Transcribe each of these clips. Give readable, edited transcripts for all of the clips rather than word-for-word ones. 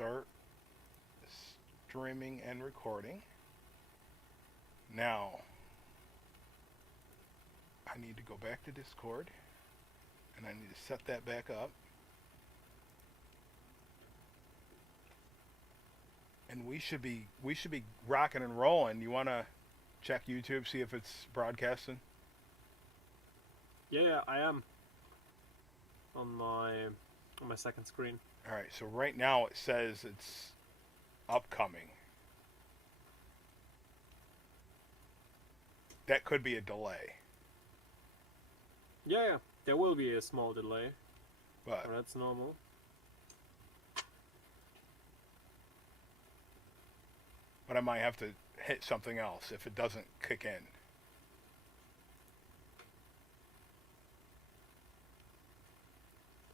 start streaming and recording. Now, I need to go back to Discord and I need to set that back up. And we should be rocking and rolling. You want to check YouTube, see if it's broadcasting? Yeah, I am on my second screen. All right, so right now it says it's upcoming. That could be a delay. Yeah, there will be a small delay, But but that's normal. I might have to hit something else if it doesn't kick in.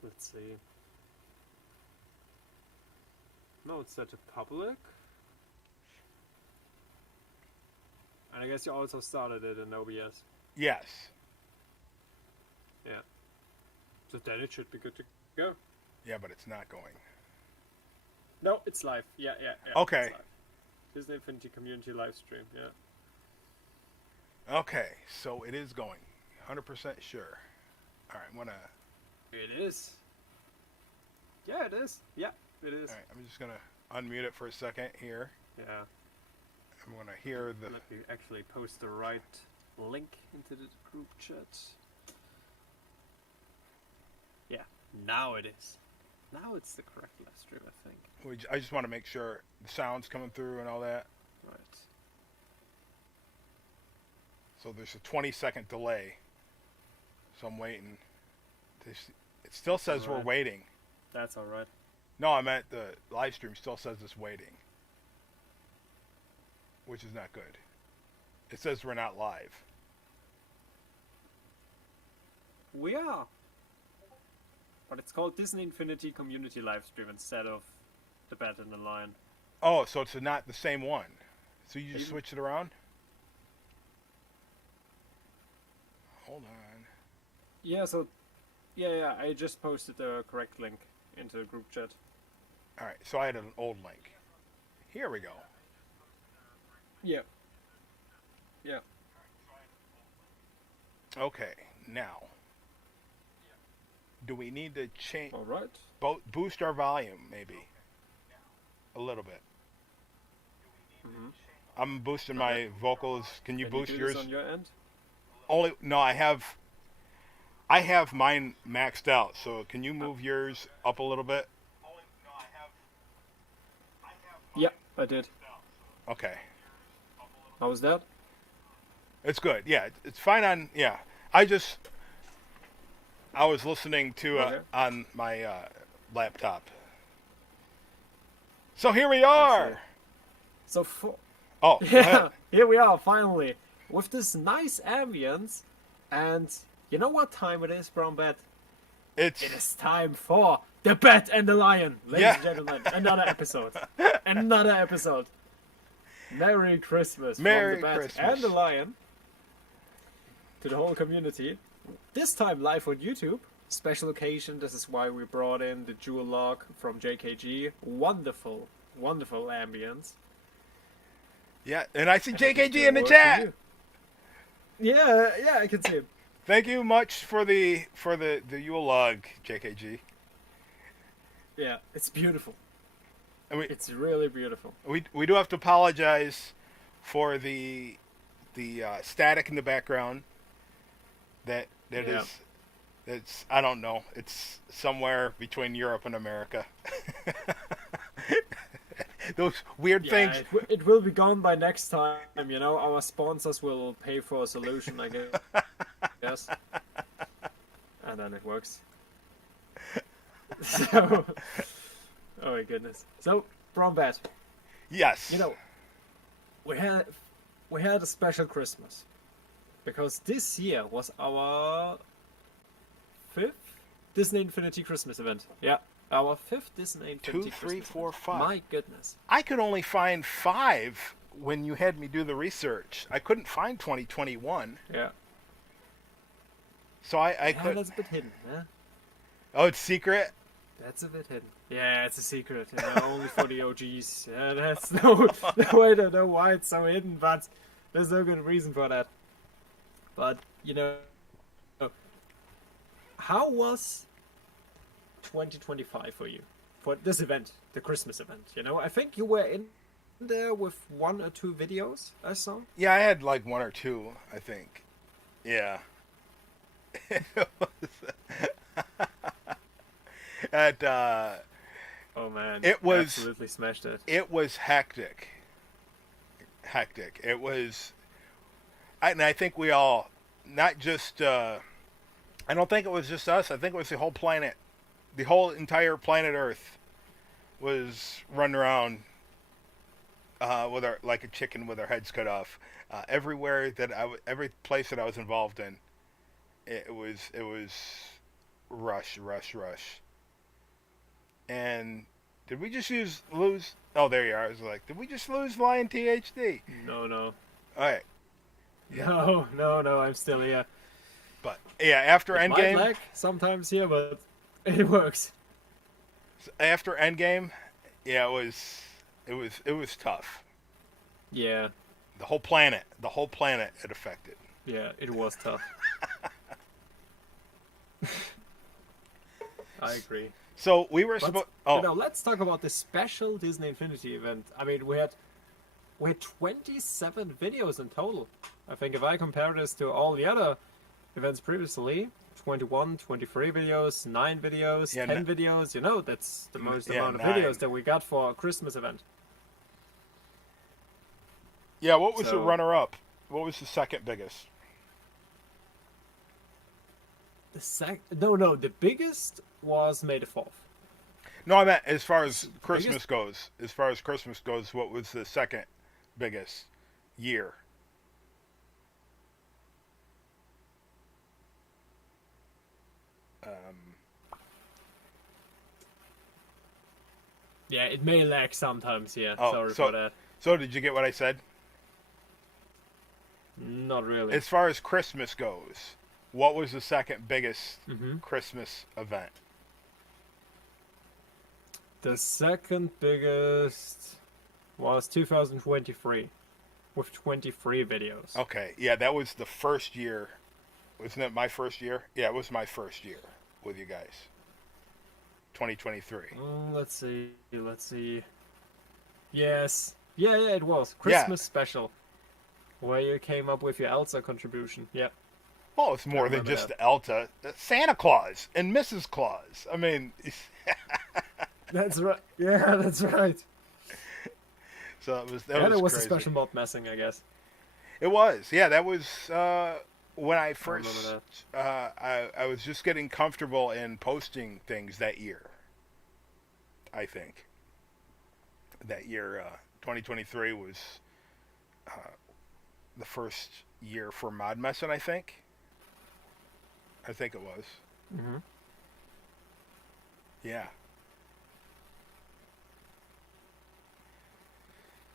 Let's see. No, it's set to public. And I guess you also started it in OBS. Yes. Yeah. So then it should be good to go. Yeah, but it's not going. No, it's live. Yeah. Okay. It's live. Disney Infinity Community live stream, yeah. Okay, so it is going. 100% sure. All right, I'm going to... It is. Yeah, it is. Yeah, it is. All right, I'm just going to unmute it for a second here. Yeah. I'm going to hear the... Let me actually post the right link into the group chat. Yeah, now it is. Now it's the correct live stream, I think. I just want to make sure the sound's coming through and all that. Right. So there's a 20-second delay. So I'm waiting. It still says we're Alright. waiting. That's alright. No, I meant the live stream still says it's waiting. Which is not good. It says we're not live. We are. But it's called Disney Infinity Community Livestream instead of The Bat and the Lion. Oh, so it's not the same one. So you just Even- switched it around? Hold on. Yeah, so... Yeah, I just posted the correct link into the group chat. All right, so I had an old link. Here we go. Yeah. Yeah. Okay, now. Do we need to change... Alright. boost our volume, maybe? A little bit. Mm-hmm. I'm boosting my vocals. Can you boost do yours? this on your end? Only no, I have mine maxed out. So can you move yours up a little bit? Yeah, I did. Okay, How was that? it's good. Yeah, it's fine on. Yeah, I was listening to Okay. on my laptop. So here we are. So for... Oh, go Yeah, ahead. here we are, finally. With this nice ambience. And you know what time it is, Brown Bat? It's It is time for The Bat and the Lion. Ladies Yeah. and gentlemen, another episode. Another episode. Merry Christmas Merry from The Bat Christmas. and the Lion. To the whole community. This time live on YouTube. Special occasion, this is why we brought in the Jewel Log from JKG. Wonderful, wonderful ambience. yeah, and I see JKG in the Word to chat. you. Yeah, I can see him. Thank you much for the Yule log, JKG. Yeah, it's beautiful. And It's really beautiful. we do have to apologize for the static in the background. That Yeah. is, it's I don't know. It's somewhere between Europe and America. Those weird Yeah, things. it will be gone by next time. You know, our sponsors will pay for a solution, I guess. Yes. And then it works. So, oh my goodness. So, Brown Bat, Yes. you know, we had a special Christmas because this year was our 5th Disney Infinity Christmas event. Yeah, our 5th Disney Infinity 2, 3, Christmas 4, event. 5. My goodness. I could only find 5 when you had me do the research. I couldn't find 2021. Yeah. So I Yeah, could. that's a bit hidden, huh? Oh, it's secret. That's a bit hidden. Yeah, it's a secret. Only for the OGs. Yeah, that's no I don't know why it's so hidden, but there's no good reason for that. But how was 2025 for you? For this event, the Christmas event, I think you were in there with 1 or 2 videos I saw. Yeah, I had like one or two, I think. Yeah. At Oh man, it was absolutely smashed it. it was hectic. Hectic. It was, and I think we all, not just. I don't think it was just us. I think it was the whole planet, the whole entire planet Earth, was running around with our like a chicken with our heads cut off. Everywhere that every place that I was involved in, it was rush, rush, rush. And did we just lose? Oh, there you are. I was like, did we just lose Lion THD? No, no. All right. Yeah. No, I'm still here. But yeah, after It might Endgame, lag sometimes here, but it works. after Endgame, yeah, it was tough. Yeah, The whole planet it affected. yeah, it was tough. I agree. So we were But supposed. Oh, let's talk about the special Disney Infinity event. I mean, we had 27 videos in total. I think if I compare this to all the other events previously, 21, 23 videos, 9 videos, Yeah, 10 videos, that's the most yeah, amount of 9. videos that we got for a Christmas event. yeah. What was the So- runner-up? What was the second biggest? The biggest was May the 4th. No, I meant as far as Christmas biggest? goes. As far as Christmas goes, what was the second biggest year? Yeah, it may lag sometimes, yeah. Oh, Sorry so- for that. So did you get what I said? Not really. As far as Christmas goes, what was the second biggest Mhm. Christmas event? The second biggest was 2023 with 23 videos. Okay, yeah, that was the first year. Wasn't it my first year? Yeah, it was my first year with you guys. 2023. Let's see. Yes. Yeah, it was. Christmas special. Where you came up with your Elsa contribution. Yeah. Well, it's more than remember just that. the Elta. Santa Claus and Mrs. Claus. I mean, That's right. Yeah, that's right. so it was. That was was a crazy. special mod messing, I guess. It was. Yeah, that was when I remember first. I was just getting comfortable in posting things that year. I think that year, 2023 was the first year for mod messing. I think it was. Mhm. Yeah.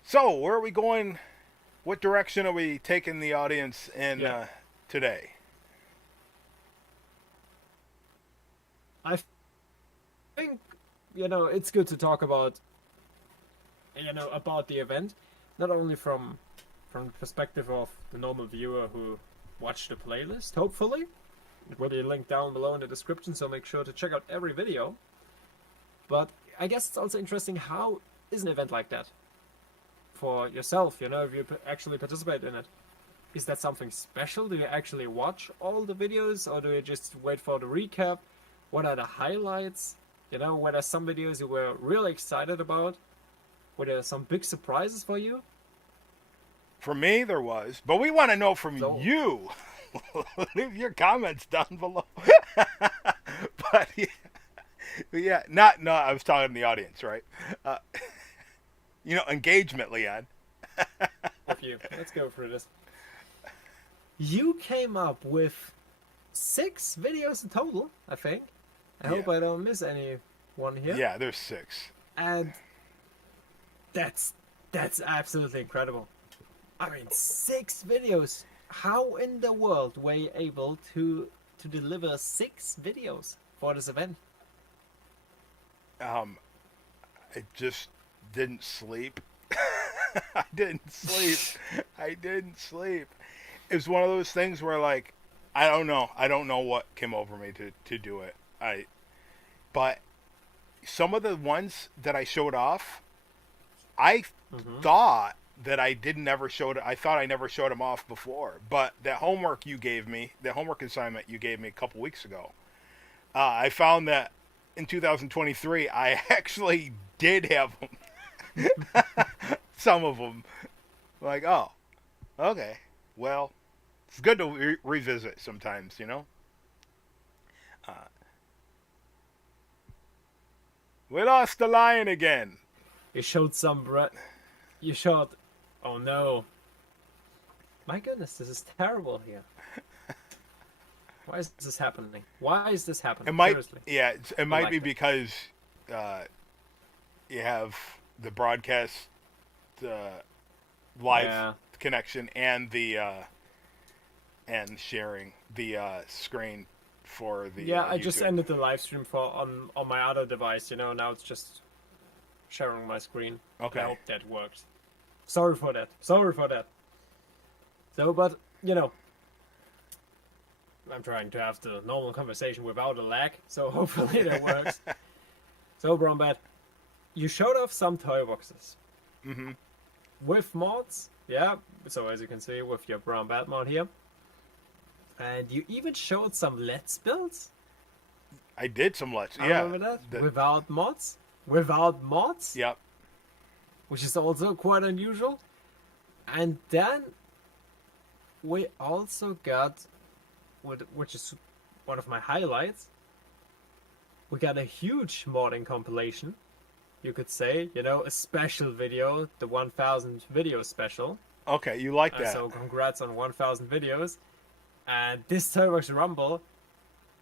So, where are we going? What direction are we taking the audience in Yeah. today? I think it's good to talk about about the event, not only from the perspective of the normal viewer who watched the playlist. Hopefully, it will be linked down below in the description, so make sure to check out every video. But I guess it's also interesting, how is an event like that for yourself? If you actually participate in it, is that something special? Do you actually watch all the videos, or do you just wait for the recap? What are the highlights? Were there some videos you were really excited about? Were there some big surprises for you? For me, there was, but we want to know from So- you. Leave your comments down below. But yeah, no, I was talking to the audience, right? Engagement, Leon. With you. Let's go through this. You came up with 6 videos in total, I think. I hope Yeah. I don't miss anyone here. Yeah, there's 6. And that's absolutely incredible. I mean, 6 videos. How in the world were you able to deliver 6 videos for this event? Um, I just didn't sleep. I didn't sleep. I didn't sleep. It was one of those things where like I don't know. I don't know what came over me to do it. But some of the ones that I showed off, I Hmm. thought that I didn't ever showed. I thought I never showed them off before. But that homework you gave me, the homework assignment you gave me a couple weeks ago, I found that in 2023 I actually did have them. Some of them, like, oh, okay, well, it's good to revisit sometimes, you know. Uh, we lost the lion again. You showed some. You showed. Oh no! My goodness, this is terrible here. Why is this happening? Why is this It happening? might, Seriously, yeah, it I might be like that. because uh, you have the broadcast uh, live Yeah, connection and sharing the screen for the yeah. I just YouTube. ended the live stream for on my other device. You know, now it's just sharing my screen. And I Okay. hope that works. Sorry for that. Sorry for that. So, but you know, I'm trying to have the normal conversation without a lag. So hopefully that works. So, Brombat, you showed off some toy boxes Mm-hmm. with mods. Yeah. So as you can see with your Brombat mod here, and you even showed some Let's builds. I did some Let's. I Yeah. remember that The, without mods. Without mods, yep. which is also quite unusual. And then we also got, which is one of my highlights, we got a huge modding compilation. You could say, you know, a special video, the 1000 video special. Okay, you like that. So congrats on 1000 videos. And this Toybox Rumble,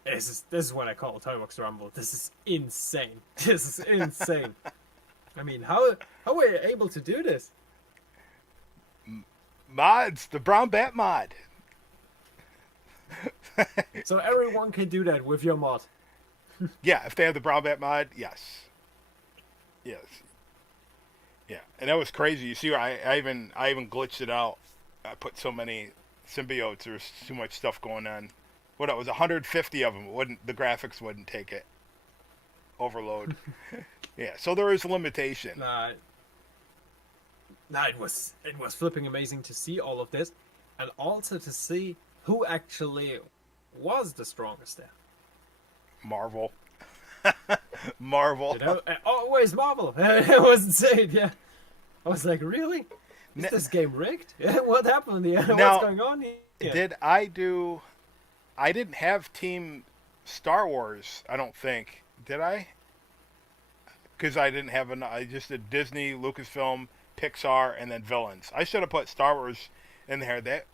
this is what I call Toybox Rumble. This is insane. This is insane. I mean, how were you able to do this? Mods, the brown bat mod. So everyone can do that with your mod. Yeah, if they have the brown bat mod, yes. Yes. Yeah. And that was crazy. You see, I even glitched it out. I put so many symbiotes. There was too much stuff going on. What it was 150 of them. It wouldn't the graphics wouldn't take it. Overload. Yeah. So there is a limitation. Nah, nah, it was flipping amazing to see all of this, and also to see who actually was the strongest there. Marvel. Marvel. You know, always Marvel. It was insane. Yeah, I was like, really? Is N- this game rigged? What happened here? Now, What's going on here? did I do? I didn't have Team Star Wars. I don't think. Did I? Because I didn't have enough. I just did Disney, Lucasfilm, Pixar, and then villains. I should have put Star Wars in there. That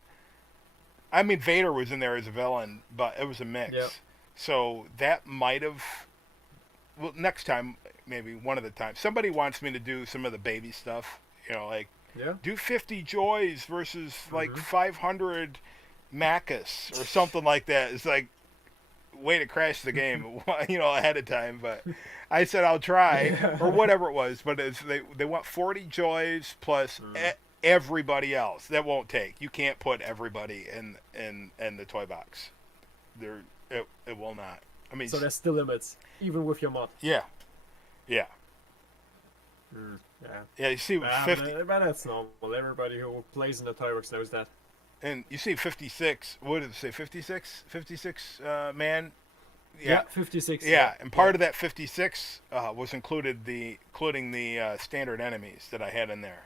I mean, Vader was in there as a villain, but it was a mix. Yep. So that might have. Well, next time, maybe one of the times, somebody wants me to do some of the baby stuff. You know, like Yeah. do 50 Joys versus like Mhm. 500 Macus or something like that. It's like way to crash the game, you know, ahead of time. But I said I'll try or Yeah. whatever it was. But they want 40 Joys plus everybody else. That won't take. You can't put everybody in the toy box. There, it will not. I mean, So there's still limits, even with your mod. yeah, yeah, Yeah. yeah. You see But 50, that's normal. Everybody who plays in the Toyworks knows that. and you see 56. What did it say? 56, 56 man. Yeah, Yeah, 56. yeah. And part of that 56 was including the standard enemies that I had in there.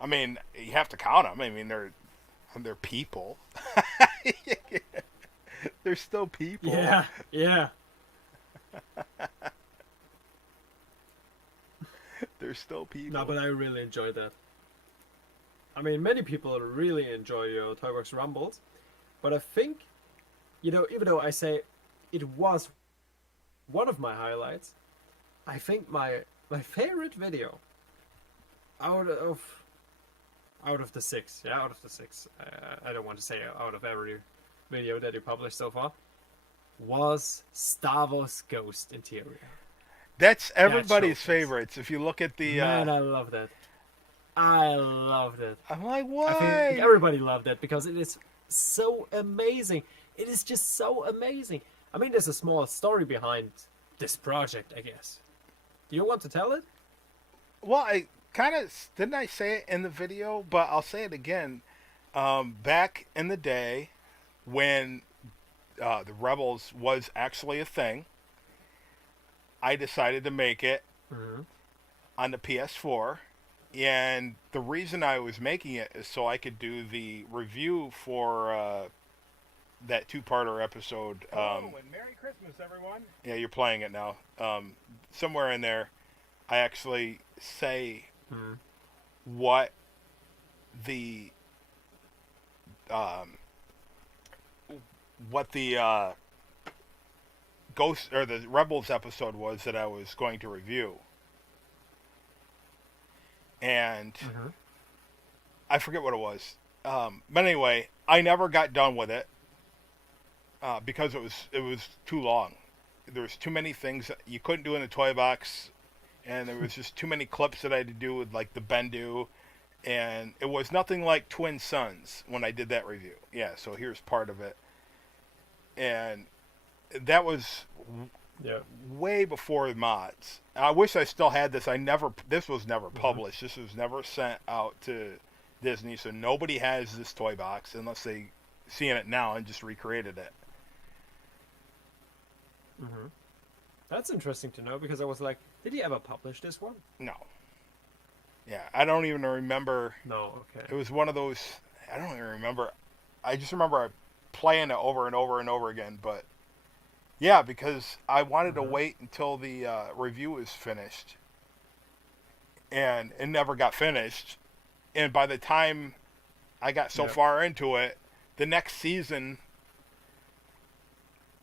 I mean, you have to count them. I mean, they're people. They're still people. Yeah, yeah. They're still people. No, but I really enjoyed that. I mean, many people really enjoy your Toyworks Rumbles, but I think, you know, even though I say it was one of my highlights, I think my favorite video out of out of the six, yeah, out of the six. I don't want to say out of every video that you published so far, was Star Wars Ghost Interior. That's That everybody's showcase. favorites. If you look at the, Man, I love that. I loved it. I'm like, I think why? everybody loved it because it is so amazing. It is just so amazing. I mean, there's a small story behind this project, I guess. Do you want to tell it? Well, I kind of didn't I say it in the video, but I'll say it again. Back in the day, when the Rebels was actually a thing, I decided to make it Mm-hmm. on the PS4. And the reason I was making it is so I could do the review for that two-parter episode. And Merry Christmas, everyone. Yeah, you're playing it now. Somewhere in there, I actually say Mm-hmm. what the um, Ghost or the Rebels episode was that I was going to review, and Mm-hmm. I forget what it was. But anyway, I never got done with it because it was too long. There was too many things that you couldn't do in the toy box, and there was just too many clips that I had to do with like the Bendu, and it was nothing like Twin Sons when I did that review. Yeah, so here's part of it, and that was Yeah. way before mods. I wish I still had this. This was never published. This was never sent out to Disney, so nobody has this toy box unless they seeing it now and just recreated it. Mm-hmm. That's interesting to know because I was like, did he ever publish this one? No. Yeah, I don't even remember. No. Okay. It was one of those. I don't even remember. I just remember playing it over and over and over again. But yeah, because I wanted to Mhm. wait until the review was finished, and it never got finished. And by the time I got so Yeah. far into it, the next season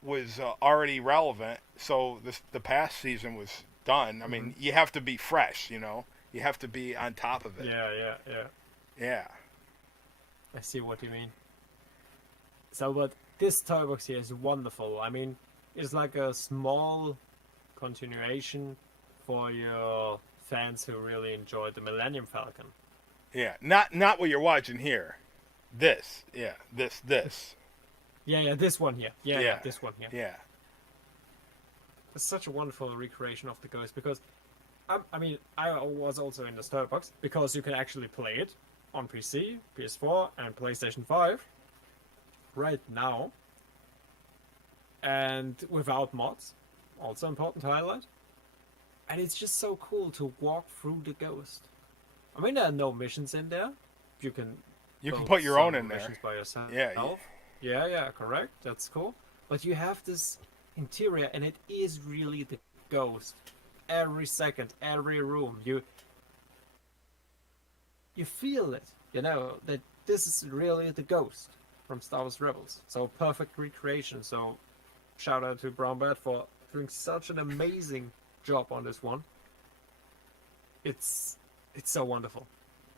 was already relevant. So the past season was done. I mean, you have to be fresh, you know. You have to be on top of it. Yeah. Yeah. I see what you mean. So, but this toy box here is wonderful. I mean, it's like a small continuation for your fans who really enjoyed the Millennium Falcon. Yeah. Not what you're watching here. This. Yeah. This. Yeah, this one here. Yeah, Yeah. this one here. Yeah. It's such a wonderful recreation of the Ghost because, I mean, I was also in the toy box because you can actually play it on PC, PS4, and PlayStation 5 right now, and without mods. Also important highlight. And it's just so cool to walk through the Ghost. I mean, there are no missions in there. You can build put your own some in there. missions by yourself. Yeah. Yeah, correct. That's cool. But you have this interior, and it is really the Ghost. Every second, every room, you feel it. You know that this is really the Ghost from Star Wars Rebels. So perfect recreation. So shout out to Brown Bat for doing such an amazing job on this one. It's so wonderful.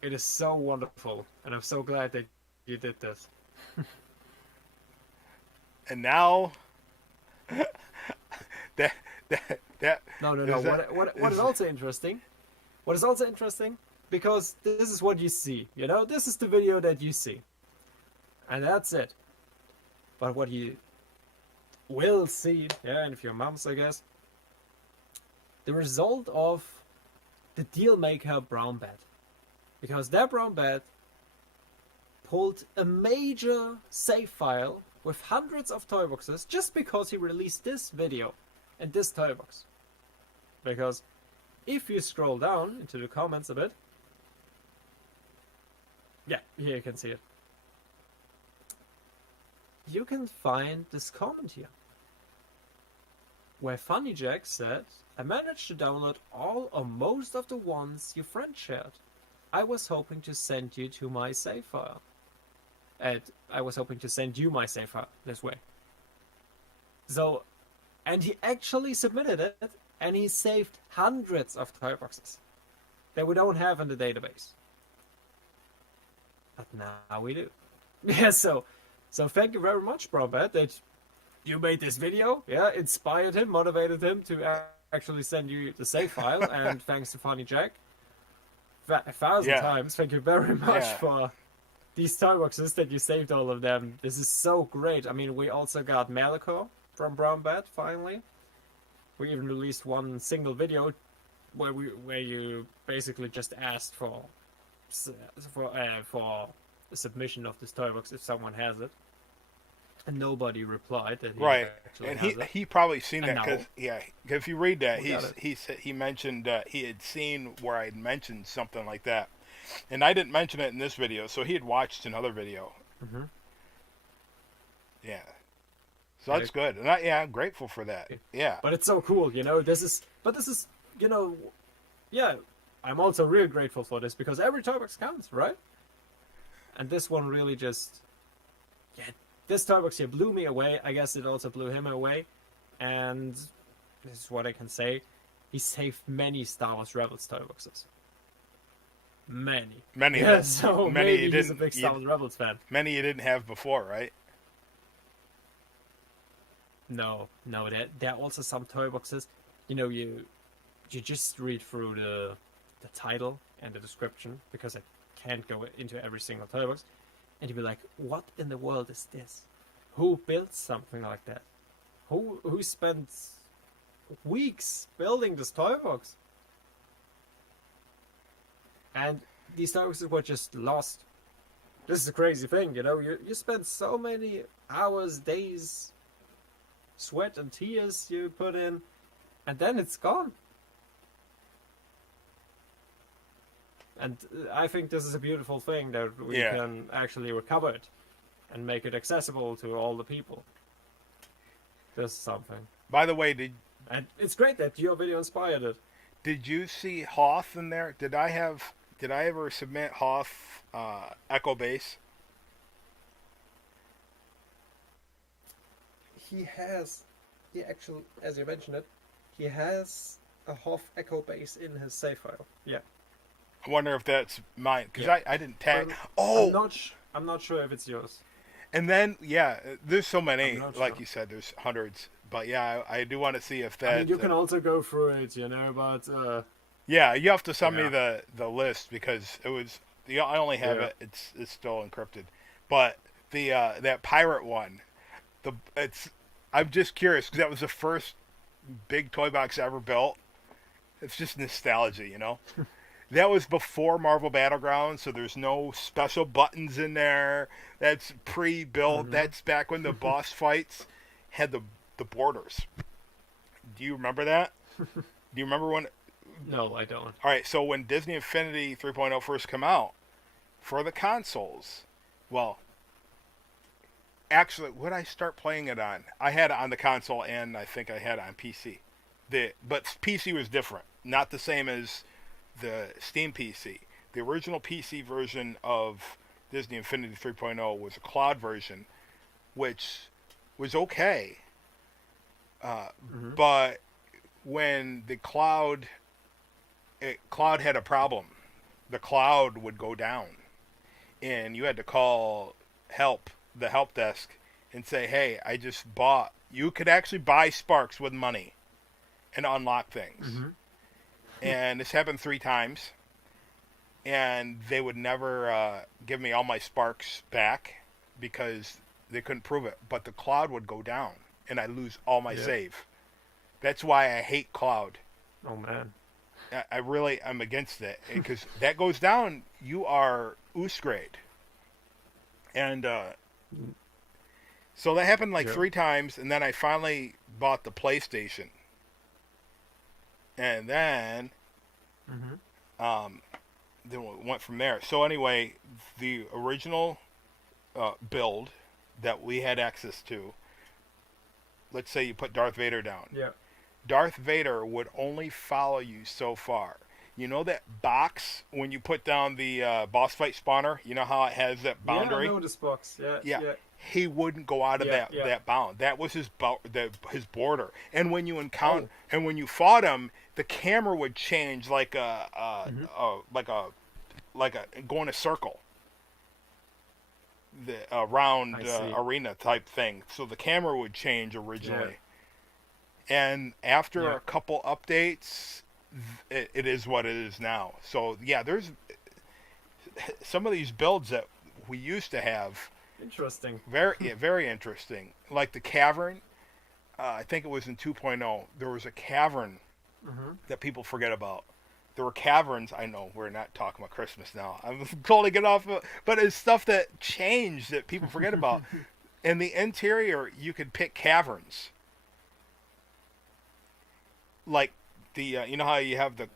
It is so wonderful, and I'm so glad that you did this. And now that No. is What is also interesting? What is also interesting? Because this is what you see. You know, this is the video that you see, and that's it. But what you will see, yeah, and if your mums, I guess, the result of the deal maker Brown Bat, because that Brown Bat pulled a major save file with hundreds of toy boxes just because he released this video and this toy box. Because if you scroll down into the comments a bit, yeah, here you can see it. You can find this comment here, where Funny Jack said, I managed to download all or most of the ones your friend shared. I was hoping to send you to my save file. And I was hoping to send you my save file this way. So, and he actually submitted it, and he saved hundreds of toy boxes that we don't have in the database. But now we do. Yeah, so thank you very much, Brown Bat, that you made this video. Yeah, inspired him, motivated him to actually send you the save file, and thanks to Funny Jack, a thousand Yeah. times. Thank you very much Yeah. for these toy boxes that you saved all of them. This is so great. I mean, we also got Malico from Brown Bat finally. We even released one single video where you basically just asked for a submission of this toy box if someone has it, and nobody replied that he Right, actually and has it. he probably seen And that because now- yeah, 'cause if you read that, We got it. he said he mentioned he had seen where I had mentioned something like that, and I didn't mention it in this video, so he had watched another video. Mhm. Yeah, so that's good, and I'm grateful for that. Yeah, But it's so cool, you know. This is, you know, yeah. I'm also real grateful for this because every toy box counts, right? And this one really just, yeah, this toy box here blew me away. I guess it also blew him away, and this is what I can say: he saved many Star Wars Rebels toy boxes. Many. many Yeah, of so them, many maybe you he's a didn't, big Star Wars Rebels fan. many you didn't have before, right? No, there are also some toy boxes. You know, you just read through the title and the description because I can't go into every single toy box, and you'd be like, "What in the world is this? Who built something like that? Who spent weeks building this toy box?" And these toy boxes were just lost. This is a crazy thing, you know. You spend so many hours, days, sweat and tears you put in, and then it's gone. And I think this is a beautiful thing that we Yeah. can actually recover it and make it accessible to all the people. This is something. By the way, And it's great that your video inspired it. did you see Hoth in there? Did I ever submit Hoth Echo Base? He actually, as you mentioned it, he has a Hoth Echo base in his save file. Yeah. I wonder if that's mine because Yeah. I didn't tag. Um, Oh, I'm not sure if it's yours. and then there's so many. I'm not Like sure. you said, there's hundreds. But yeah, I do want to see if that. I mean, you can also go through it, you know, but Yeah, you have to send me Yeah. the list because it was. I only have Yeah. it. It's still encrypted. But the that pirate one, I'm just curious because that was the first big toy box I ever built. It's just nostalgia, you know. That was before Marvel Battlegrounds, so there's no special buttons in there. That's pre-built. Mhm. That's back when the boss fights had the borders. Do you remember that? Do you remember when? no, I don't. All right, so when Disney Infinity 3.0 first came out for the consoles, well, actually, what did I start playing it on? I had it on the console, and I think I had it on PC. But PC was different, not the same as the Steam PC. The original PC version of Disney Infinity 3.0 was a cloud version, which was okay. Mhm. But when the cloud had a problem, the cloud would go down, and you had to call the help desk, and say, "Hey, I just bought." You could actually buy Sparks with money, and unlock things. Mhm. And this happened 3 times, and they would never give me all my Sparks back because they couldn't prove it. But the cloud would go down, and I lose all my Yeah. save. That's why I hate cloud. Oh man. I'm against it because that goes down. You are Oosgrade, and so that happened like Yeah. 3 times, and then I finally bought the PlayStation, and then Mhm. then we went from there. So anyway, the original build that we had access to. Let's say you put Darth Vader down. Yeah. Darth Vader would only follow you so far. You know that box when you put down the boss fight spawner? You know how it has that boundary? Yeah, I know this box. Yeah. Yeah. Yeah. He wouldn't go out of Yeah, yeah. that bound. That was his his border. And when you encounter Oh. and when you fought him, the camera would change like like a go in a circle. The round I see. arena type thing. So the camera would change originally. And after Yeah. a couple updates, it is what it is now. So yeah, there's some of these builds that we used to have Interesting. very yeah, very interesting. Like the cavern, I think it was in 2.0. There was a cavern Mm-hmm. that people forget about. There were caverns. I know we're not talking about Christmas now. I'm totally get off, but it's stuff that changed that people forget about. In the interior, you could pick caverns, like the you know how you have the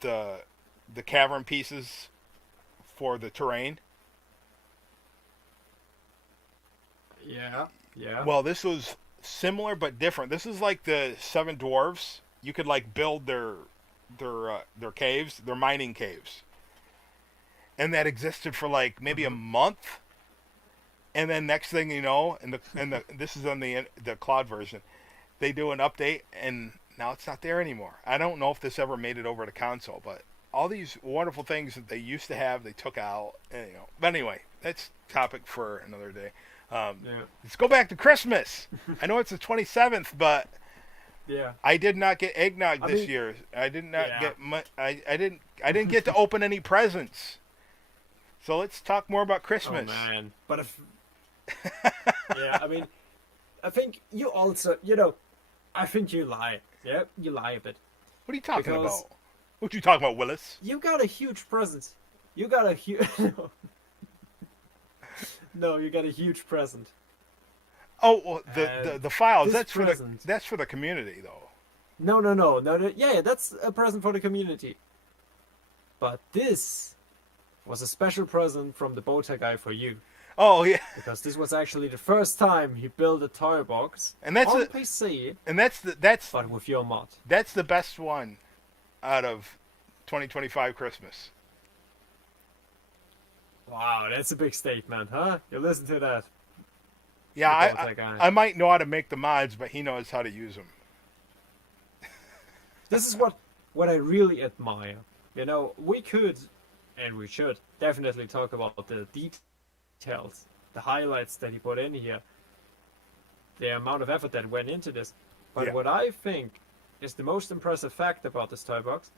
the cavern pieces for the terrain. Yeah. Yeah. Well, this was similar but different. This is like the Seven Dwarfs. You could like build their caves, their mining caves, and that existed for like maybe a month. And then next thing you know, and the this is on the cloud version, they do an update and now it's not there anymore. I don't know if this ever made it over to console, but all these wonderful things that they used to have, they took out. And, but anyway, that's topic for another day. Yeah. Let's go back to Christmas. I know it's the 27th, but Yeah. I did not get eggnog I this mean- year. I did not Yeah. get I didn't get to open any presents. So let's talk more about Christmas. Oh man. But if yeah, I mean, I think you also, I think you lie. Yeah, you lie a bit. What are you talking Because- about? What you talking about, Willis? You got a huge present. You got a huge. No, you got a huge present. Oh, well, And the files. this That's present- for the community though. No. Yeah, that's a present for the community. But this was a special present from the Bota guy for you. Oh yeah, Because this was actually the first time he built a toy box and that's on it. PC, And that's but with your mod. the best one out of 2025 Christmas. Wow, that's a big statement, huh? You listen to that. Yeah, The Bota guy. I might know how to make the mods, but he knows how to use them. This is what I really admire. We could, and we should, definitely talk about the details, the highlights that he put in here, the amount of effort that went into this. But Yeah. what I think is the most impressive fact about this toy box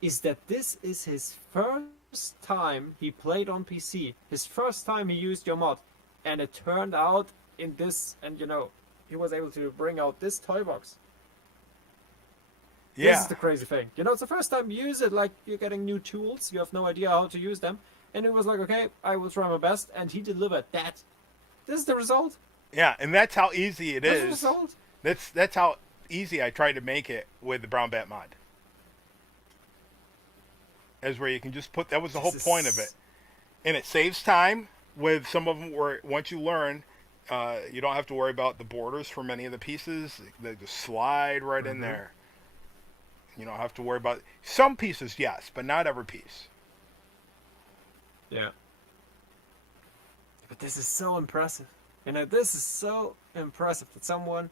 is that this is his first time he played on PC, his first time he used your mod, and it turned out in this, and he was able to bring out this toy box. This Yeah, is the crazy thing. It's the first time you use it, like you're getting new tools, you have no idea how to use them. And it was like, okay, I will try my best, and he delivered that. This is the result. yeah, and that's how easy it This is the is. result. That's how easy I tried to make it with the Brown Bat mod. Is where you can just put. That was the whole This point of is- it, and it saves time with some of them. Where once you learn, you don't have to worry about the borders for many of the pieces. They just slide right in Mhm. there. You don't have to worry about some pieces, yes, but not every piece. Yeah. But this is so impressive. This is so impressive that someone.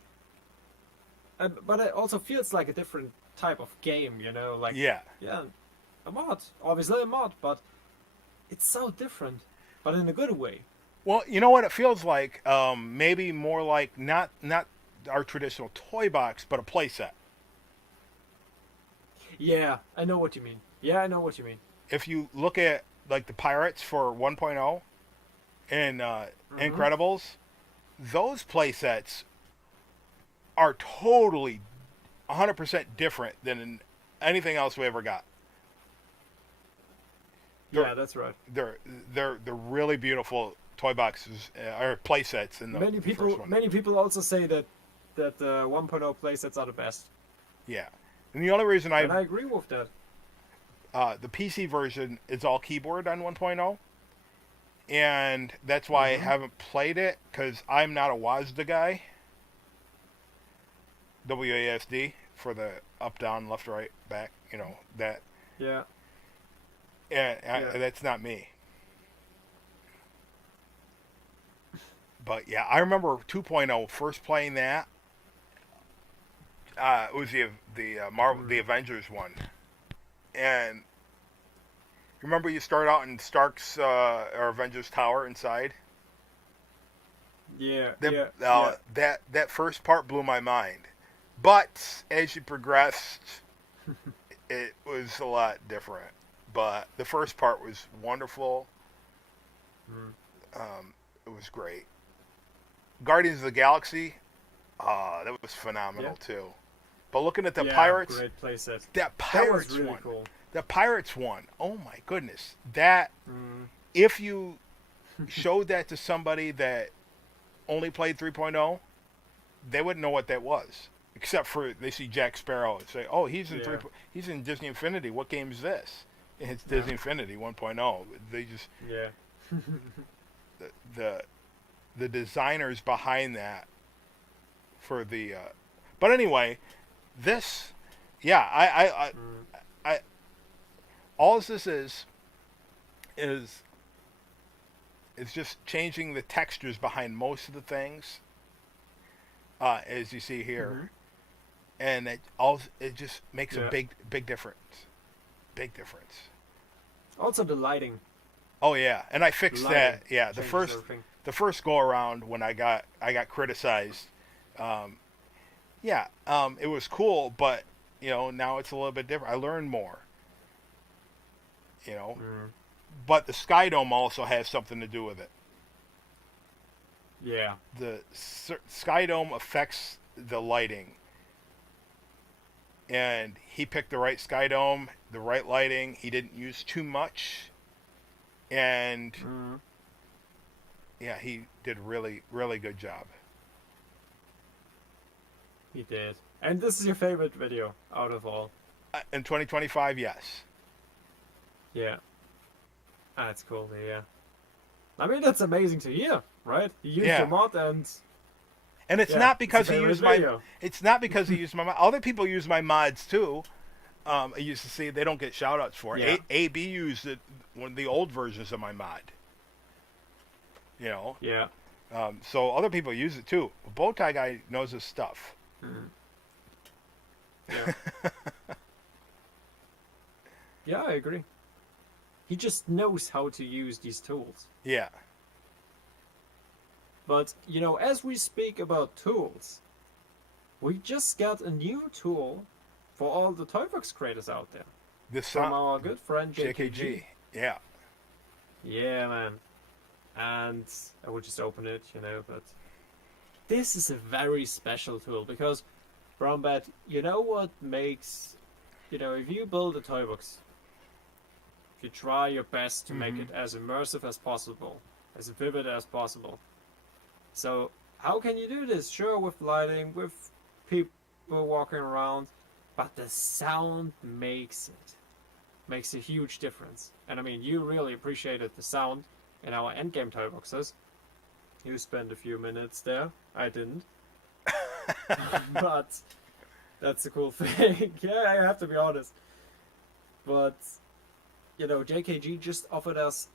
But it also feels like a different type of game, Like, Yeah, yeah, a mod. Obviously a mod, but it's so different. But in a good way. well, you know what it feels like? Maybe more like not our traditional toy box, but a playset. Yeah, I know what you mean. Yeah, I know what you mean. If you look at like the Pirates for 1.0 and Incredibles, those playsets are totally 100% different than anything else we ever got. Yeah, that's right. They're really beautiful toy boxes or playsets in the Many first people one. many people also say that the 1.0 playsets are the best. Yeah, and the only reason And I agree with that. the PC version is all keyboard on 1.0, and that's why I haven't played it because I'm not a WASD guy. WASD for the up, down, left, right, back. That. Yeah. And Yeah. that's not me. But yeah, I remember 2.0 first playing that. It was the Marvel the Avengers one, and remember you start out in Stark's or Avengers Tower inside. Yeah. That, yeah. that first part blew my mind But as you progressed, it was a lot different. But the first part was wonderful. Mm. It was great. Guardians of the Galaxy, that was phenomenal too. But looking at the Yeah, Pirates, great playset. that That Pirates was really one, cool. the Pirates one. Oh my goodness, that Mm. if you showed that to somebody that only played 3.0, they wouldn't know what that was. Except for they see Jack Sparrow and say, "Oh, he's in Yeah. he's in Disney Infinity. What game is this?" And it's Yeah. Disney Infinity 1.0. They just Yeah. the the, the designers behind that for the. But anyway, this, yeah, Mm. I all this is just changing the textures behind most of the things, as you see here, Mhm. and it just makes a Yeah. big difference, big difference. Also the lighting. Oh yeah, and I fixed Lighting that. Yeah, changes everything. the first go around when I got criticized. It was cool, but now it's a little bit different. I learned more. Mm. But the Sky Dome also has something to do with it. Yeah. The Sky Dome affects the lighting, and he picked the right Sky Dome, the right lighting. He didn't use too much, and Mm. yeah, he did really good job. He did. And this is your favorite video out of all. In 2025, yes. Yeah. That's cool, yeah. I mean, that's amazing to hear, right? You used Yeah. the mod and... And it's Yeah, not it's because a he favorite used my. video. It's not because he used my. Other people use my mods too. I used to see they don't get shout outs for it. Yeah. AB used it, one of the old versions of my mod. Yeah. So other people use it too. Bowtie guy knows his stuff. Mhm. Yeah. Yeah, I agree. He just knows how to use these tools. Yeah. But, as we speak about tools, we just got a new tool for all the Toybox creators out there. This From our good friend JKG. JKG. Yeah. Yeah, man. And I will just open it, but this is a very special tool because, Brombat, you know what makes, if you build a toy box, if you try your best to make it as immersive as possible, as vivid as possible. So, how can you do this? Sure, with lighting, with people walking around, but the sound makes a huge difference. And I mean, you really appreciated the sound in our endgame toy boxes. You spent a few minutes there. I didn't. But that's a cool thing. Yeah, I have to be honest. But, JKG just offered us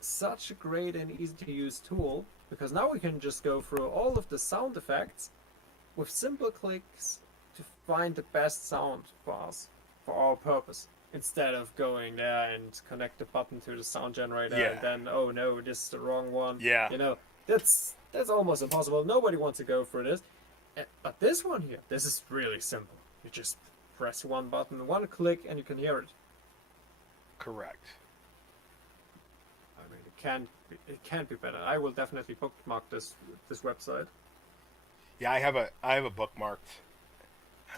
such a great and easy to use tool because now we can just go through all of the sound effects with simple clicks to find the best sound for us, for our purpose. Instead of going there and connect the button to the sound generator Yeah. and then, oh no, this is the wrong one. Yeah. That's almost impossible. Nobody wants to go through this. But this one here, this is really simple. You just press one button, one click, and you can hear it. Correct. I mean, it can't be better. I will definitely bookmark this website. Yeah, I have a bookmarked,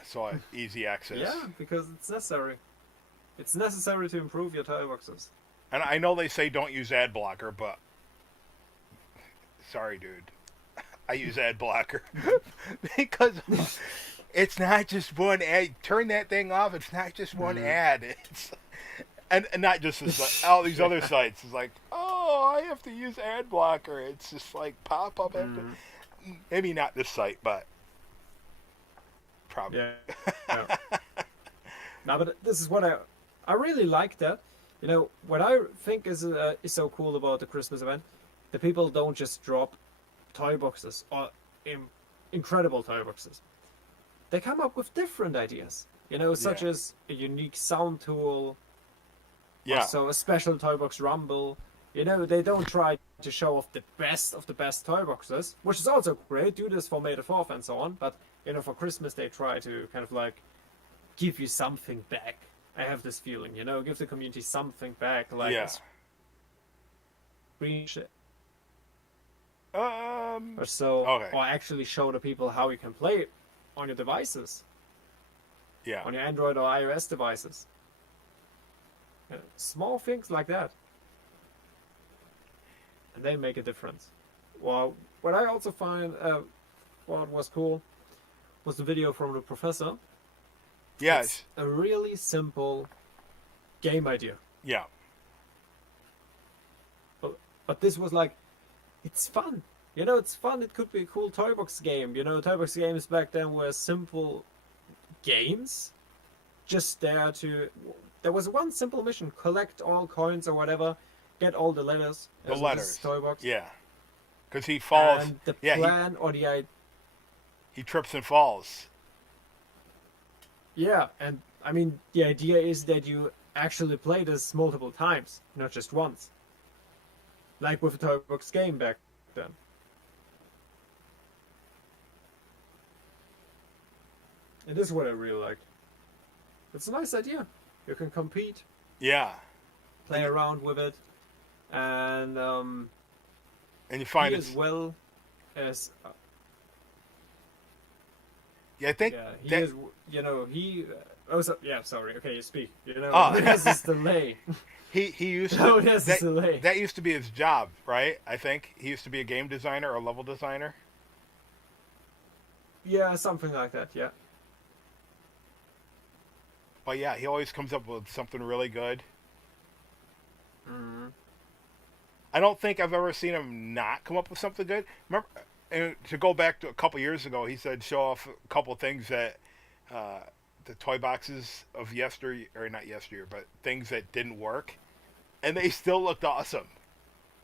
so I have easy access. Yeah, because it's necessary. It's necessary to improve your toy boxes. And I know they say don't use ad blocker, but sorry, dude. I use ad blocker because it's not just one ad. Turn that thing off. It's not just one ad. It's and not just this, all these other sites. It's like, oh, I have to use ad blocker. It's just like pop up after. Maybe not this site, but probably. Yeah. No, but this is what I really like that. What I think is so cool about the Christmas event, the people don't just drop toy boxes or incredible toy boxes. They come up with different ideas, such Yeah. as a unique sound tool, Yeah. so a special toy box rumble. They don't try to show off the best of the best toy boxes, which is also great. Do this for May the 4th and so on, but for Christmas they try to kind of like give you something back. I have this feeling, give the community something back, like Yeah. a screenshot Um. or so, Okay. or actually show the people how you can play it on your devices, Yeah. on your Android or iOS devices. Small things like that, and they make a difference. Well, what I also find what was cool was the video from the professor. Yes. It's a really simple game idea. Yeah. But this was like, it's fun. It's fun. It could be a cool Toybox game. Toybox games back then were simple games. Just there was one simple mission: collect all coins or whatever, get all the letters. The As letters. this is Toybox. Yeah. Because he falls. And the Yeah, plan or the idea. he trips and falls. Yeah, and I mean, the idea is that you actually play this multiple times, not just once. Like with a Toybox game back then. And this is what I really liked. It's a nice idea. You can compete, Yeah. play around with it, and And you find he it's. as well as Yeah, I think. yeah, he that- is. He. Oh, yeah. Sorry. Okay, you speak. Oh. There's this delay. He used Oh, to. there's this delay. That used to be his job, right? I think he used to be a game designer or a level designer. Yeah, something like that. Yeah. But yeah, he always comes up with something really good. Mm-hmm. I don't think I've ever seen him not come up with something good. Remember, and to go back to a couple years ago, he said show off a couple things that the toy boxes of yesteryear, or not yesteryear, but things that didn't work, and they still looked awesome.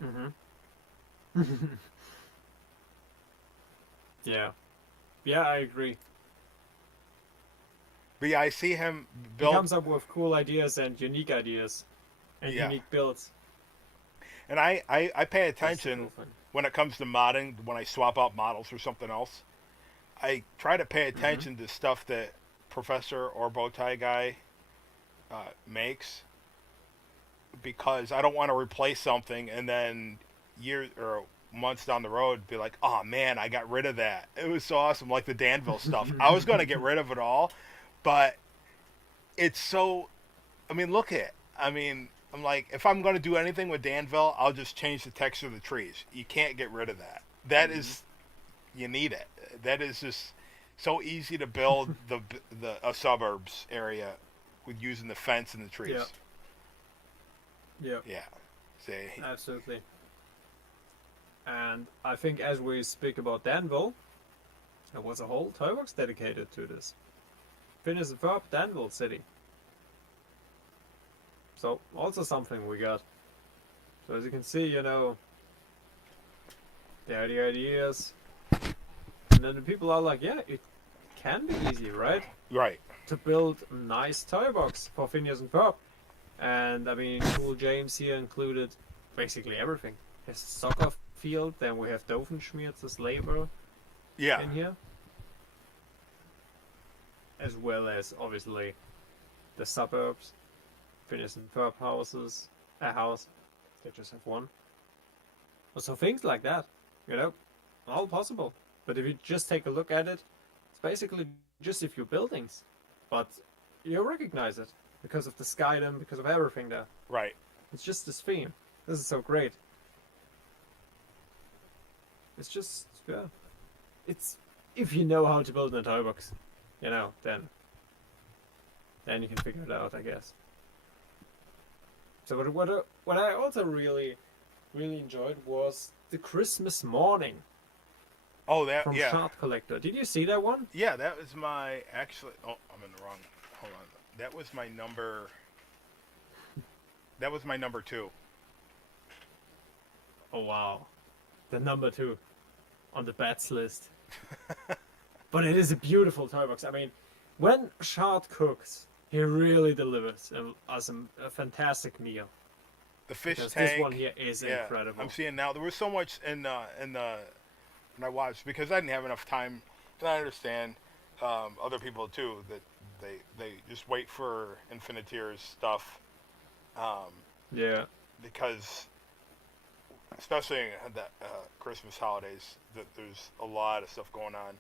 Mm-hmm. Yeah. Yeah, I agree. But yeah, I see him He build, comes up with cool ideas and unique ideas and Yeah. unique builds. and I pay That's the attention cool thing. when it comes to modding. When I swap out models for something else, I try to pay attention to stuff that Professor or Bowtie Guy makes, because I don't want to replace something and then years or months down the road be like, oh man, I got rid of that. It was so awesome, like the Danville stuff. I was going to get rid of it all, but it's so. I mean, look at it. I mean, I'm like, if I'm going to do anything with Danville, I'll just change the texture of the trees. You can't get rid of that. That is, you need it. That is just so easy to build the suburbs area with using the fence and the trees. Yeah. Yeah. See. Absolutely. And I think as we speak about Danville, there was a whole Toybox dedicated to this. Phineas and Ferb, Danville City. So, also something we got. So as you can see, there are the ideas. And then the people are like, yeah, it can be easy, right? Right. To build a nice Toybox for Phineas and Ferb. And I mean, Cool James here included basically everything. His soccer field, then we have Doofenshmirtz's labor Yeah. in here. As well as, obviously, the suburbs. Phineas and Ferb houses. A house. They just have one. So things like that, all possible. But if you just take a look at it, it's basically just a few buildings. But you recognize it because of the Skydom, because of everything there. Right. It's just this theme. This is so great. It's just, yeah. It's, if you know how to build a Toybox, then you can figure it out, I guess. So what I also really enjoyed was the Christmas morning Oh, that. from Yeah. Shard Collector. Did you see that one? Yeah, that was my actually. Oh, I'm in the wrong. Hold on. That was my number. That was my number 2. Oh wow, the number 2 on the bets list. But it is a beautiful Toybox. I mean, when Shard cooks, he really delivers us a fantastic meal. The fish Because tank. this one here is yeah, incredible. I'm seeing now. There was so much in the when I watched, because I didn't have enough time, and I understand. other people too that they just wait for Infiniteer's stuff, um, Yeah. because especially in the Christmas holidays, that there's a lot of stuff going on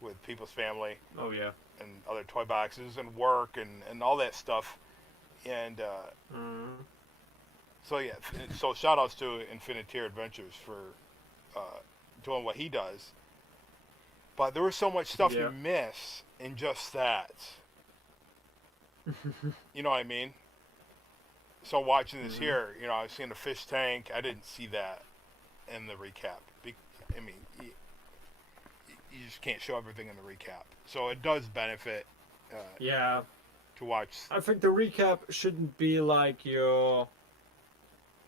with people's family Oh yeah. and other toy boxes and work and all that stuff. And Mm. so yeah, so shout outs to Infiniteer Adventures for doing what he does. But there was so much stuff Yeah. you miss in just that. You know what I mean? So watching this Mhm. here, I was seeing the fish tank. I didn't see that in the recap. I mean, you just can't show everything in the recap. So it does benefit Yeah. to watch. I think the recap shouldn't be like your.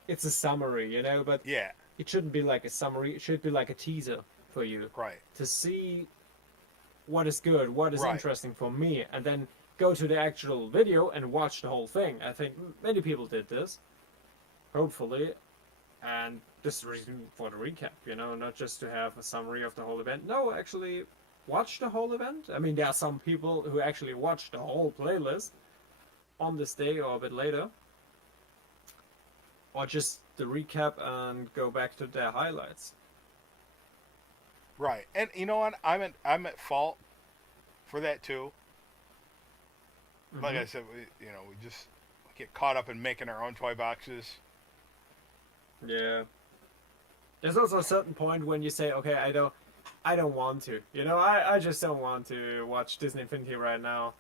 It's a summary, but Yeah, it shouldn't be like a summary. It should be like a teaser for you right. to see what is good, what is Right. interesting for me, and then go to the actual video and watch the whole thing. I think many people did this, hopefully, and this is the reason for the recap, not just to have a summary of the whole event. No, actually watch the whole event. I mean, there are some people who actually watch the whole playlist on this day or a bit later, or just the recap and go back to their highlights. Right. And you know what? I'm at fault for that too. Like I Mhm. said, we just get caught up in making our own toy boxes. Yeah. There's also a certain point when you say, okay, I don't want to. I just don't want to watch Disney Infinity right now.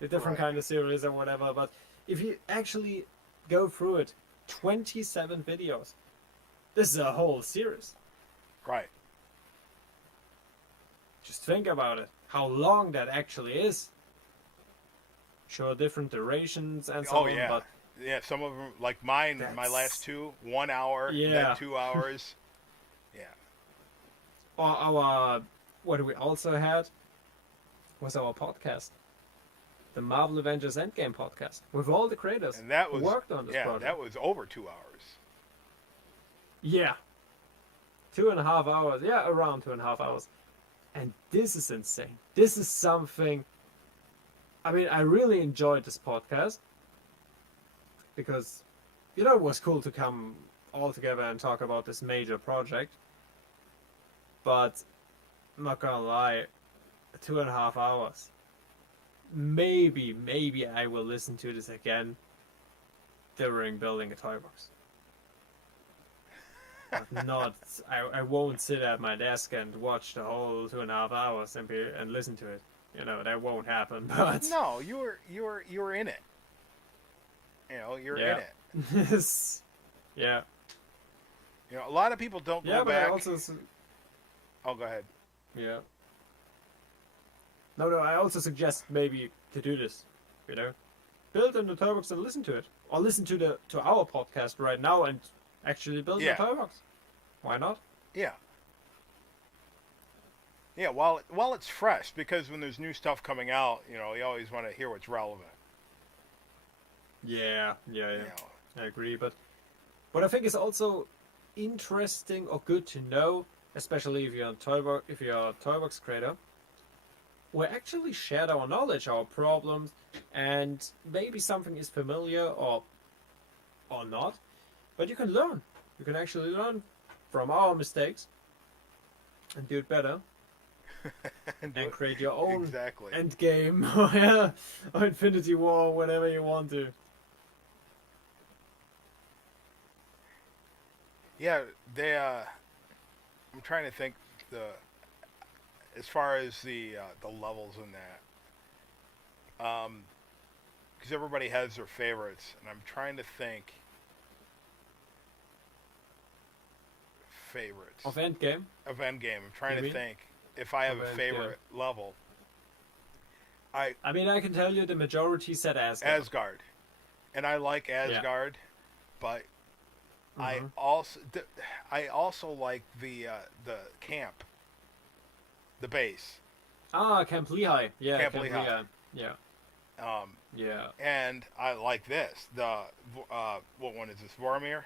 A different Right. kind of series or whatever. But if you actually go through it, 27 videos. This is a whole series. Right. Just think about it. How long that actually is. Sure, different durations and so Oh on, yeah. but Yeah, some of them, like mine, my That's- last two, 1 hour, Yeah. then 2 hours. Yeah. our what we also had was our podcast. The Marvel Avengers Endgame podcast with all the creators And that who was worked on this yeah, project. that was over 2 hours. Yeah. 2.5 hours. Yeah, around 2.5 hours. And this is insane. This is something. I mean, I really enjoyed this podcast because, it was cool to come all together and talk about this major project. But, I'm not gonna lie, 2.5 hours. Maybe I will listen to this again during building a toy box. But not, I won't sit at my desk and watch the whole 2.5 hours and listen to it. That won't happen. But No, you were in it. You're in Yeah. it. Yeah. A lot of people don't Yeah, go but I back. also Oh, go ahead. yeah. No, I also suggest maybe to do this. Build in the toy box and listen to it, or listen to our podcast right now and actually build Yeah. the toy box. Why not? Yeah. Yeah, while it's fresh, because when there's new stuff coming out, you always want to hear what's relevant. Yeah. You know. I agree, but what I think is also interesting or good to know, especially if you're a toy box creator, we actually shared our knowledge, our problems, and maybe something is familiar or not, but you can learn. You can actually learn from our mistakes and do it better And do and it- create your own exactly. end game or Infinity War, whatever you want to. Yeah, they. I'm trying to think as far as the levels in that, because everybody has their favorites, and I'm trying to think favorites Of Endgame. of Endgame. I'm trying You to mean? think if I have Of a Endgame. favorite level. I mean, I can tell you the majority said Asgard. Asgard, and I like Asgard, but Mhm. I also like the camp, the base, Camp Lehigh. Yeah, Camp Lehigh. Yeah. um, Yeah. and I like this. What one is this? Vormir,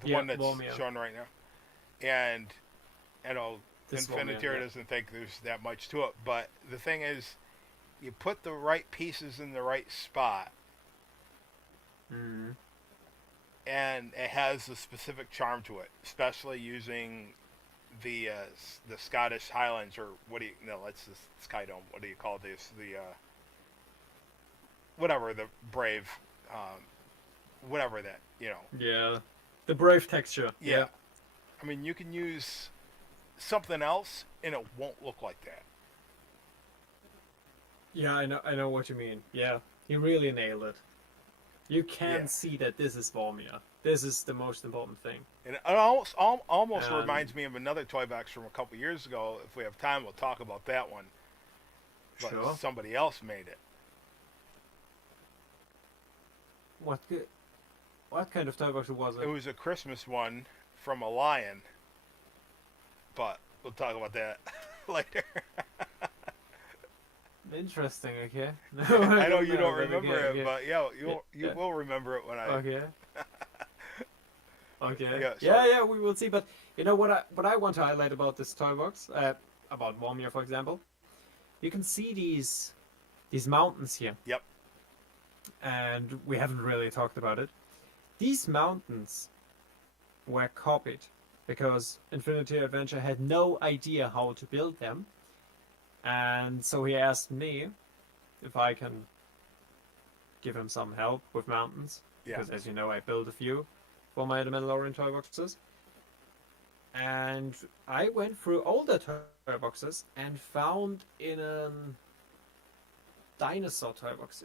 the Yeah, one that's Vormir. shown right now, and this one, Infiniteer doesn't think there's that much to it, but the thing is, you put the right pieces in the right spot, Mm-hmm. and it has a specific charm to it, especially using the Scottish Highlands, or what do you no, that's the Sky Dome. What do you call this? The whatever the brave, whatever that Yeah, the brave texture. Yeah. I mean, you can use something else, and it won't look like that. Yeah, I know what you mean. Yeah, he really nailed it. You can Yeah. see that this is Vormir. This is the most important thing. And it almost Um, reminds me of another toy box from a couple years ago. If we have time, we'll talk about that one. But Sure. somebody else made it. What kind of toy box was It it? was a Christmas one from a lion. But we'll talk about that later. Interesting. Okay. No, I know you don't but remember okay, it, okay. but yeah, you Yeah. will remember it when I. Okay. Okay. Yeah, Yeah, we will see. But you know what I want to highlight about this toy box, about Vormir, for example, you can see these mountains here. Yep. And we haven't really talked about it. These mountains were copied because Infinity Adventure had no idea how to build them, and so he asked me if I can give him some help with mountains. Yeah. Because as you know, I built a few for my The Mandalorian toy boxes. And I went through older toy boxes and found in a dinosaur toy box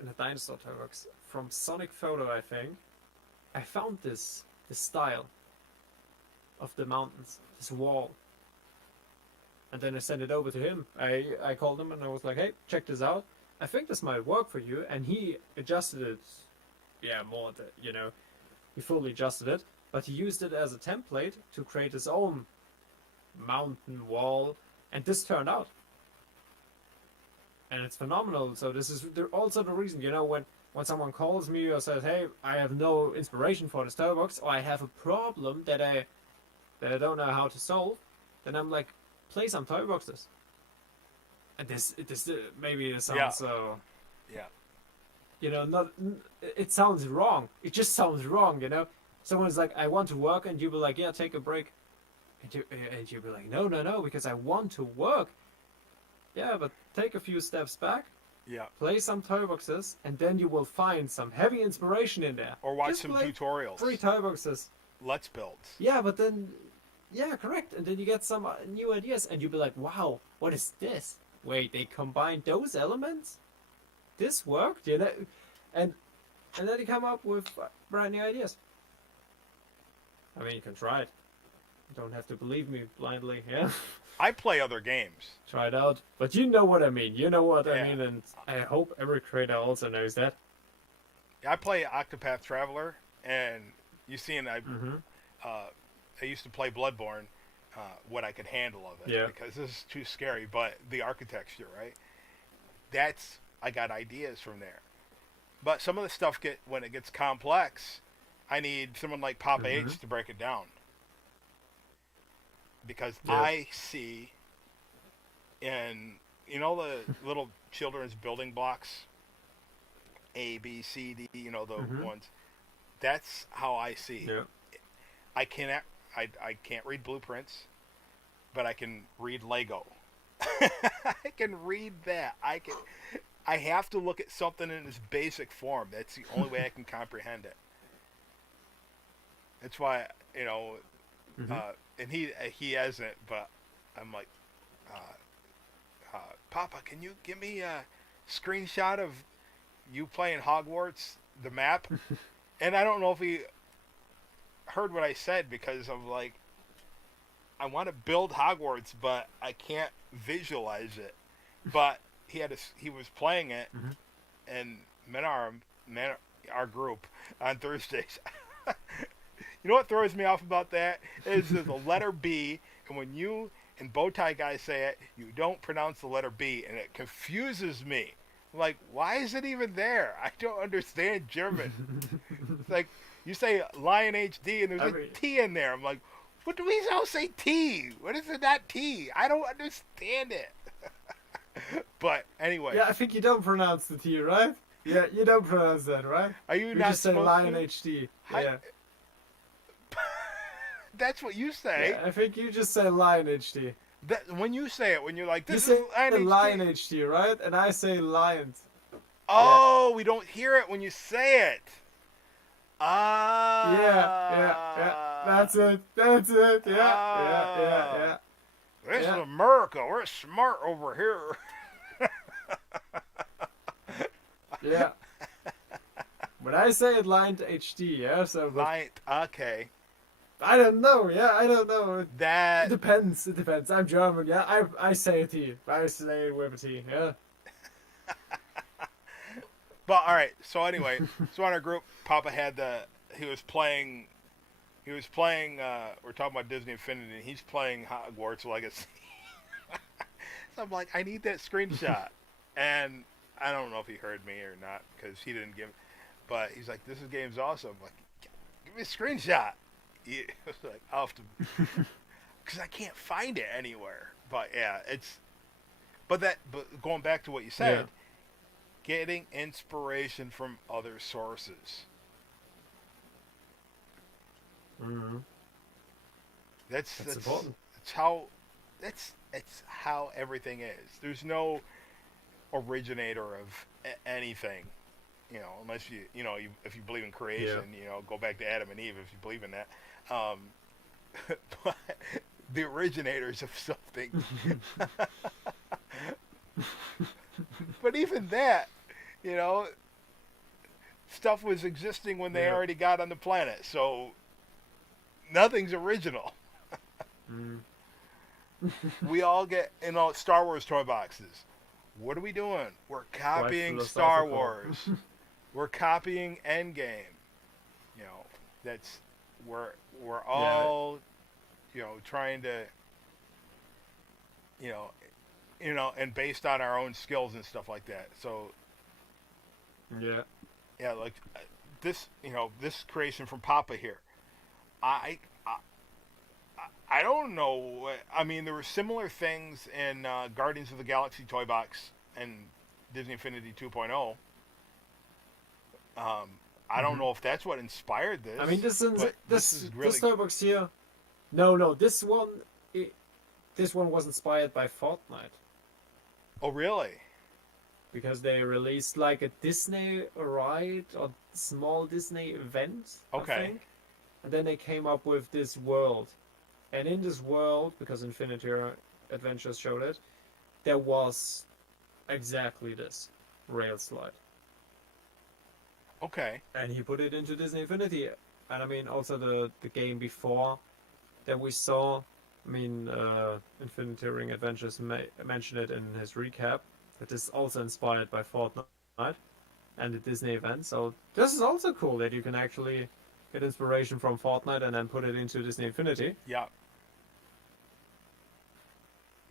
from Sonic Photo, I think. I found this style of the mountains, this wall. And then I sent it over to him. I called him and I was like, hey, check this out. I think this might work for you. And he adjusted it, more, he fully adjusted it. But he used it as a template to create his own mountain wall. And this turned out. And it's phenomenal. So this is also the reason, when someone calls me or says, hey, I have no inspiration for this toy box, or I have a problem that I don't know how to solve, then I'm like, play some toy boxes. And this maybe it sounds Yeah. so, Yeah. it sounds wrong. It just sounds wrong, Someone's like, I want to work, and you'll be like, yeah, take a break. And you'll be like, no, because I want to work. Yeah, but take a few steps back, Yeah. play some toy boxes, and then you will find some heavy inspiration in there. Or watch Just some play tutorials. 3 toy boxes. Let's builds. Yeah, but then, correct. And then you get some new ideas, and you'll be like, wow, what is this? Wait, they combined those elements? This worked? And then you come up with brand new ideas. I mean, you can try it. You don't have to believe me blindly, yeah? I play other games. Try it out. But you know what I mean. You know what I Yeah. mean, and I hope every creator also knows that. I play Octopath Traveler, and you've seen I used to play Bloodborne, what I could handle of it, Yeah. because this is too scary. But the architecture, right? I got ideas from there. But some of the stuff when it gets complex, I need someone like Papa H to break it down, because Yeah. I see in the little children's building blocks, A, B, C, D, the ones. That's how I see. Yeah. I can't read blueprints, but I can read Lego. I can read that. I have to look at something in its basic form. That's the only way I can comprehend it. That's why, and he hasn't, but I'm like, Papa, can you give me a screenshot of you playing Hogwarts, the map? And I don't know if he heard what I said, because I'm like, I want to build Hogwarts, but I can't visualize it. But he was playing it in our group on Thursdays. You know what throws me off about that is the letter B, and when you and Bowtie guys say it, you don't pronounce the letter B, and it confuses me. I'm like, why is it even there? I don't understand German. It's like, you say Lion HD, and there's a T in there. I'm like, What do we all say T? What is it not T? I don't understand it. But anyway, Yeah, I think you don't pronounce the T, right? Yeah, you don't pronounce that, right? are you You not just say supposed Lion to? HD. Hi- Yeah. That's what you say. Yeah, I think you just say Lion HD. That when you say it, when you're like, You "This say is Lion HD." Lion HD, right? And I say Lions. Oh, we don't hear it when you say it. Ah. Yeah. That's it. That's it. Yeah. This Yeah. is America. We're smart over here. Yeah. But I say it Lion HD, yeah. So, but Lion. Okay. I don't know. Yeah, I don't know. It That. depends. It depends. I'm German. Yeah, I say a T. I say it with a T. Yeah. But all right. So anyway, so in our group, Papa had the. He was playing. We're talking about Disney Infinity. And he's playing Hogwarts Legacy. So I'm like, I need that screenshot, and I don't know if he heard me or not because he didn't give. But he's like, "This game's awesome." I'm like, give me a screenshot. He was like, I'll have to, because I can't find it anywhere. But yeah, But going back to what you said, getting inspiration from other sources. Mm-hmm. That's important. It's how everything is. There's no originator of anything, unless if you believe in creation, go back to Adam and Eve if you believe in that. But the originators of something. But even that, stuff was existing when they already got on the planet, so nothing's original. We all get Star Wars toy boxes. What are we doing? We're copying Star Wars. We're copying Endgame. That's we're all trying to and based on our own skills and stuff like that. So yeah, like this this creation from Papa here. I don't know. I mean, there were similar things in Guardians of the Galaxy toy box and Disney Infinity 2.0. I don't know if that's what inspired this. I mean, this is really... toy box here. No, this one was inspired by Fortnite. Oh, really? Because they released like a Disney ride or small Disney event, okay. I think. And then they came up with this world. And in this world, because Infinity Adventures showed it, there was exactly this rail slide. Okay. And he put it into Disney Infinity. And I mean, also the game before that we saw, I mean, Infinity Ring Adventures mentioned it in his recap, that is also inspired by Fortnite and the Disney event. So this is also cool that you can actually get inspiration from Fortnite and then put it into Disney Infinity. Yeah.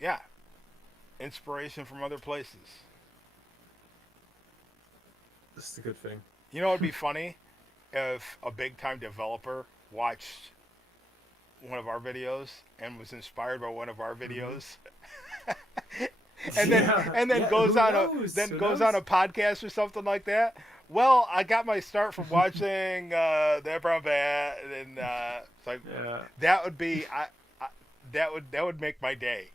Yeah. Inspiration from other places. This is a good thing. You know, it'd be funny if a big-time developer watched one of our videos and was inspired by one of our videos, and then goes on a podcast or something like that. Well, I got my start from watching the Brown Bat, and it's like that would be that would make my day.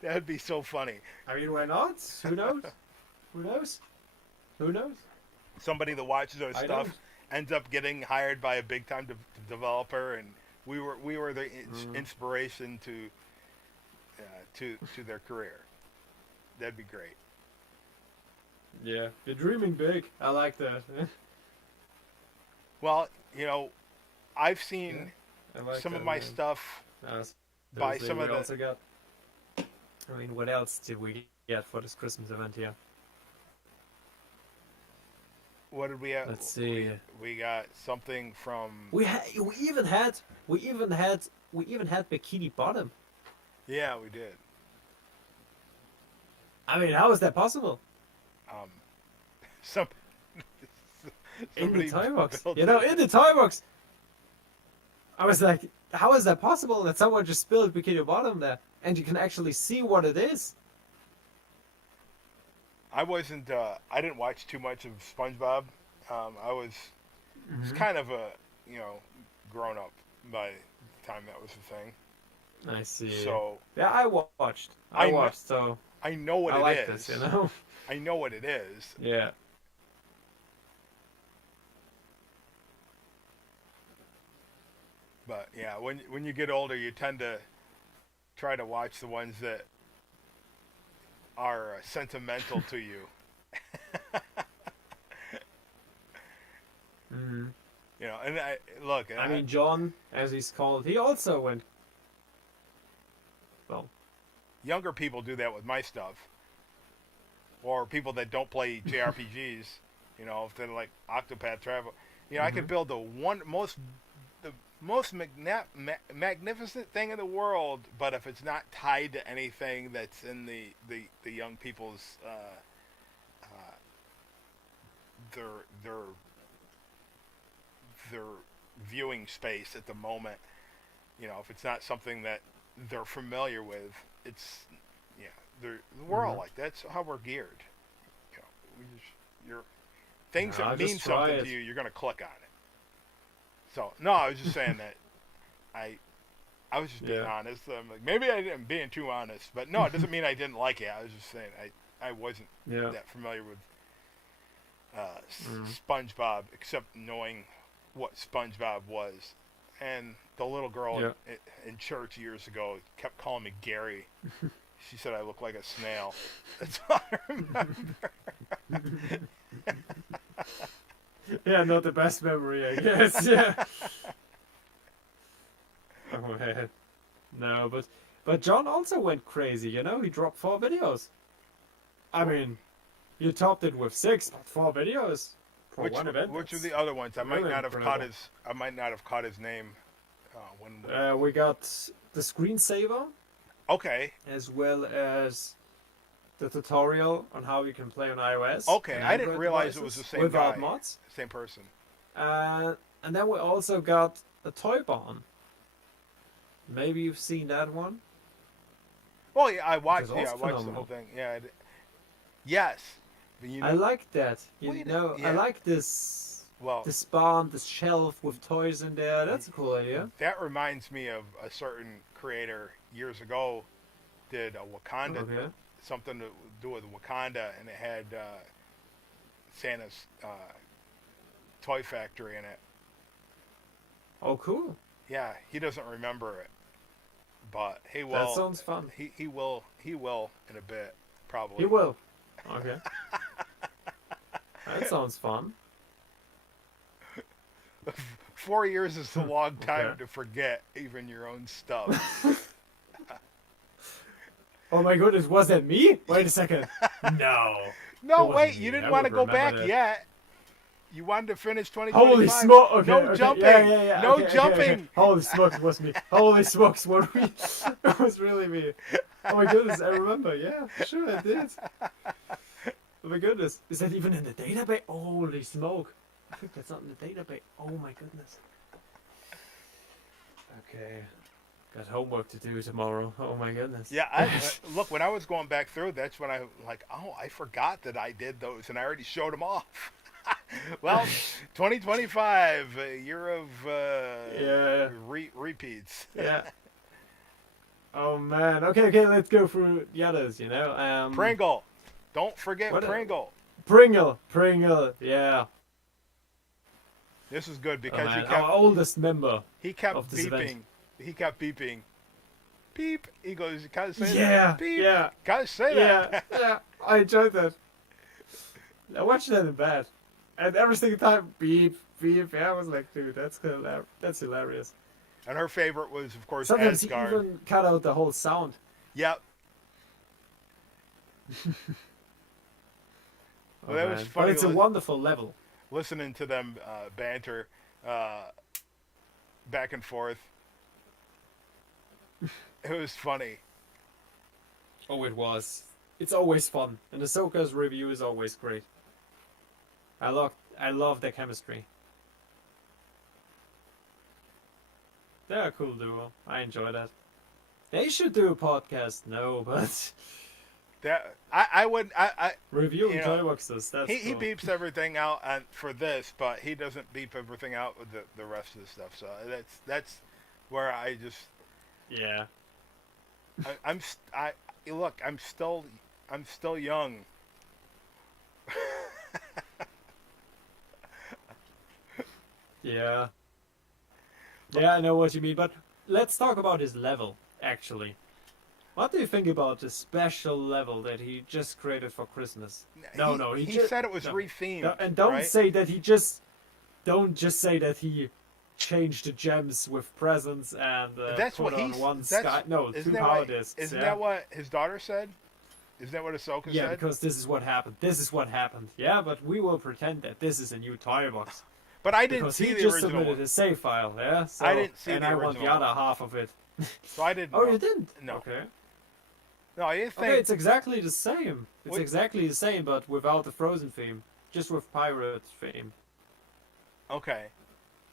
That would be so funny. I mean, why not? Who knows? Who knows? Who knows? Somebody that watches our stuff ends up getting hired by a big time developer, and we were the inspiration to their career. That'd be great. Yeah, you're dreaming big. I like that. Well, I've seen some of my stuff by some of the. Also got. I mean, what else did we get for this Christmas event here? What did we have? Let's see. We got something from. We even had Bikini Bottom. Yeah, we did. I mean, how is that possible? Some In the Somebody toy box. built You know, it. in the toy box. I was like, how is that possible that someone just spilled Bikini Bottom there? And you can actually see what it is. I wasn't. I didn't watch too much of SpongeBob. I was kind of a grown up by the time that was a thing. I see. So yeah, I watched. I I kn- watched, so I know what I it like is. this, you know? I know what it is. Yeah. But yeah, when you get older, you tend to try to watch the ones that are sentimental to you. hmm You know, and look. I mean, John, as he's called, he also went. Well, younger people do that with my stuff, or people that don't play JRPGs. You know, if they're like Octopath Travel. You know, I could build the most magnificent thing in the world, but if it's not tied to anything that's in the young people's their viewing space at the moment, you know, if it's not something that they're familiar with, it's we're all like that. That's how we're geared. You know, you're things Yeah, that mean just try something it. to you, you're gonna click on it. So no, I was just saying that I was just being Yeah. honest. I'm like, maybe I'm being too honest, but no, it doesn't mean I didn't like it. I was just saying I wasn't yeah. that familiar with SpongeBob, except knowing what SpongeBob was. And the little girl Yeah. in church years ago kept calling me Gary. She said I look like a snail. That's all I remember. Yeah, not the best memory, I guess. Yeah. Oh man. No, but John also went crazy. You know, he dropped 4 videos. I mean, you topped it with 6, but 4 videos for one event. Which are that's- the other ones? I might really not have caught incredible. his. I might not have caught his name. When We got the screensaver okay, as well as the tutorial on how you can play on iOS. okay, and I didn't Android realize it was devices the same without guy, mods. same person. And then we also got the toy barn. Maybe you've seen that one. Well, yeah, I watched. is Yeah, I also watched the phenomenal. whole thing. Yeah. Yes. But you know, I like that. You Well, know, yeah. I like this well, barn, this shelf with toys in there. That's a cool idea. that reminds me of a certain creator years ago did a Wakanda Okay. something to do with Wakanda, and it had Santa's toy factory in it. Oh, cool. Yeah, he doesn't remember it, but he That will. sounds fun. He will in a bit probably. He will. Okay. That sounds fun. 4 years is a long time Okay. to forget even your own stuff. Oh my goodness, was that me? Wait a second. No. No, It wait, wasn't you me. didn't I want to would go remember back that. yet. You wanted to finish 2025. Holy smoke! Okay, no okay. jumping. Yeah. No okay, okay, jumping. okay. Holy smokes, it was me. Holy smokes, what me? It was really me. Oh my goodness, I remember. Yeah, sure, I did. Oh my goodness, is that even in the database? Holy smoke! I think that's not in the database. Oh my goodness. Okay, got homework to do tomorrow. Oh my goodness. Yeah, look, when I was going back through, that's when I like, oh, I forgot that I did those, and I already showed them off. Well, 2025, a year of Yeah. repeats. Yeah. Oh man. Okay. Let's go through the others. You know. Pringle, don't forget What Pringle. Pringle. Yeah. This is good Oh, because man. Our oldest member. he kept of this beeping. event. He kept beeping. Beep. He goes, you gotta say Yeah. that. Beep. Yeah. Gotta say Yeah. that. Yeah. I enjoyed that. I watched that in bed, and every single time, beep, beep. Yeah, I was like, dude, that's hilarious. And her favorite was, of course, Sometimes Asgard. he even cut out the whole sound. Yep. Well, that was man. funny But it's a li- wonderful level. Listening to them banter back and forth. It was funny. Oh, it was. It's always fun, and Ahsoka's review is always great. I I love their chemistry. They're a cool duo. I enjoy that. They should do a podcast. No, but That I would I reviewing You know, toy boxes. That's he cool. beeps everything out for this, but he doesn't beep everything out with the rest of the stuff. So that's where I just Yeah. I look I'm still young. Yeah. Yeah, I know what you mean, but let's talk about his level, actually. What do you think about the special level that he just created for Christmas? No, he just, said it was no. rethemed. No, and don't right? say that don't just say that he changed the gems with presents and That's put what on he's. one That's, sky. No, isn't two that power what, discs. Isn't yeah? that what his daughter said? Isn't that what Ahsoka Yeah, said? because this is what happened. This is what happened. Yeah, but we will pretend that this is a new toy box. But I didn't Because see he the just original submitted one. a save file, yeah? So, I didn't see and the I want the original other one. half of it. So I didn't. Oh, know. you didn't? No. Okay. No, I didn't think. Okay, it's exactly the same. It's Wait. exactly the same, but without the Frozen theme. Just with Pirate theme. Okay.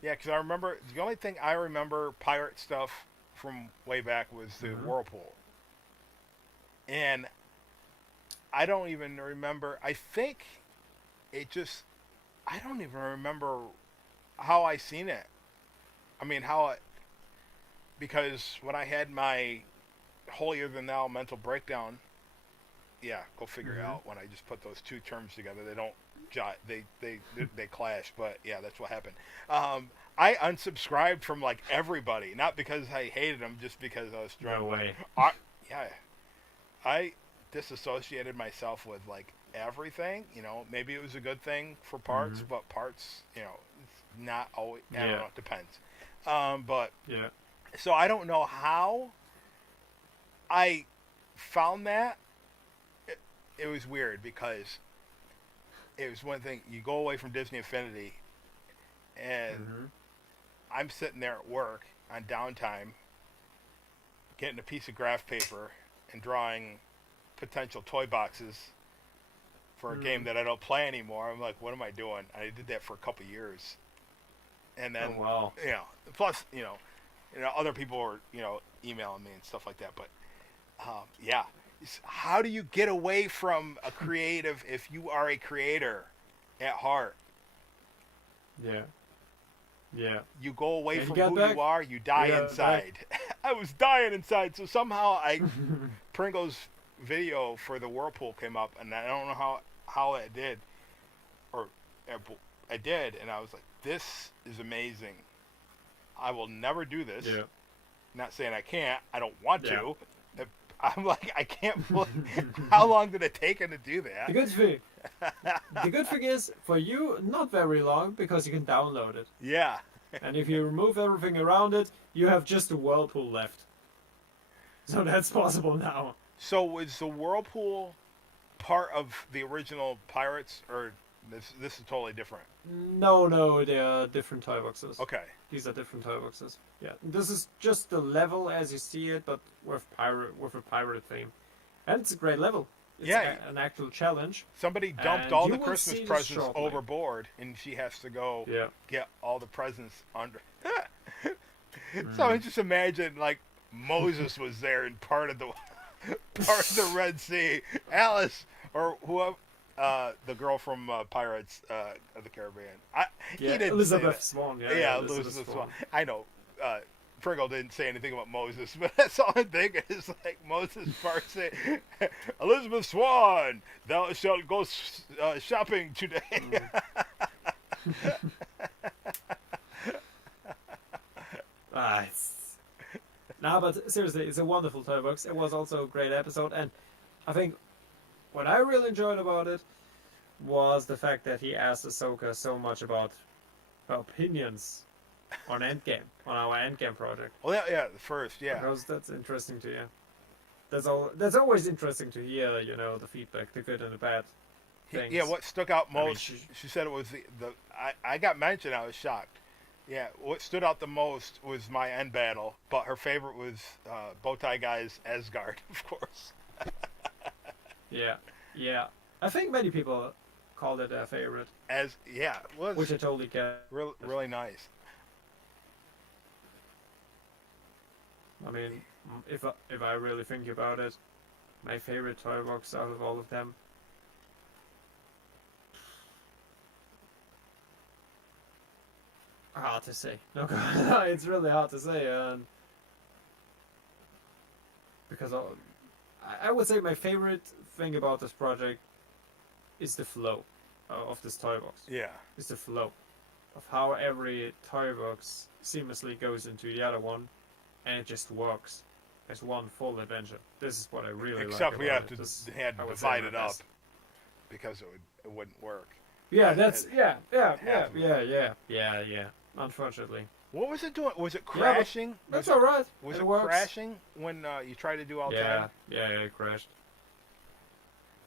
Yeah, because I remember the only thing I remember pirate stuff from way back was the Mhm. Whirlpool, and I don't even remember. I think it just. I don't even remember how I seen it. I mean, how it. Because when I had my holier than thou mental breakdown, yeah, go figure it Mhm. out. When I just put those two terms together, they don't they clash. But yeah, that's what happened. I unsubscribed from like everybody, not because I hated them, just because I was No struggling. way. Yeah, I disassociated myself with like everything. You know, maybe it was a good thing for parts, Mhm. but parts, you know, it's not always. I Yeah. don't know. It depends. But Yeah. so I don't know how I found that. It was weird because it was one thing. You go away from Disney Infinity, and hmm I'm sitting there at work on downtime, getting a piece of graph paper and drawing potential toy boxes for a game that I don't play anymore. I'm like, what am I doing? I did that for a couple years, and then Oh, wow. you know, plus other people were emailing me and stuff like that. But yeah, how do you get away from a creative if you are a creator at heart? Yeah. Yeah. You go away And from you got who back? you are, you die Yeah, inside. I was dying inside, so somehow Pringle's video for the Whirlpool came up, and I don't know how it did, or I did, and I was like, this is amazing. I will never do this. Yeah. Not saying I can't. I don't want Yeah. to. I'm like, I can't believe. How long did it take him to do The that? good thing. The good thing is, for you, not very long, because you can download it. Yeah. And if you remove everything around it, you have just a Whirlpool left. So that's possible now. So was the Whirlpool part of the original Pirates, or this is totally different? No, they are different toy boxes. Okay. These are different toy boxes. Yeah, this is just the level as you see it, but with a pirate theme, and it's a great level. It's Yeah. an actual challenge. Somebody dumped And all you the will Christmas see this presents shortly. overboard, and she has to go Yeah. get all the presents under. So Mm. I just imagine like Moses was there in part of the Red Sea. Alice or whoever, the girl from Pirates of the Caribbean. He Yeah, didn't Elizabeth say Swan. that. Yeah, Yeah, Elizabeth Elizabeth Swan. Swan. I know. Pringle didn't say anything about Moses, but that's all I'm thinking is like Moses part saying, Elizabeth Swan, thou shalt go shopping today. Nah, but seriously, it's a wonderful toy box. It was also a great episode, and I think what I really enjoyed about it was the fact that he asked Ahsoka so much about her opinions on Endgame, on our Endgame project. Well, yeah, the first, yeah. Because that's interesting to hear. That's always interesting to hear, the feedback, the good and the bad things. Yeah, what stuck out I mean, most, she said it was I got mentioned, I was shocked. Yeah, what stood out the most was my end battle, but her favorite was Bowtie Guy's Asgard, of course. Yeah. I think many people called it their favorite, As yeah, it was which I totally get. really nice. I mean, if I really think about it, my favorite toy box out of all of them. Hard to say. No, it's really hard to say, because I would say my favorite thing about this project is the flow of this toy box. Yeah, Is the flow of how every toy box seamlessly goes into the other one, and it just works as one full adventure. This is what I really except like we about have it. to This, had to I would say, divide my it up best. because it wouldn't work. Yeah, that's Half yeah. Unfortunately, What was it doing? Was it but crashing? that's was all right. was it it works. crashing when you tried to do all time? Yeah, it crashed.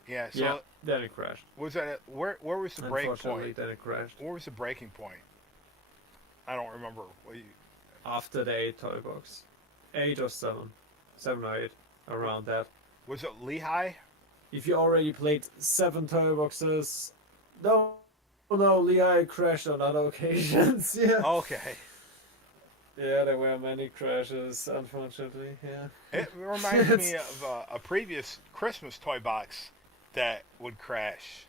Yeah. So Yeah, then it crashed. was that where was the break Unfortunately, point? then it crashed. Where was the breaking point? I don't remember. What you, After the 8 toy box, 8 or 7, 7 or 8, around that. was it Lehigh? If you already played 7 toy boxes, no, Lehigh crashed on other occasions. Yeah. Okay. Yeah, there were many crashes, unfortunately. Yeah. It reminds me of a previous Christmas toy box that would crash,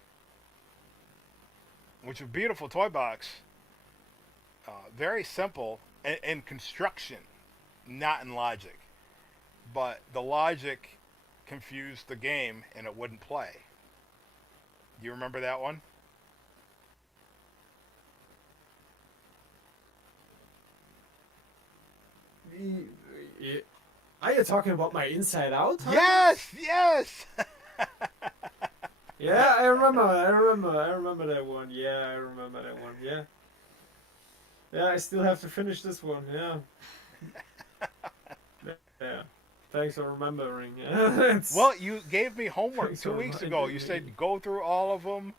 which was a beautiful toy box. Very simple in construction, not in logic. But the logic confused the game and it wouldn't play. Do you remember that one? Are you talking about my Inside Out? Huh? Yes! Yeah, I remember that one. Yeah, I remember that one. Yeah. Yeah, I still have to finish this one. Yeah. Yeah. Thanks for remembering. Yeah. Well, you gave me homework Thanks 2 for weeks reminding ago. You me. said go through all of them.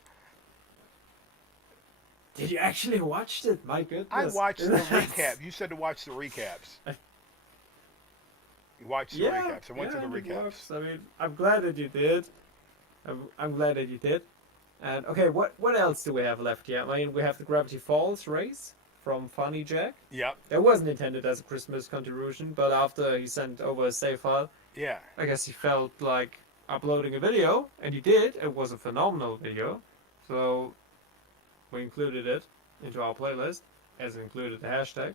Did you actually watch it? My goodness. I watched the recap. You said to watch the recaps. You watched the recaps. I went through the it recaps. works. I mean, I'm glad that you did. I'm glad that you did. And okay, what else do we have left here? I mean, we have the Gravity Falls race from Funny Jack. Yep. That wasn't intended as a Christmas contribution, but after he sent over a save file, Yeah. I guess he felt like uploading a video, and he did. It was a phenomenal video, so we included it into our playlist, as it included the hashtag.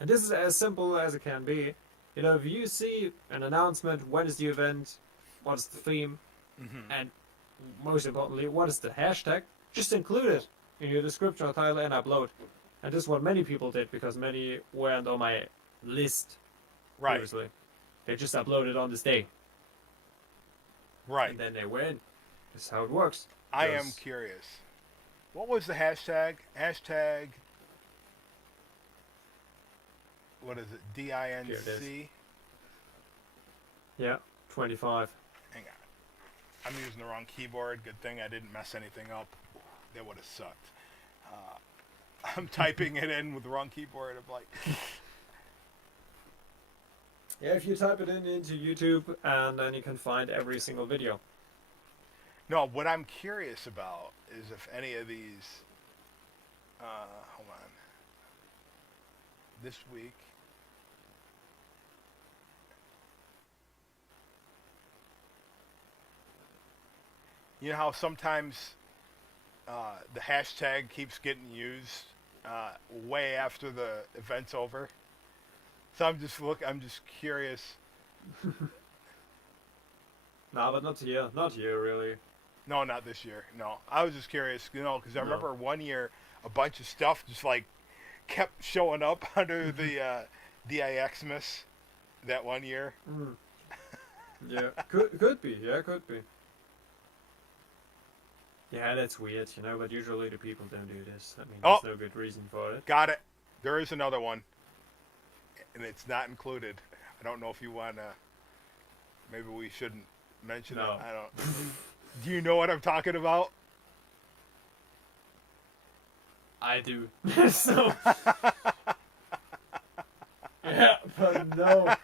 And this is as simple as it can be. You know, if you see an announcement, when is the event, what is the theme, and most importantly, what is the hashtag, just include it in your description or title and upload. And this is what many people did, because many weren't on my list Right. previously. They just uploaded on this day, Right. and then they win. This is how it works. I am Yes. curious. What was the hashtag? Hashtag. What is it? Here it DINC? Yeah, 25. Hang on. I'm using the wrong keyboard. Good thing I didn't mess anything up. That would have sucked. I'm typing it in with the wrong keyboard. I'm like, Yeah, if you type it into YouTube, and then you can find every single video. no, what I'm curious about is if any of these. Hold on. This week. You know how sometimes the hashtag keeps getting used way after the event's over. So I'm just curious. Nah, but not here. Not here, really. No, not this year. No, I was just curious, because I No. remember one year a bunch of stuff just like kept showing up under the DIXmas that one year. Mm. Yeah, could be. Yeah, could be. Yeah, that's weird, but usually the people don't do this. I mean, Oh. there's no good reason for it. Got it. There is another one, and it's not included. I don't know if you wanna. Maybe we shouldn't mention No. it. I don't. Do you know what I'm talking about? I do. So. Yeah, but no.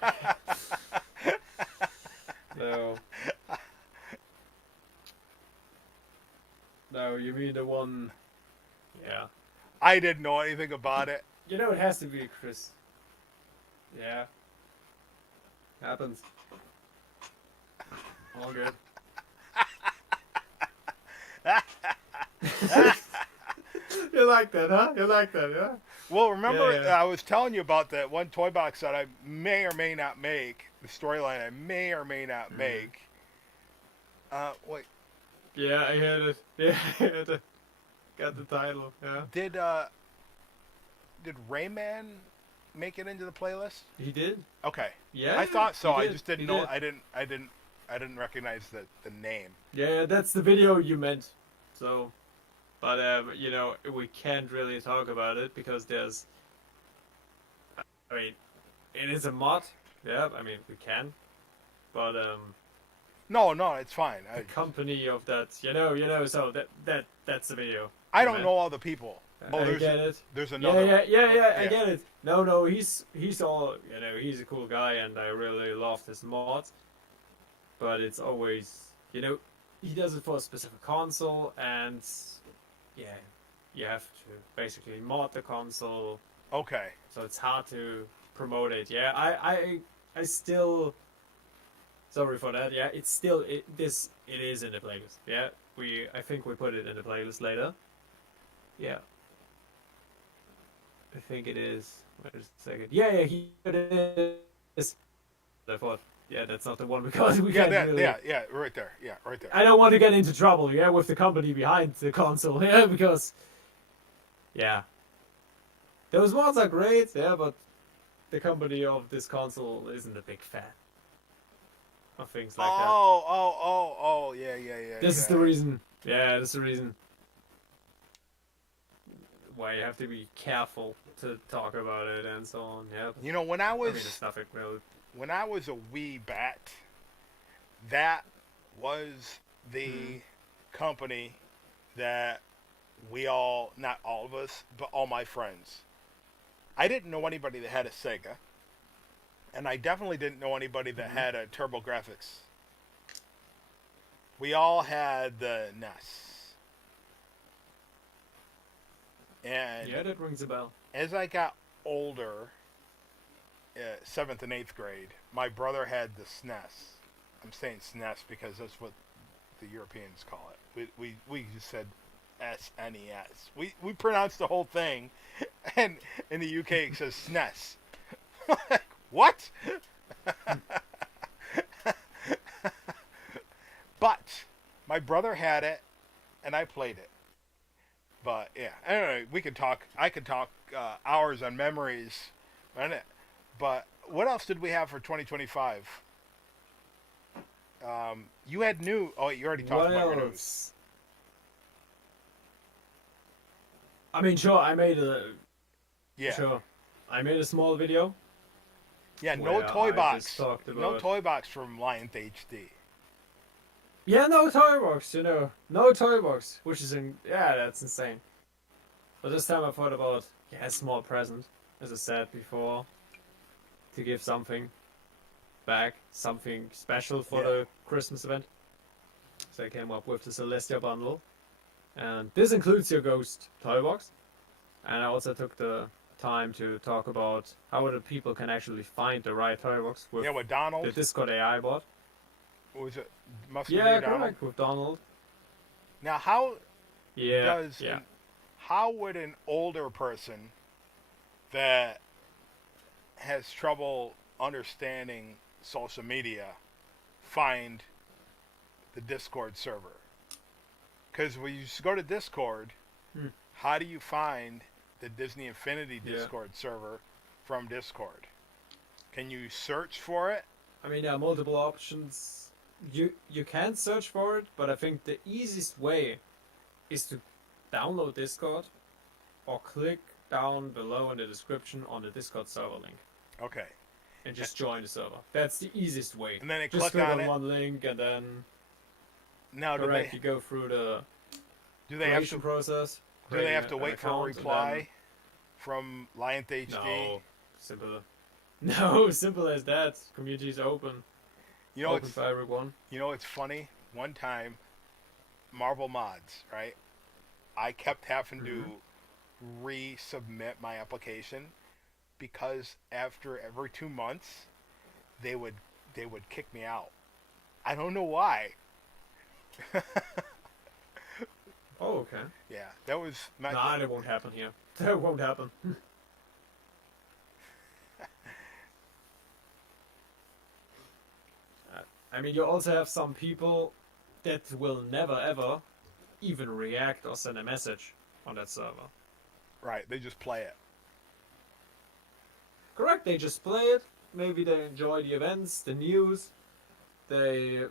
No. No, you mean the one. Yeah. I didn't know anything about it. You know it has to be Chris. Yeah. Happens. All good. You like that, huh? You like that, yeah? Well, remember Yeah. I was telling you about that one toy box that I may or may not make, the storyline I may or may not Mm-hmm. make. Wait, Yeah, I heard it. Yeah, I heard it. Got the title, yeah. did Rayman make it into the playlist? He did? Okay, Yeah. I thought so. he I did, just didn't he know. did. I didn't recognize the name. Yeah, that's the video you meant. So, but you know, we can't really talk about it because there's. I mean, it is a mod. Yeah, I mean we can, but No, it's fine. the company of that, you know, so that's the video. I don't man. know all the people. Oh, I there's get it. there's Yeah, another. yeah, I Yeah. get it. No, he's all, you know, he's a cool guy, and I really love his mods. But it's always, you know, he does it for a specific console, and yeah, you have to basically mod the console, Okay. so it's hard to promote it. Yeah, I still. Sorry for that. Yeah, it's still it is in the playlist. Yeah, I think we put it in the playlist later. Yeah. I think it is. Wait a second. Yeah, it is. I thought, yeah, that's not the one because we Yeah, can't really. right there. Yeah, right there. I don't want to get into trouble, yeah, with the company behind the console, yeah, because, yeah, those mods are great, yeah, but the company of this console isn't a big fan of things like that. Oh, yeah. This is the reason. Yeah, this is the reason why you have to be careful to talk about it and so on. Yeah. You know, when I I mean, was it's nothing really. when I was a wee bat, that was the Mm-hmm. company that we all, not all of us, but all my friends. I didn't know anybody that had a Sega, and I definitely didn't know anybody that Mm-hmm. had a TurboGrafx. We all had the NES. And Yeah, that rings a bell. as I got older, 7th and 8th grade, my brother had the SNES. I'm saying SNES because that's what the Europeans call it. We just said SNES. We pronounced the whole thing, and in the UK it says SNES. Like, what? But my brother had it, and I played it. But yeah, anyway, I could talk hours on memories, on it. But what else did we have for 2025? You had new. Oh, you already talked What about your news. else? I mean, sure, I made a Yeah, sure, I made a small video. yeah. No where toy I box. just talked No about- toy box from Lion HD. Yeah, no toy box, you know, no toy box, which is that's insane. But this time I thought about a small present, as I said before, to give something back, something special for Yeah. the Christmas event. So I came up with the Celestia bundle, and this includes your Ghost toy box. And I also took the time to talk about how the people can actually find the right toy box with Yeah, with the Donald. Discord AI bot. What was it? Must be Yeah, Donald. correct, with Donald. Now, how Yeah, yeah. how would an older person that has trouble understanding social media find the Discord server? Because when you go to Discord, Hmm. how do you find the Disney Infinity Yeah. Discord server from Discord? Can you search for it? I mean, there are multiple options. You can search for it, but I think the easiest way is to download Discord or click down below in the description on the Discord server link Okay. and just join the server. That's the easiest way. And then you Just click click on on it. one link and then Now, correct, you go through the do they have creation to process. do they have creating to an wait for a account, and reply from Lion HD? then- No, simple. No, simple as that. Community is open. You know, Open it's for everyone. You know, it's funny. One time, Marvel Mods, right? I kept having to Mhm. resubmit my application because after every 2 months they would they would kick me out. I don't know why. Oh, okay. Yeah, that was my. Nah, that won't happen here. That won't happen. Uh, I mean, you also have some people that will never ever even react or send a message on that server. Right, they just play it. Correct, they just play it. Maybe they enjoy the events, the news. They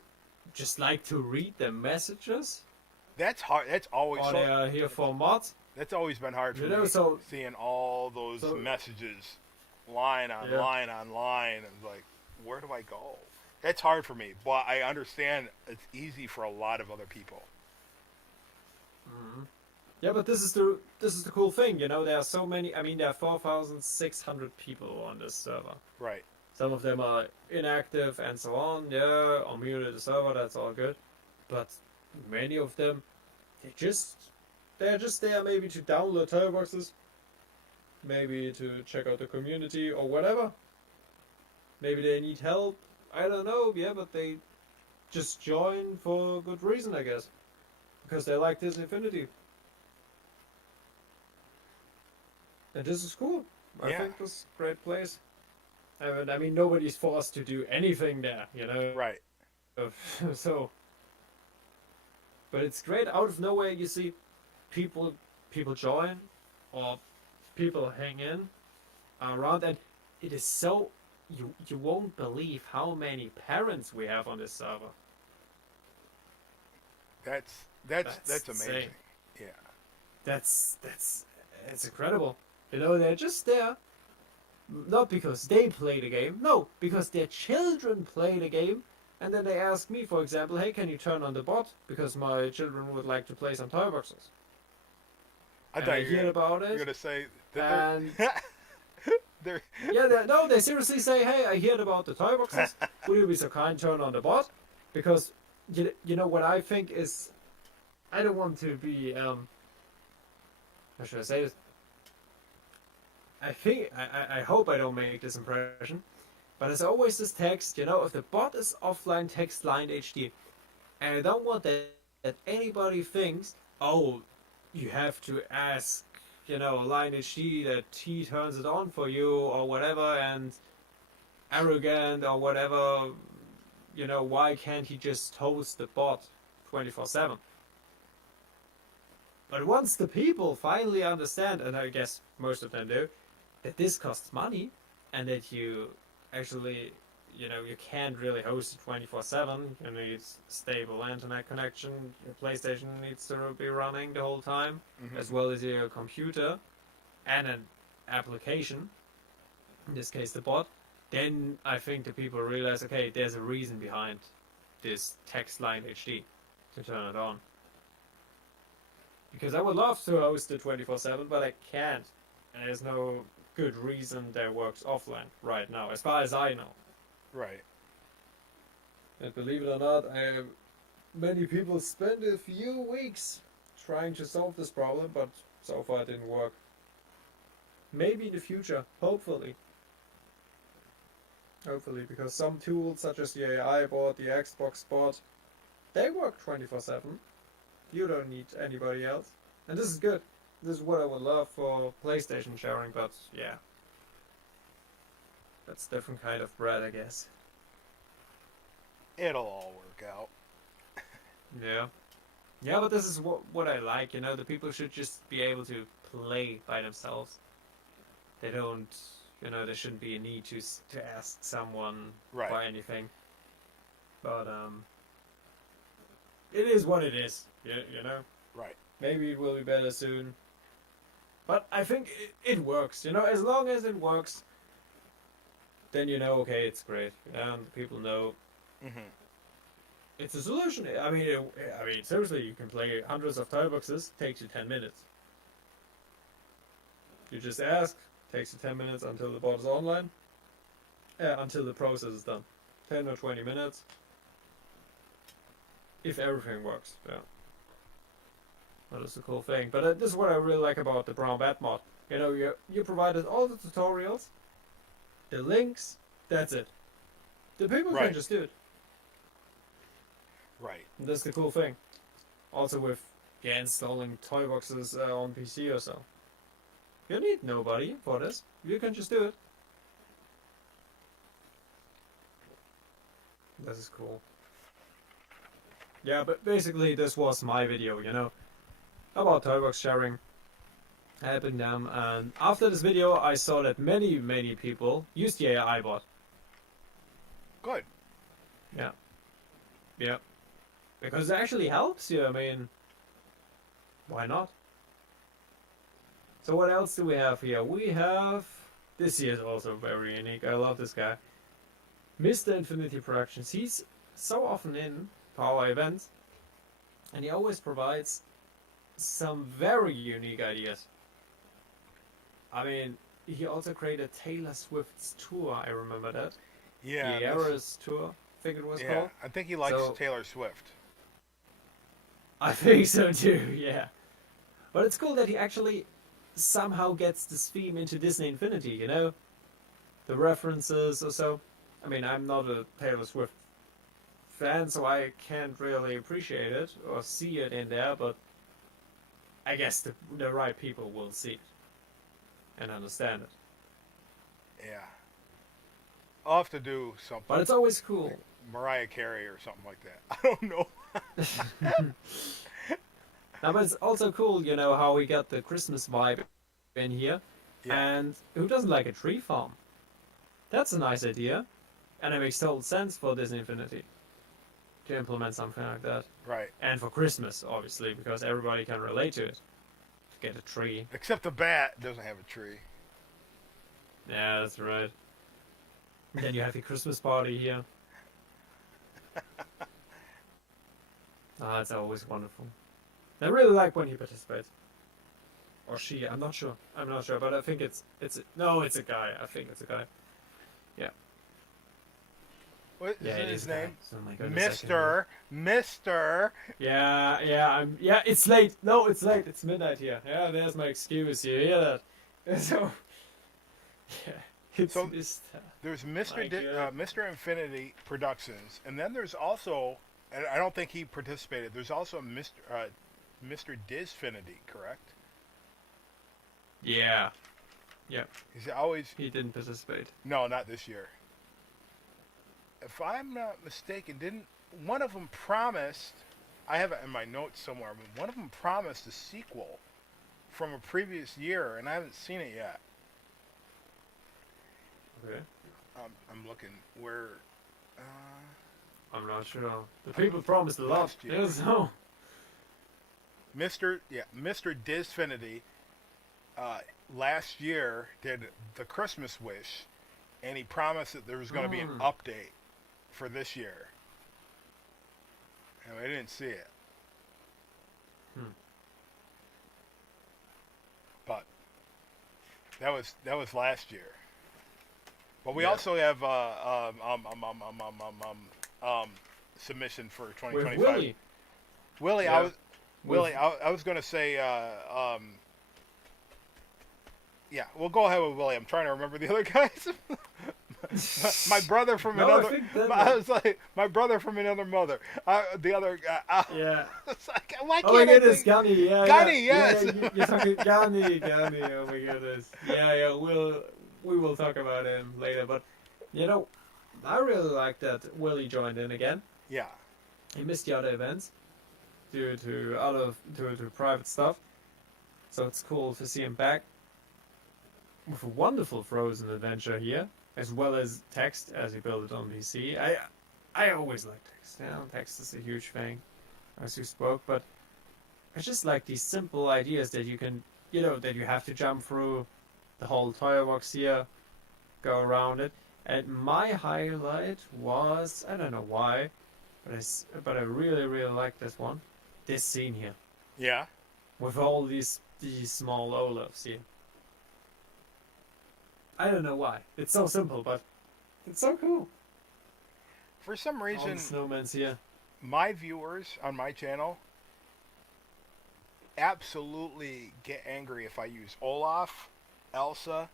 just like to read the messages. That's hard. That's always Or they are here for mods. that's always been hard for You know, me. so Seeing all those so messages, line on yeah. line on line, and like, where do I go? That's hard for me, but I understand it's easy for a lot of other people. Mhm. Yeah, but this is the cool thing, you know. There are so many. I mean, there are 4,600 people on this server. Right. Some of them are inactive and so on. Yeah, or muted the server. That's all good. But many of them, they're just there maybe to download toy boxes, maybe to check out the community or whatever. Maybe they need help. I don't know. Yeah, but they just join for good reason, I guess, because they like this Infinity. And this is cool. I Yeah. think this is a great place. I mean, nobody's forced to do anything there, you know. Right. So, but it's great. Out of nowhere, you see people join or people hang in around, and it is so you won't believe how many parents we have on this server. That's insane. amazing. Yeah. That's it's incredible. You know, they're just there not because they play the game, no, because their children play the game, and then they ask me, for example, hey, can you turn on the bot because my children would like to play some toy boxes? I And thought I you hear about were it, gonna say that and they're yeah, no, they seriously say, hey, I heard about the toy boxes. Would you be so kind, turn on the bot? Because you know what I think is, I don't want to be how should I say this? I hope I don't make this impression, but there's always this text, you know, if the bot is offline, text line HD, and I don't want that anybody thinks, oh, you have to ask, you know, line HD that he turns it on for you or whatever, and arrogant or whatever, you know, why can't he just host the bot 24/7? But once the people finally understand, and I guess most of them do, that this costs money and that you actually, you know, you can't really host it 24/7, you need stable internet connection, your PlayStation needs to be running the whole time, Mhm. as well as your computer and an application, in this case the bot, then I think the people realize, okay, there's a reason behind this text line HD to turn it on. Because I would love to host it 24/7, but I can't. And there's no good reason that works offline right now, as far as I know. Right. And believe it or not, many people spend a few weeks trying to solve this problem, but so far it didn't work. Maybe in the future, hopefully. Hopefully, because some tools such as the AI bot, the Xbox bot, they work 24/7. You don't need anybody else. And this is good. This is what I would love for PlayStation sharing, but yeah. That's a different kind of bread, I guess. It'll all work out. Yeah. Yeah, but this is what I like, you know, the people should just be able to play by themselves. They don't, you know, there shouldn't be a need to ask someone Right. for anything. But, it is what it is, you know? Right. Maybe it will be better soon. But I think it works, you know, as long as it works, then you know, okay, it's great. And people know Mhm. it's a solution. I mean, seriously, you can play hundreds of toy boxes, takes you 10 minutes. You just ask, takes you 10 minutes until the bot is online, until the process is done. 10 or 20 minutes, if everything works, yeah. That is a cool thing. But this is what I really like about the Brown Bat mod. You know, you provided all the tutorials, the links. That's it. The people Right. can just do it. Right. And that's the cool thing. Also with installing toy boxes on PC or so. You need nobody for this. You can just do it. This is cool. Yeah, but basically this was my video, you know, about toy box sharing, helping them, and after this video I saw that many people use the AI bot. Good. Yeah. Yeah. Because it actually helps you, I mean, why not? So what else do we have here? We have, this here is also very unique, I love this guy. Mr. Infinity Productions, he's so often in our events, and he always provides some very unique ideas. I mean, he also created Taylor Swift's tour, I remember that. Yeah. The Eras tour, I think it was Yeah. called. I think he likes So- Taylor Swift. I think so too, yeah. But it's cool that he actually somehow gets this theme into Disney Infinity, you know? The references or so. I mean, I'm not a Taylor Swift fan, so I can't really appreciate it or see it in there, but I guess the right people will see it and understand it. Yeah. I'll have to do something. But it's always cool. Mariah Carey or something like that. I don't know. Now, but it's also cool, you know, how we got the Christmas vibe in here. Yeah. And who doesn't like a tree farm? That's a nice idea. And it makes total sense for Disney Infinity to implement something like that. Right. And for Christmas, obviously, because everybody can relate to it. To get a tree. Except the bat doesn't have a tree. Yeah, that's right. And then you have the Christmas party here. Ah, it's always wonderful. I really like when he participates. Or she, I'm not sure. But I think it's no, it's a guy. I think it's a guy. What is Yeah, it his is a guy. name? So, my goodness, I can- Mr. Yeah, it's late. No, it's late. It's midnight here. Yeah, there's my excuse. You hear that? So, yeah, it's So- Mr. There's My God. Mr. Infinity Productions, and then there's also, and I don't think he participated. There's also Mr. Disfinity, correct? Yeah, He's always he didn't participate. no, not this year. If I'm not mistaken, didn't one of them promised? I have it in my notes somewhere, but one of them promised a sequel from a previous year, and I haven't seen it yet. Okay. I'm looking where. I'm not sure. The people promised a lot. Last year. Yeah, so. Mr. Disfinity last year did the Christmas Wish, and he promised that there was going to be an update for this year. And I didn't see it. But that was last year. But we Yeah. also have submission for With 2025. Willie. Willie, Yeah. I was going to say, yeah, we'll go ahead with Willie. I'm trying to remember the other guys. My brother from No, I another. think that- I was like, my brother from another mother. The other guy. Yeah. It's like, why can't Oh my I goodness, think? Gunny, yeah. Gunny, yeah, yes. Yeah, you're talking Gunny, oh my goodness. Yeah, we will talk about him later, but, you know, I really like that Willie joined in again. Yeah, He missed the other events due to private stuff, so it's cool to see him back with a wonderful Frozen adventure here, as well as text as he built it on PC. I always like text. You know, text is a huge thing, as you spoke, but I just like these simple ideas that you can, you know, that you have to jump through the whole toy box here, go around it. And my highlight was, I don't know why, but I really like this one. This scene here yeah. with all these small Olafs here. I don't know why. It's so simple, but it's so cool. For some All the reason, snowmen's here. my viewers on my channel absolutely get angry if I use Olaf, Elsa.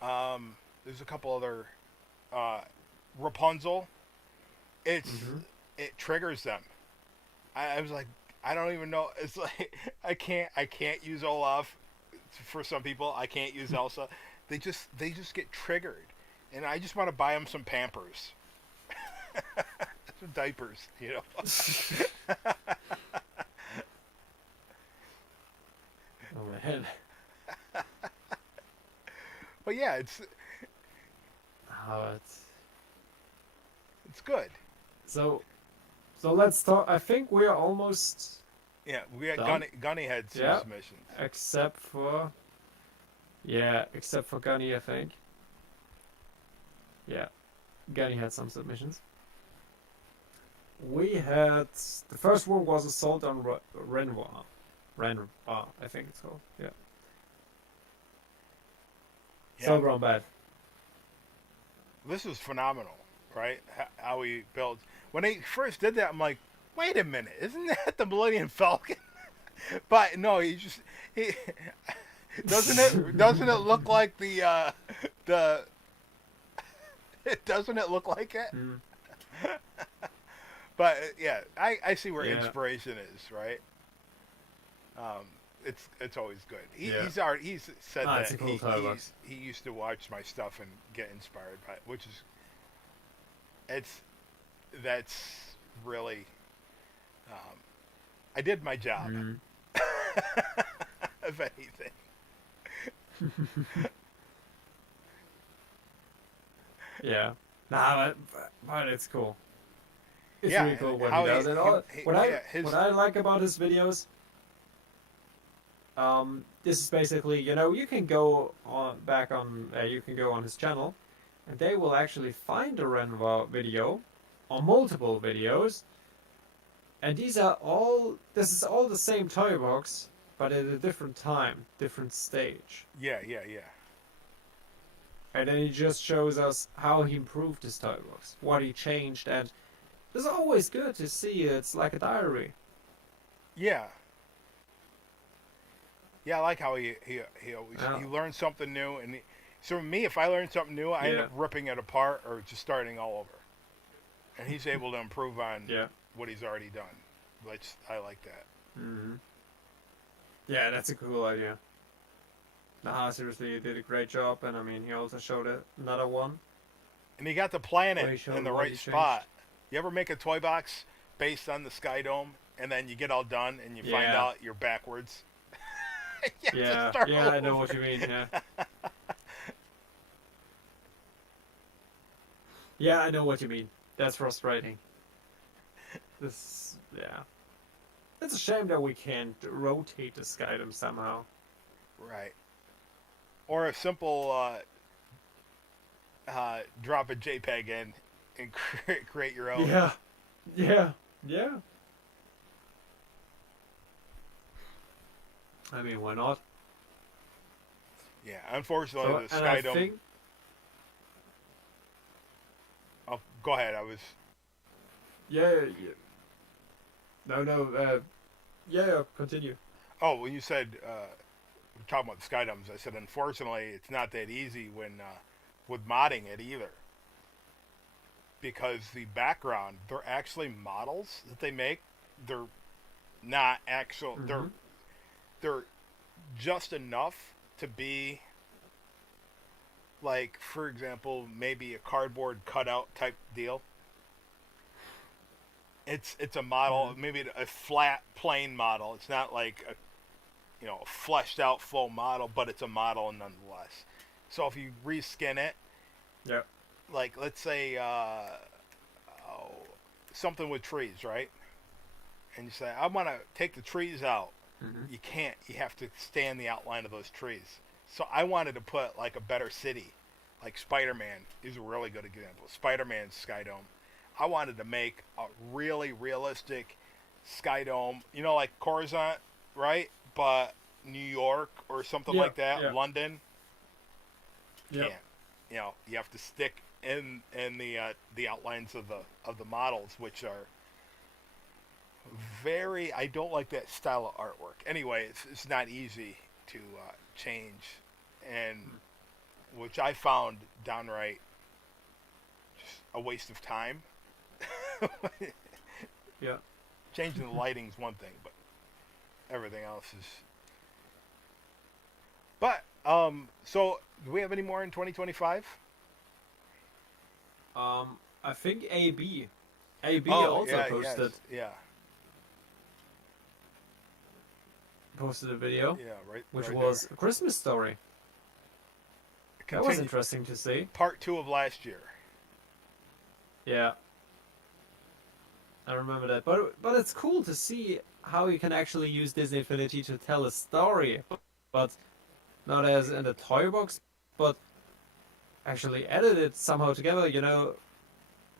There's a couple other Rapunzel. It's Mm-hmm. it triggers them. I was like, I don't even know. It's like I can't use Olaf for some people. I can't use Elsa. They just get triggered, and I just want to buy them some Pampers, some diapers, you know. Oh man. But yeah, it's Oh, it's... it's good. So, so let's talk. I think we are almost, Yeah, we got Done? Gunny had some Yeah. submissions. except for, yeah, except for Gunny, I think. Yeah, Gunny had some submissions. We had the first one was Assault on Renoir. Renoir, I think it's called. Yeah. Yeah. So grown bad. This was phenomenal, right? How he builds. When he first did that, I'm like, wait a minute, isn't that the Millennium Falcon? But no, he doesn't it look like the doesn't it look like it? Mm. But yeah, I see where Yeah. inspiration is, right? It's always good. Yeah. He's said It's that a cool toy box. he used to watch my stuff and get inspired by it, which is that's really I did my job, Mm. if anything. Yeah. Nah, but it's cool. It's Yeah, really cool what how he does. And all, what I like about his videos, this is basically, you can go on you can go on his channel, and they will actually find a Renoir video, or multiple videos, and this is all the same toy box, but at a different time, different stage. yeah. And then he just shows us how he improved his toy box, what he changed, and it's always good to see it. It's like a diary. Yeah. Yeah, I like how he always Yeah. he learns something new, and so me, if I learn something new, I end Yeah. up ripping it apart or just starting all over. And he's able to improve on Yeah. what he's already done, which I like that. Mm-hmm. Yeah, that's a cool idea. Nah, seriously, you did a great job, and I mean, he also showed another one. And he got the planet Where he showed in the what right he changed. spot. You ever make a toy box based on the Sky Dome, and then you get all done, and you find Yeah. out you're backwards? You have to Yeah, start yeah, I know over. what you mean. Yeah. Yeah, I know what you mean. That's frustrating. Yeah. It's a shame that we can't rotate the Skydom somehow. Right. Or a simple drop a JPEG in and create your own. Yeah. Yeah. Yeah. I mean, why not? Yeah. Unfortunately, So, the and I Skydome. think, Oh, go ahead. I was. yeah. No, yeah, continue. Oh, when you said we're talking about the Skydomes, I said unfortunately it's not that easy when with modding it either, because the background they're actually models that they make. They're not actual. Mhm. They're just enough to be like, for example, maybe a cardboard cutout type deal. It's a model, Mhm. maybe a flat plain model. It's not like a a fleshed out full model, but it's a model nonetheless. So if you reskin it, Yeah. like let's say something with trees, right? And you say I want to take the trees out. Mm-hmm. You can't. You have to stay in the outline of those trees. So I wanted to put like a better city, like Spider-Man is a really good example. Spider-Man's Sky Dome. I wanted to make a really realistic Sky Dome, like Coruscant, right? But New York or something Yeah, like that, yeah. London. Yep. Can't. You have to stick in the outlines of the models, which are I don't like that style of artwork. Anyway, it's not easy to change, and which I found downright just a waste of time. Yeah. Changing the lighting's one thing, but everything else is. But so do we have any more in 2025? I think AB. AB Oh, also yeah, posted yes, posted a video, yeah, right. which right was a Christmas story. there. That was interesting to see. Part 2 of last year. Yeah. I remember that. But it's cool to see how you can actually use Disney Infinity to tell a story. But not as in the toy box, but actually edit it somehow together,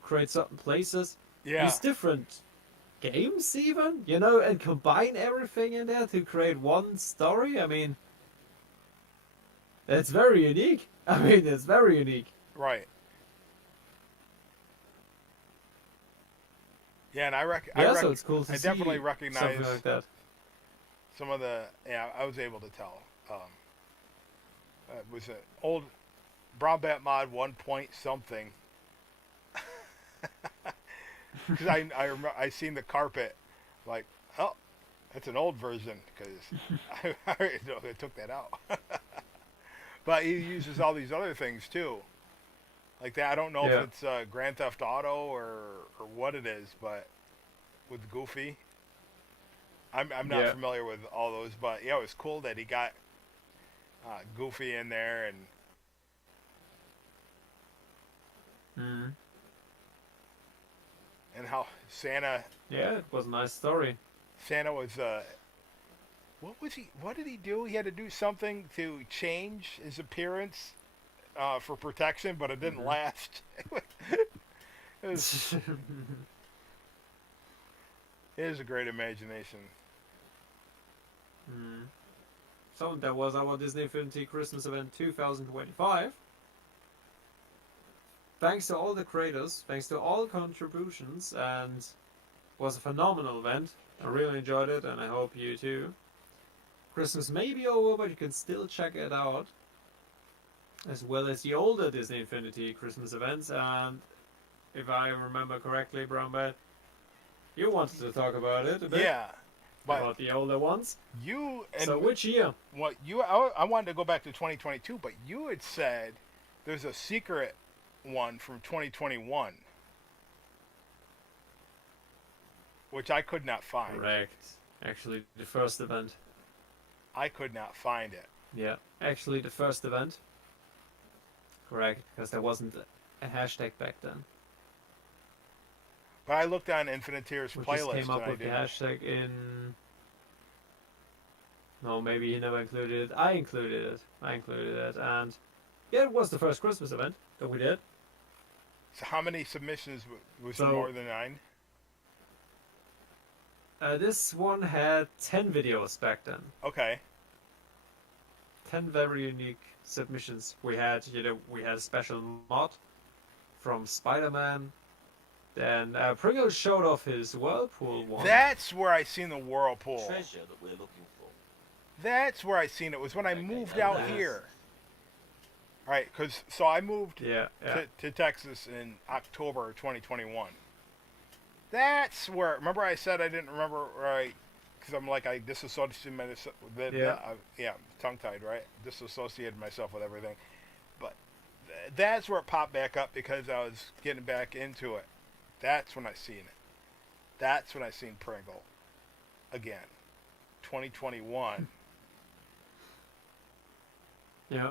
create certain places. Yeah, Use different games even, and combine everything in there to create one story. I mean, it's very unique. It's very unique. right. Yeah, and So it's cool to I see definitely recognize something like that. some of the. Yeah, I was able to tell. It was an old Brown Bat Mod 1 point something. Because I remember I seen the carpet, like, oh, that's an old version because I took that out. But he uses all these other things too, like that. I don't know Yeah. if it's Grand Theft Auto or what it is, but with Goofy, I'm not Yeah. familiar with all those. But yeah, it was cool that he got Goofy in there and. Mm. And how Santa Yeah, it was a nice story. was what did he do? He had to do something to change his appearance for protection, but it didn't Mhm. last. It was it is a great imagination. Mm. So that was our Disney Infinity Christmas event 2025. Thanks to all the creators, thanks to all contributions, and it was a phenomenal event. I really enjoyed it, and I hope you too. Christmas may be over, but you can still check it out, as well as the older Disney Infinity Christmas events. And if I remember correctly, Brown Bat, you wanted to talk about it a bit, Yeah, but about the older ones. you and So which year? what you I wanted to go back to 2022, but you had said there's a secret one from 2021, which I could not find. Correct. Actually, the first event. I could not find it. Yeah, actually the first event. Correct, because there wasn't a hashtag back then. But I looked on Infiniteer's We just playlist came up and I with the didn't. hashtag in... No, maybe he never included it. I included it. And yeah, it was the first Christmas event that we did. So how many submissions was So- it more than 9? This one had 10 videos back then. Okay. 10 very unique submissions. We had a special mod from Spider-Man. Then Pringle showed off his Whirlpool one. That's where I seen the whirlpool. treasure that we're looking for. That's where I seen it. Was when I moved out Nice. here. All right, so I moved Yeah. to Texas in October of 2021. That's where. Remember, I said I didn't remember right because I'm like I disassociated myself. Yeah, tongue tied, right? Disassociated myself with everything. But that's where it popped back up because I was getting back into it. That's when I seen it. That's when I seen Pringle again. 2021. Yeah.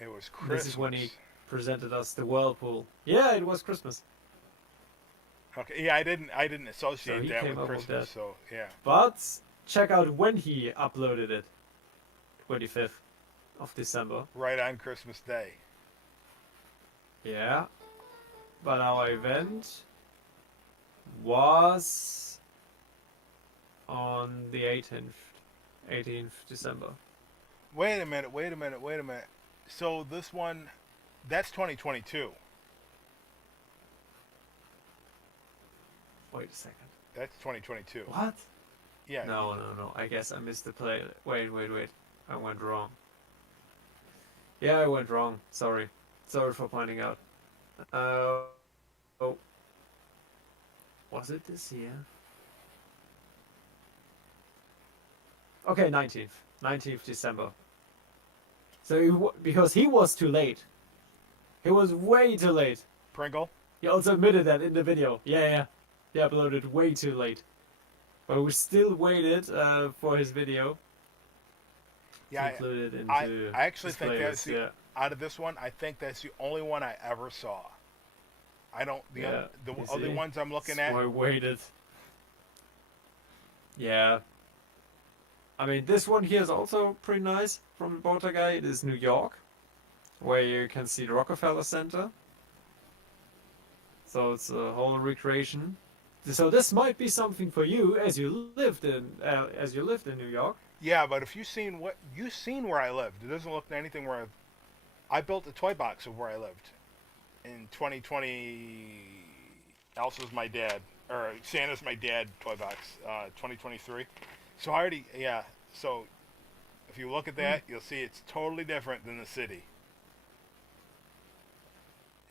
It was Christmas. This is when he presented us the Whirlpool. Yeah, it was Christmas. Okay, yeah, I didn't So associate he that came with up with Christmas, that. so yeah. But check out when he uploaded it. 25th of December. Right on Christmas Day. Yeah. But our event was on the 18th December. Wait a minute. So this one, that's 2022. Wait a second. That's 2022. What? Yeah. No. I guess I missed the play. Wait. I went wrong. Yeah, I went wrong. Sorry for pointing out. Oh, was it this year? Okay, 19th December. So because he was too late. He was way too late. Pringle. He also admitted that in the video. Yeah. He uploaded way too late. But we still waited for his video Yeah. to include it into I actually his think that's playlist. out of this one. I think that's the only one I ever saw. I don't. The Yeah, the you other see? ones I'm looking That's at. why I waited. Yeah. I mean, this one here is also pretty nice from the Bota guy. It is New York, where you can see the Rockefeller Center. So it's a whole recreation. So this might be something for you as you lived in New York. Yeah, but if you've seen where I lived, it doesn't look anything where I built a toy box of where I lived in 2020. Elsa's my dad, or Santa's my dad toy box, 2023. So I already, yeah. So if you look at that, you'll see it's totally different than the city.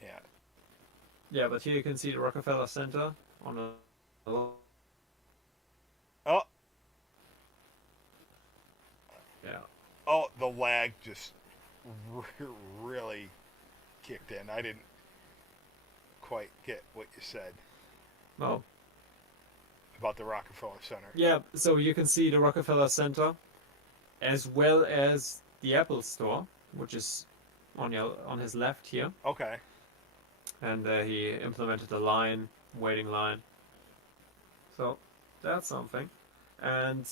Yeah. Yeah, but here you can see the Rockefeller Center on a. Oh, Yeah. oh, the lag just really kicked in. I didn't quite get what you said Oh. about the Rockefeller Center. Yeah, so you can see the Rockefeller Center, as well as the Apple Store, which is on his left here, Okay. and he implemented a waiting line. So that's something. And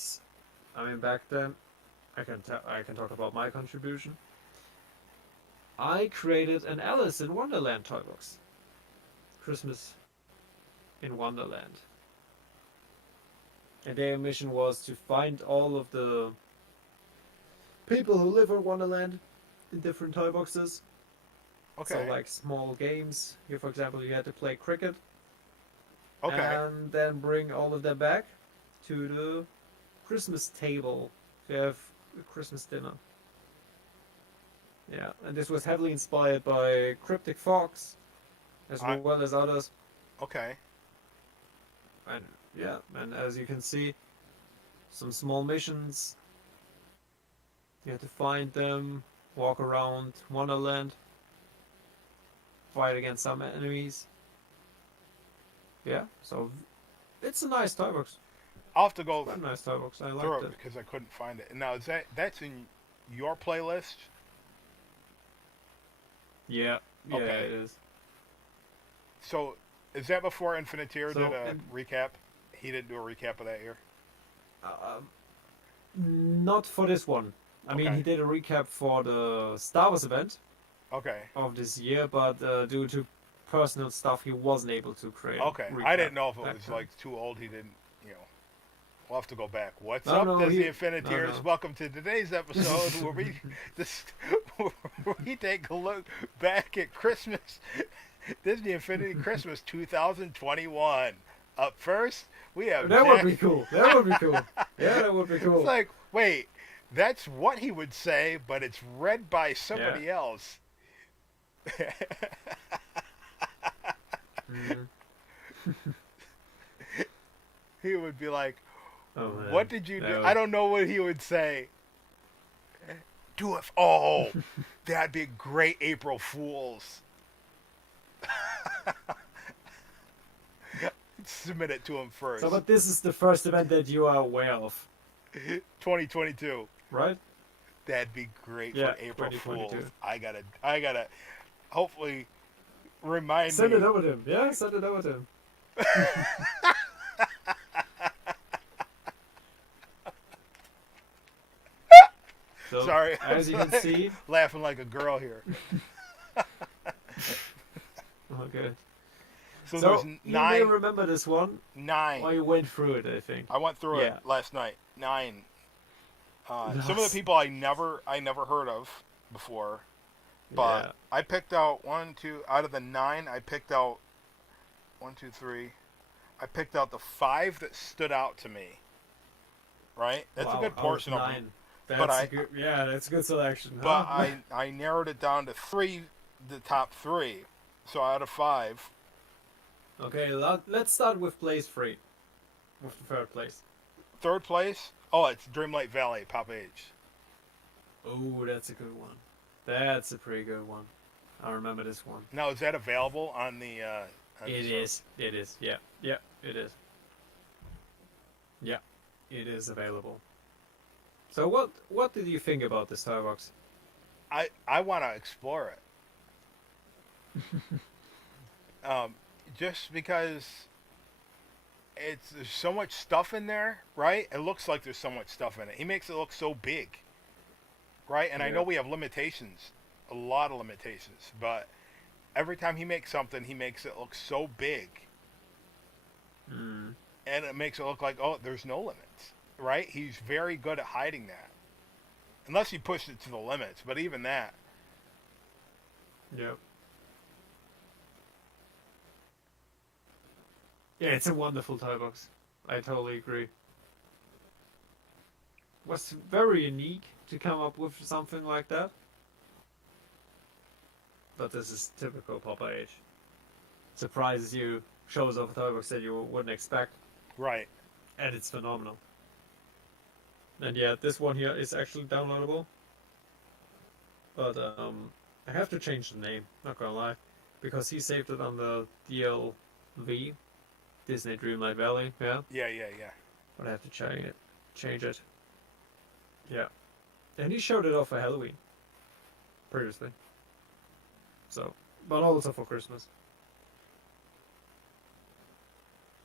I mean, back then, I can talk about my contribution. I created an Alice in Wonderland toy box. Christmas in Wonderland. And their mission was to find all of the people who live in Wonderland in different toy boxes. Okay. So like small games. Here, for example, you had to play cricket. Okay. And then bring all of them back to the Christmas table to have a Christmas dinner. Yeah, and this was heavily inspired by Cryptic Fox, as well as others. Okay. And yeah, and as you can see, some small missions. You have to find them, walk around Wonderland, fight against some enemies. Yeah, so it's a nice toy box. I'll have to go Quite a nice toy box. I through liked it it. because I couldn't find it. Now, that's in your playlist? Yeah, Okay. it is. So, is that before Infiniteer So, did a recap? He didn't do a recap of that year? Not for this one. I mean, Okay. he did a recap for the Star Wars event Okay. of this year, but due to personal stuff, he wasn't able to create. a Okay. I recap didn't know if it that was time. like too old. He didn't, We'll have to go back. What's No, up, no, Disney no, Infiniteers? no. Welcome to today's episode where we take a look back at Christmas, Disney Infinity Christmas 2021. Up first, we have That Jack. would be cool. That would be cool. Yeah, that would be cool. It's like, wait, that's what he would say, but it's read by somebody else. Mhm. He would be like, Oh, man. what did you do? That would- I don't know what he would say. Do it. Oh, that'd be great April Fools. Submit it to him first. So, but this is the first event that you are aware of, 2022. right? That'd be great Yeah, for April 2022. Fools. I gotta hopefully remind Send me. it over to him. Yeah, send it over to him. So, Sorry. as you can see, Laughing like a girl here. okay. So, So there's you may nine. remember this one. Nine. Well, you went through it, I think. I went through Yeah. it last night. 9. Some of the Nice. people I never heard of before, but Yeah. I picked out out of the 9. I picked out 1, 2, 3. I picked out the 5 that stood out to me. Right? That's Wow, a good out portion of them. 9. That's But a good. Yeah, that's a good selection. But huh? I narrowed it down to 3, the top 3. So out of 5, Okay, let's start with place 3. With the third place. third place. Oh, it's Dreamlight Valley, Pop Age. Oh, that's a good one. That's a pretty good one. I remember this one. Now, is that available on the? On It the is. It is. Yeah. Yeah. It is. Yeah. It is available. So what did you think about this toy box? I want to explore it. Just because there's so much stuff in there, right? It looks like there's so much stuff in it. He makes it look so big, right? And I know Yeah. we have limitations, a lot of limitations, but every time he makes something, he makes it look so big, Mm. and it makes it look like, oh, there's no limits, right? He's very good at hiding that, unless he pushed it to the limits. But even that, Yep. Yeah, it's a wonderful toy box. I totally agree. Was very unique to come up with something like that. But this is typical Papa Age. Surprises you, shows off a toy box that you wouldn't expect, right? and it's phenomenal. And yeah, this one here is actually downloadable. But I have to change the name, not gonna lie. Because he saved it on the DLV, Disney Dreamlight Valley, yeah. Yeah. But I have to change it. Yeah. And he showed it off for Halloween. Previously. So, but also for Christmas.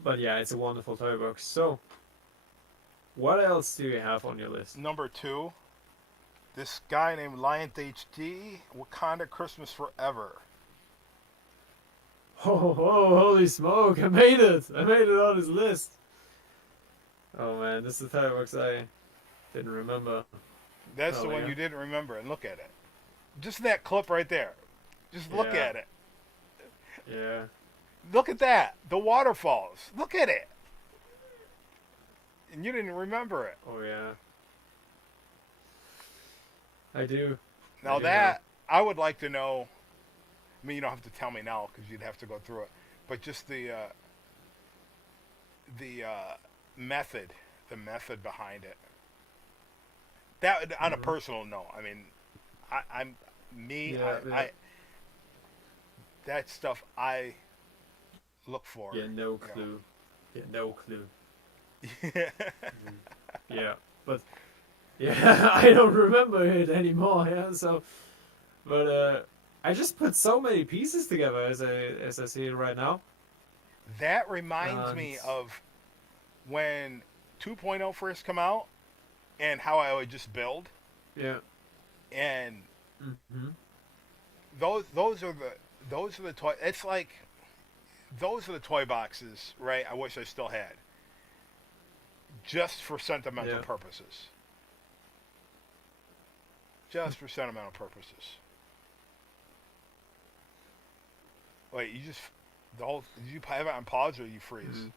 But yeah, it's a wonderful toy box. So, what else do you have on your list? Number 2, this guy named Lion HD, Wakanda Christmas Forever. Oh, holy smoke! I made it! I made it on his list! Oh man, this is the toy box I didn't remember. That's Oh, the one yeah. you didn't remember, and look at it. Just that clip right there. Just look Yeah. at it. Yeah. Look at that. The waterfalls. Look at it. And you didn't remember it. Oh yeah. I do. Now do that, I would like to know. I mean, you don't have to tell me now because you'd have to go through it. But just the method, the method behind it. That on a Mhm. personal note. I mean, I'm me. Yeah, yeah. I that stuff I look for. Yeah, no you know. clue. Yeah, no clue. Yeah. Yeah, but yeah, I don't remember it anymore. Yeah, so, but I just put so many pieces together as I see it right now. That reminds me it's- of when 2.0 first come out and how I would just build, Yeah. and Mm-hmm. those are the toy. It's like those are the toy boxes, right? I wish I still had, just for sentimental Yeah. purposes. Just for sentimental purposes. Wait, you just the whole? Did you have it on pause or you freeze? Mhm.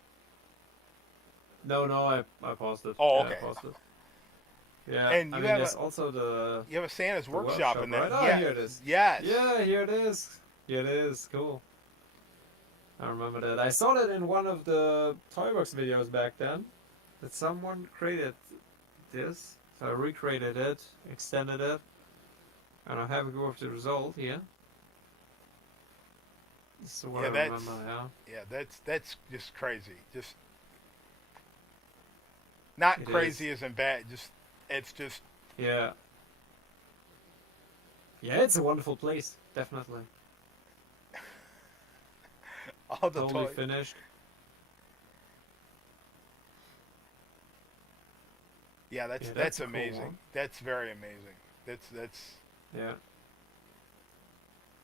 No, I paused it. Oh, Yeah, okay. I paused it. Yeah, And I you mean, have there's also the. You have a Santa's The workshop workshop, in there. right? Oh, yes. here it is. Yes. Yeah, here it is. Here it is. Cool. I remember that. I saw that in one of the Toybox videos back then. That someone created this. So I recreated it, extended it, and I have a go with the result here. This is what Yeah, I that's- remember. Yeah. Yeah, that's just crazy. Just not It crazy isn't bad. Just it's just Yeah. Yeah, it's a wonderful place. Definitely. all the Totally toys. finished. Yeah, that's Yeah, that's a cool amazing. one. That's very amazing. That's Yeah.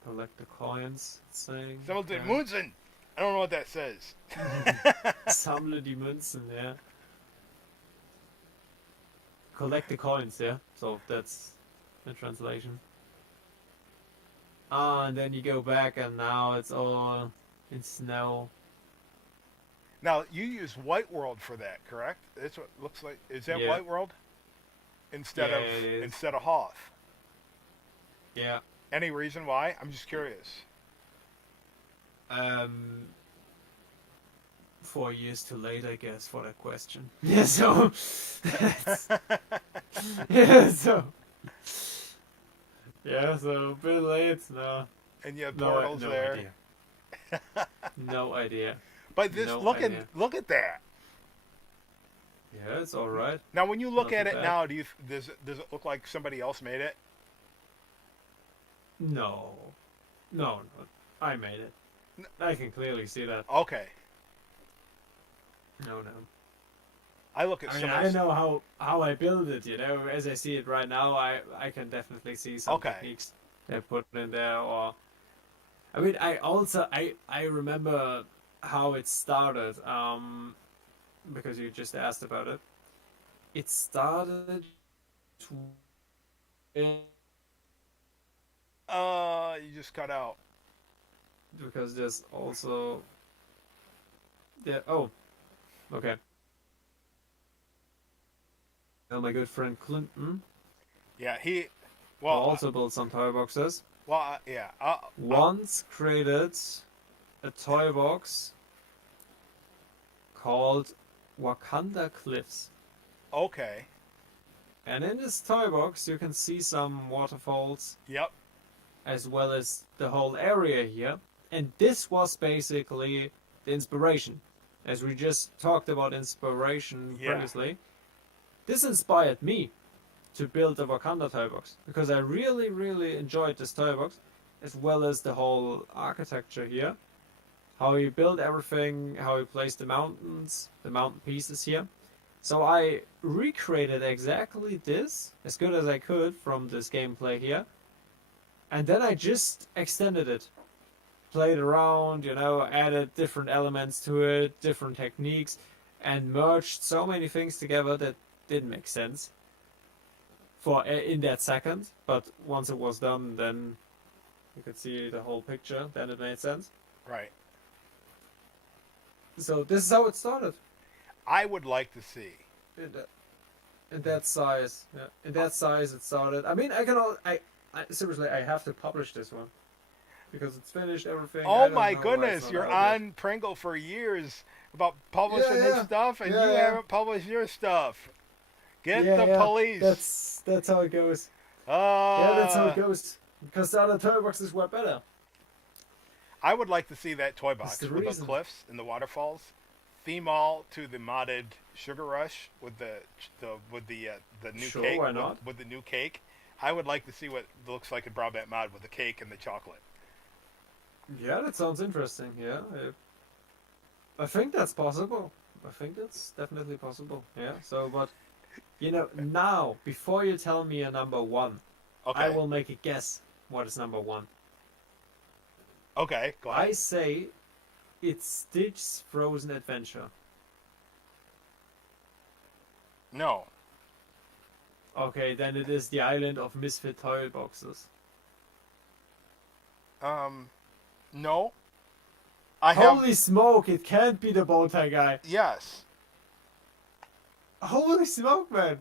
Collect the coins. It's saying. Hamilton Yeah. Munson. I don't know what that says. Sammle die Münzen, yeah. Collect the coins, yeah. So that's the translation. Ah, and then you go back, and now it's all in snow. Now you use White World for that, correct? That's what it looks like. Is that Yeah. White World instead Yeah, of it is. instead of Hoth? Yeah. Any reason why? I'm just curious. 4 years too late, I guess, for that question. Yeah, so yeah, so a bit late. No, And you have no, portals no there. idea. No idea. But this No look idea. at that. Yeah, it's all right. Now, when you look Not at too it bad. now, does it look like somebody else made it? No, no, I made it. I can clearly see that. Okay, No. I look at I mean, some. I know how I build it. You know, as I see it right now, I can definitely see some Okay. techniques they put in there. Or, I mean, I remember how it started. Because you just asked about it. It started to You just cut out. because there's also yeah. Oh, okay. My good friend Clinton Yeah, he. who Well, also built some toy boxes. yeah. Once created a toy box called Wakanda Cliffs. Okay. And in this toy box you can see some waterfalls Yep. as well as the whole area here. And this was basically the inspiration. As we just talked about inspiration Yeah. previously. This inspired me to build the Wakanda toy box. Because I really, really enjoyed this toy box. As well as the whole architecture here. How he built everything, how he placed the mountains, the mountain pieces here. So I recreated exactly this as good as I could from this gameplay here. And then I just extended it. Played around, added different elements to it, different techniques, and merged so many things together that didn't make sense in that second. But once it was done, then you could see the whole picture, then it made sense. Right. So this is how it started. I would like to see. In that size, yeah. In that size, it started. I mean, I seriously, I have to publish this one because it's finished. Everything. I Oh don't my know why it's goodness, not you're out yet. on Pringle for years about publishing his Yeah. stuff, and Yeah, you yeah. haven't published your stuff. Get Yeah, the yeah. police. That's how it goes. Uh, Yeah, that's how it goes. Because the other toy boxes were better. I would like to see that toy box the with reason. the cliffs and the waterfalls. Theme all to the modded Sugar Rush with the new Sure, cake. why not? With the new cake. I would like to see what it looks like in Brown Bat Mod with the cake and the chocolate. Yeah, that sounds interesting. Yeah, I think that's possible. I think that's definitely possible. Yeah. So, but now before you tell me a number one, Okay. I will make a guess. What is number one? Okay. Go I ahead. say it's Stitch's Frozen Adventure. No. Okay, then it is the Island of Misfit Toy Boxes. No. I have. Holy smoke! It can't be the Bowtie guy. Yes. Holy smoke, man!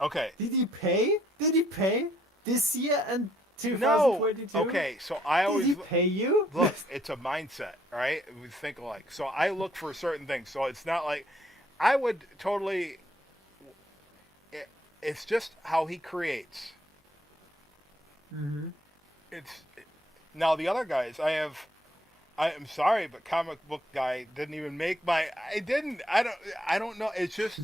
Okay. Did he pay? Did he pay this year and No. 2022? Okay. So I Did always he pay you? look. It's a mindset, right? We think alike. So I look for certain things. So it's not like I would totally. It's just how he creates. Mm-hmm. It's now the other guys. I am sorry, but comic book guy didn't even make my. I don't know. It's just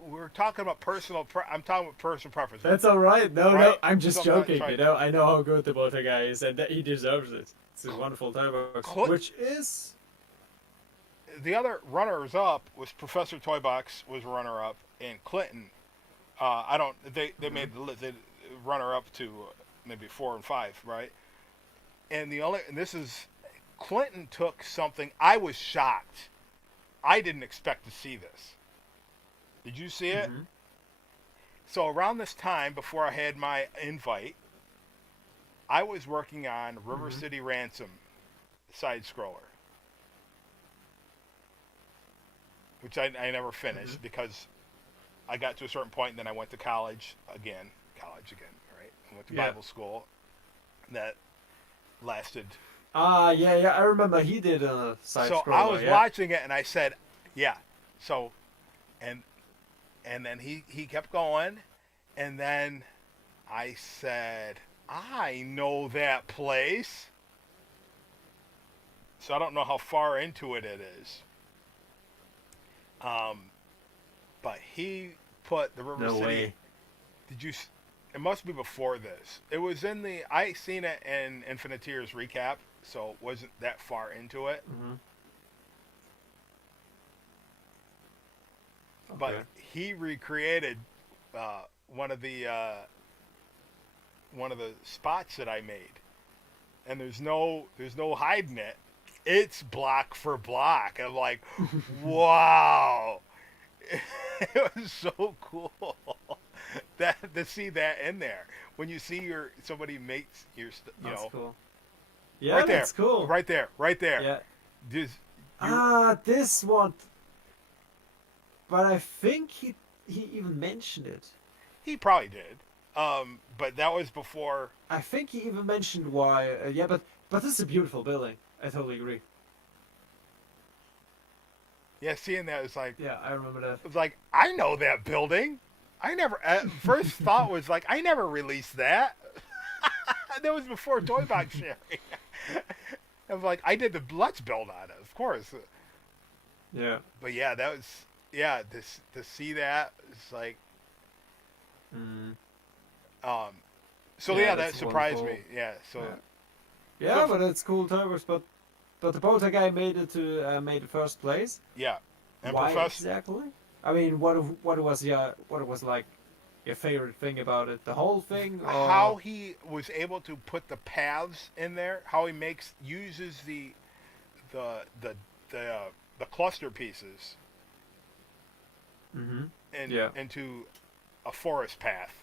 we're talking about personal. I'm talking about personal preference. That's all right. No, Right? I'm just So I'm not joking. trying- I know how good the Bowtie guy is, and that he deserves it. It's a wonderful toy box, Cl- which is The other runners up was Professor Toybox was runner up, and Clinton. I don't. They made the list. They runner up to maybe 4 and 5, right? And this is Clinton took something. I was shocked. I didn't expect to see this. Did you see it? Mhm. So around this time, before I had my invite, I was working on River Mhm. City Ransom, side scroller. which I never finished because I got to a certain point and then I went to college again, right? I went to Yeah. Bible school that lasted. Yeah. I remember he did a side So scroller. I was yeah. watching it and I said, yeah. So, and then he kept going, and then I said, I know that place. So I don't know how far into it is. But he put the River No City. way. Did you? It must be before this. It was in the. I seen it in Infiniteer's recap, so it wasn't that far into it. Mm-hmm. But Okay. he recreated one of the spots that I made, and there's no hiding it. It's block for block. I'm like, wow. It was so cool that to see that in there when you see somebody makes That's cool. Yeah, right there, that's cool. right there, Yeah. Just, This one. But I think he even mentioned it. he probably did, but that was before. I think he even mentioned why. Yeah, but this is a beautiful building. I totally agree. Yeah, seeing that was like, Yeah, I remember that. it was like, I know that building. I never. First thought was like, I never released that. That was before Toy Box sharing. I was like, I did the Let's Build on it, of course. Yeah. But yeah, that was to see that it's like Mm. so Yeah, yeah, that that's surprised wonderful. me. Yeah, so Yeah, So- but it's cool, Togus. But the Bota guy made it to made first place. yeah, and Why Professor. exactly? I mean, what was like your favorite thing about it? The whole thing, or How he was able to put the paths in there, how he uses the cluster pieces Mm-hmm. and into a forest path,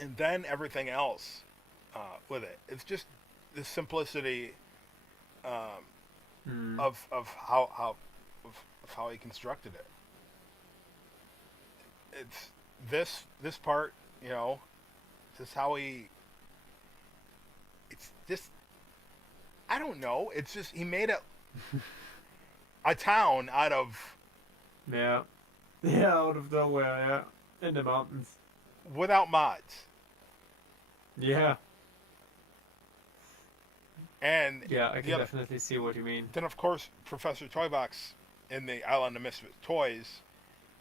and then everything else with it. It's just the simplicity Mm. of how he constructed it. It's this part, this is how he. It's just, I don't know. It's just he made a town out of Yeah. Yeah, out of nowhere, yeah. In the mountains. without mods, Yeah. and Yeah, I can the other, definitely see what you mean. then of course Professor Toybox in the Island of Misfit Toys,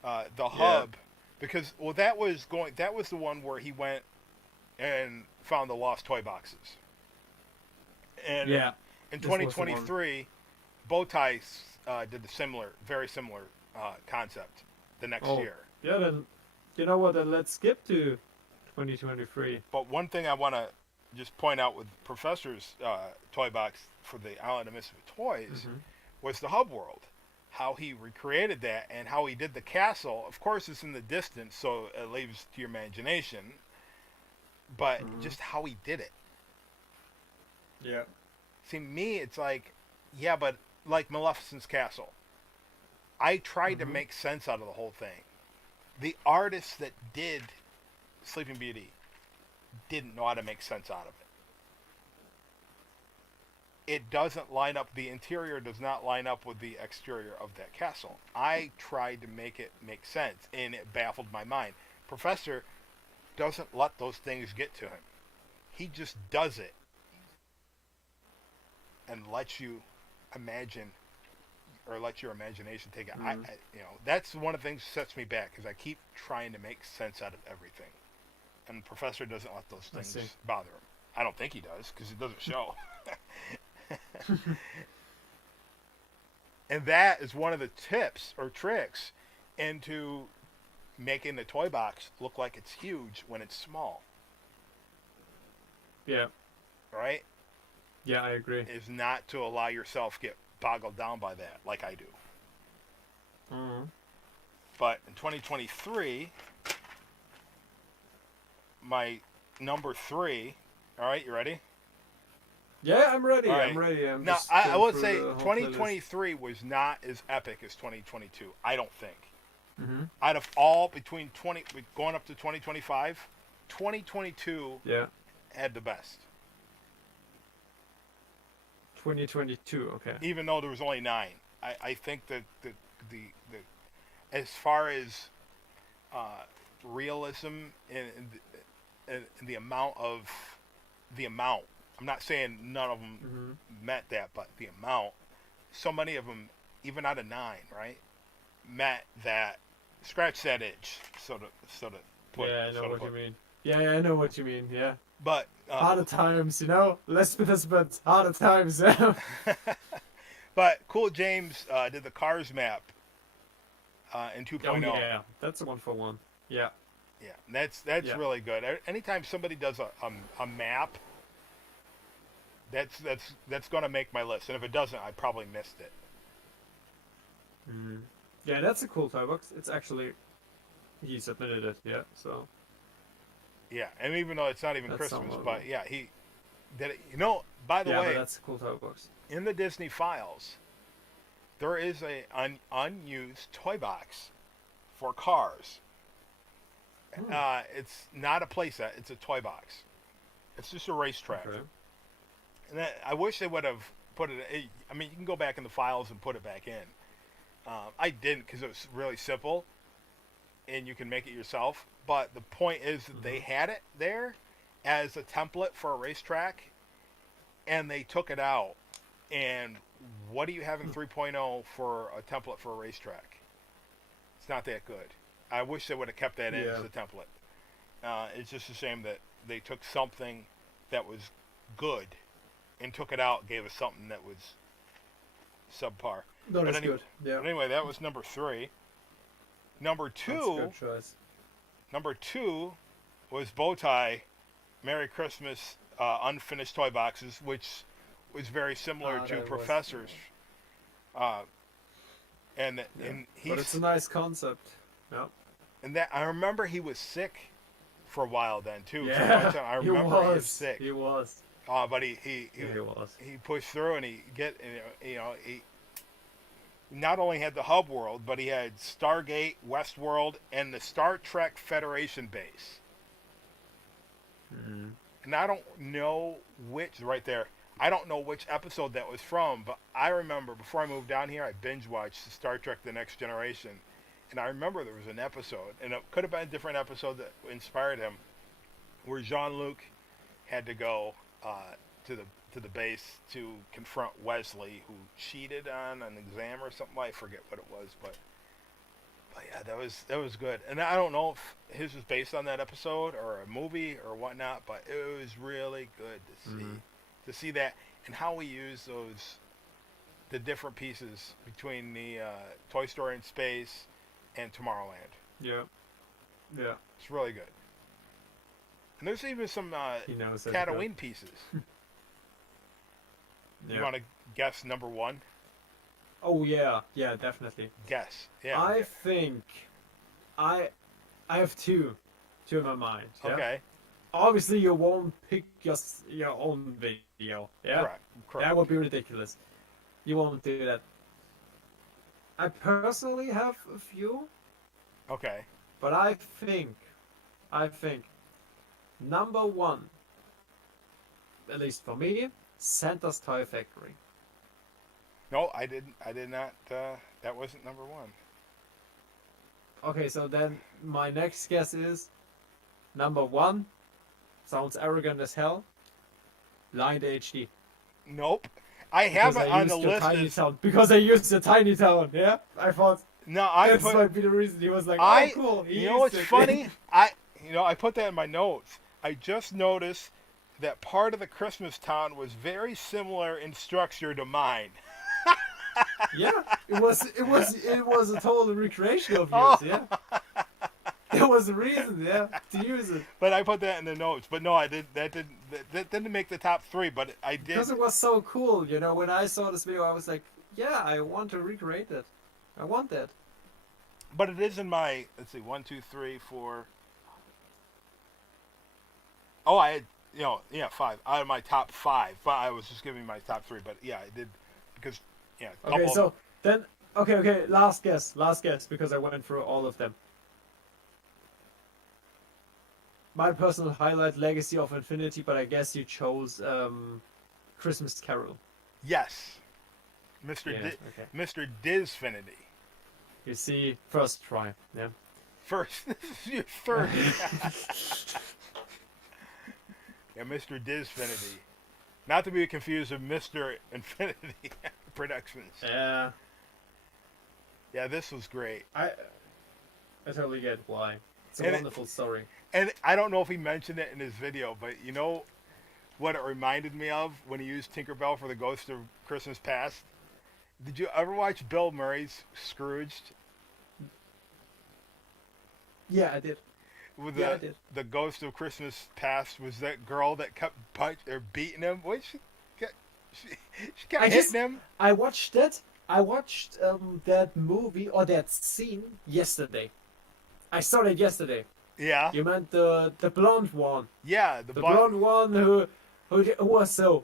the Yeah. hub, because that was the one where he went and found the lost toy boxes, and Yeah. in This was the one. 2023, Bowtie did the very similar concept the next Oh. year. Yeah, then, you know what, then let's skip to 2023. But one thing I want to just point out with Professor's toy box for the Island of Misfit Toys Mhm. was the hub world. How he recreated that and how he did the castle. Of course, it's in the distance, so it leaves to your imagination. But Mhm. just how he did it. Yeah. See, me, it's like, yeah, but like Maleficent's castle. I tried to Mhm. make sense out of the whole thing. The artists that did Sleeping Beauty didn't know how to make sense out of it. It doesn't line up, the interior does not line up with the exterior of that castle. I tried to make it make sense, and it baffled my mind. Professor doesn't let those things get to him. He just does it and lets you imagine, or let your imagination take it. Mhm. That's one of the things that sets me back, because I keep trying to make sense out of everything, and Professor doesn't let those I see. things bother him. I don't think he does, because it doesn't show. And that is one of the tips or tricks into making the toy box look like it's huge when it's small, Yeah. right? Yeah, I agree. Is not to allow yourself get boggled down by that like I do. Mhm. But in 2023, my number 3, all right, you ready? Yeah, I'm ready. All I'm right. ready. I'm Now, just I going will through say the whole 2023 was not as epic as 2022. I don't think. playlist. Out of all between 20 going up to 2025, 2022 Yeah. had the best. 2022. Okay. Even though there was only 9, I think that the as far as realism and the amount of the amount. I'm not saying none of them met that, but the amount. So many of them, even out of 9, right, met that. Scratch that itch, so to put. Yeah, I so know to what put. you mean. Yeah, I know what you mean. Yeah. But Harder times, less participants, harder times. but Cool James did the Cars map in 2.0. Oh yeah, that's a 1-for-1. Yeah. Yeah, and that's Yeah. really good. Anytime somebody does a map, that's going to make my list. And if it doesn't, I probably missed it. Yeah, that's a cool toy box. It's actually he submitted it. Yeah. So. Yeah, and even though it's not even That's Christmas, somewhat- but yeah, he did it. By the Yeah, way, but that's a cool toy box. in the Disney files, there is a unused toy box for Cars. It's not a playset; it's a toy box. It's just a racetrack. Okay. And I wish they would have put it. I mean, you can go back in the files and put it back in. I didn't because it was really simple, and you can make it yourself. But the point is that they had it there as a template for a racetrack, and they took it out. And what do you have in 3.0 for a template for a racetrack? It's not that good. I wish they would have kept that in as Yeah. a template. It's just a shame that they took something that was good and took it out, gave us something that was subpar. No, But that's any- good. Yeah. But anyway, that was number 3. Number That's a 2, good choice. number 2 was Bowtie, Merry Christmas, unfinished toy boxes, which was very similar Ah, to that was- Professor's. And Yeah. and But it's he's a nice concept. Yeah. and that I remember he was sick for a while then too. For a long Yeah. time. I he remember he was was sick. He was. But He was. he pushed through and he not only had the hub world, but he had Stargate, Westworld, and the Star Trek Federation base. And I don't know which right there. I don't know which episode that was from, but I remember before I moved down here, I binge watched Star Trek: The Next Generation, and I remember there was an episode, and it could have been a different episode that inspired him, where Jean-Luc had to go to the base to confront Wesley, who cheated on an exam or something. I forget what it was, but yeah, that was good. And I don't know if his was based on that episode or a movie or whatnot, but it was really good to see that and how we use the different pieces between the Toy Story in Space and Tomorrowland. Yeah. Yeah. It's really good. And there's even some He knows that. Tatooine pieces. Yeah. You want to guess number 1? Oh yeah. Yeah, definitely. Guess. Yeah. I think I have two in my mind. Yeah? Okay. Obviously, you won't pick your own video. Yeah. Correct. That would be ridiculous. You won't do that. I personally have a few, Okay. but I think number 1, at least for me, Santa's Toy Factory. No, I didn't. I did not. That wasn't number 1. Okay, so then my next guess is number 1. Sounds arrogant as hell. Lined HD. Nope. I have Because it I on the used your list. Tiny Town. Because I used the Tiny Town. Yeah, I thought No, I that put. might be the reason he was like, "Oh, I. cool." He You know what's used it. funny? I put that in my notes. I just noticed that part of the Christmas town was very similar in structure to mine. Yeah, it was a total recreation of yours. Yeah, there was a reason. Yeah, to use it But I put that in the notes. But no, I did. That didn't make the top 3. But I did. because it was so cool. You know, when I saw this video, I was like, "Yeah, I want to recreate it. I want that." But it is in my. Let's see. 1, 2, 3, 4. Oh, I had yeah, 5 out of my top 5. But I was just giving you my top 3. But yeah, I did because a couple Okay, of so then okay, last guess, because I went through all of them. My personal highlight, Legacy of Infinity, but I guess you chose Christmas Carol. yes, Mr. Yeah, okay. Mr. Disfinity. You see, first try. Yeah. First, this is your third. Yeah, Mr. Disfinity. Not to be confused with Mr. Infinity Productions. Yeah. Yeah, this was great. I totally get why. It's a And wonderful story. And I don't know if he mentioned it in his video, but you know what it reminded me of when he used Tinkerbell for the Ghost of Christmas Past? Did you ever watch Bill Murray's Scrooged? Yeah, I did. With Yeah, I did. the Ghost of Christmas Past was that girl that kept beating him. What she kept hitting him. I watched that. I watched that movie or that scene yesterday. I saw it yesterday. Yeah, You meant the blonde one. yeah. The blonde one who was so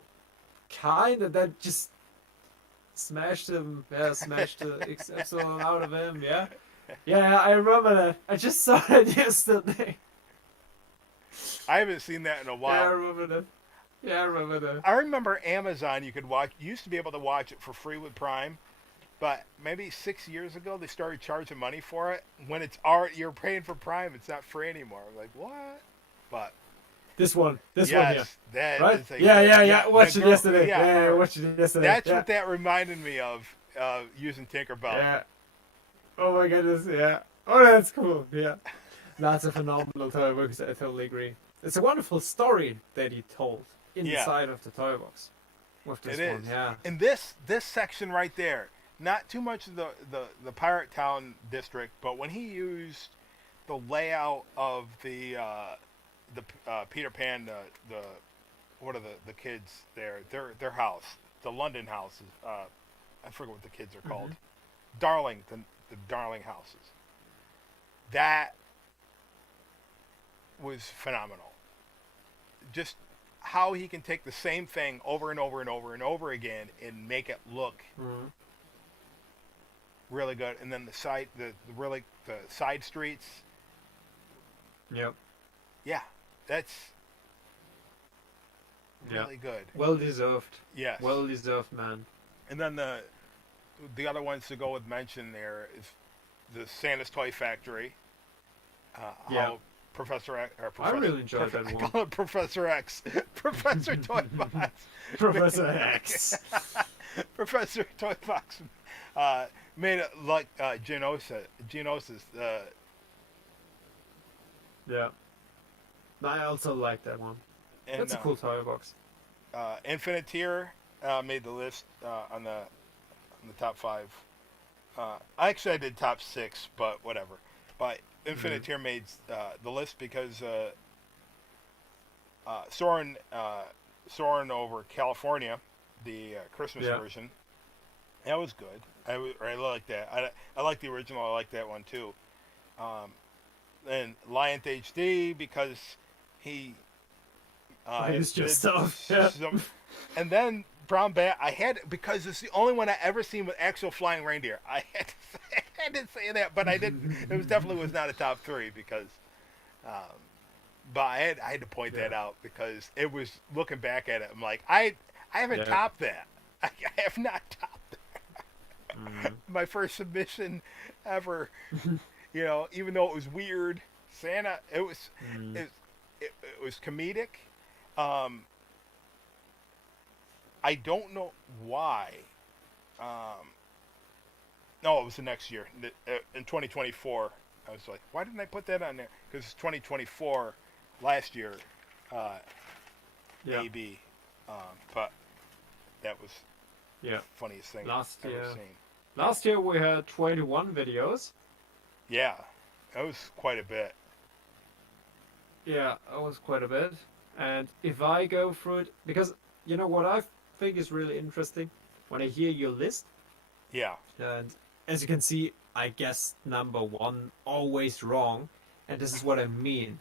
kind and then just smashed him. Yeah, smashed the episode out of him. Yeah. Yeah, I remember that. I just saw it yesterday. I haven't seen that in a Yeah, I while. remember that. Yeah, I remember that. I remember Amazon. You used to be able to watch it for free with Prime, but maybe 6 years ago they started charging money for it. When it's already you're paying for Prime, it's not free anymore. I'm like, what? But This one here. yes, that Right? is a- Yeah. Watched the it girl- yesterday. Yeah, I watched it yesterday. That's yeah. what that reminded me of using Tinkerbell. Yeah. Oh my goodness, yeah. Oh, that's cool, yeah. That's a phenomenal toy box, I totally agree. It's a wonderful story that he told inside of the toy box. With this It one, is. yeah. And this section right there, not too much of the Pirate Town district, but when he used the layout of the Peter Pan, the what are the kids there? Their house, the London houses. I forget what the kids are called. Darling, the Darling houses. That was phenomenal. Just how he can take the same thing over and over and over and over again and make it look Mhm. really good. And then the side streets. Yep. Yeah, that's Yeah. really good. Well deserved. Yes. Well deserved, man. And then the other ones to go with mention there is the Santa's Toy Factory. Yeah. How Professor X, or I Professor, really enjoyed that I one. call it Professor X, Professor Toybox, Professor X. Professor Toybox made it like Geonosis. Yeah. I also like that one. And, That's a cool toy box. Infiniteer made the list on the top 5. Actually, I did top 6, but whatever. But Infiniteer made the list because Soarin' over California, the Christmas version, that was good. I like that. I like the original. I like that one too. And Lion HD because he It's just stuff. some- and then Brown Bat, I had because it's the only one I ever seen with actual flying reindeer. I didn't say that, but I didn't. It was definitely was not a top 3 because, but I had to point that out because it was looking back at it. I'm like, I haven't topped that. I have not topped that. My first submission ever. Even though it was weird, Santa. It was it was comedic. I don't know why. No, it was the next year. In 2024, I was like, why didn't I put that on there? Because it's 2024 last year, maybe. But that was the funniest thing Last I've ever year. seen. Last year we had 21 videos. Yeah, that was quite a bit. Yeah, that was quite a bit. And if I go through it, because you know what I think is really interesting when I hear your list, Yeah. and as you can see, I guess number 1 always wrong, and this is what I mean.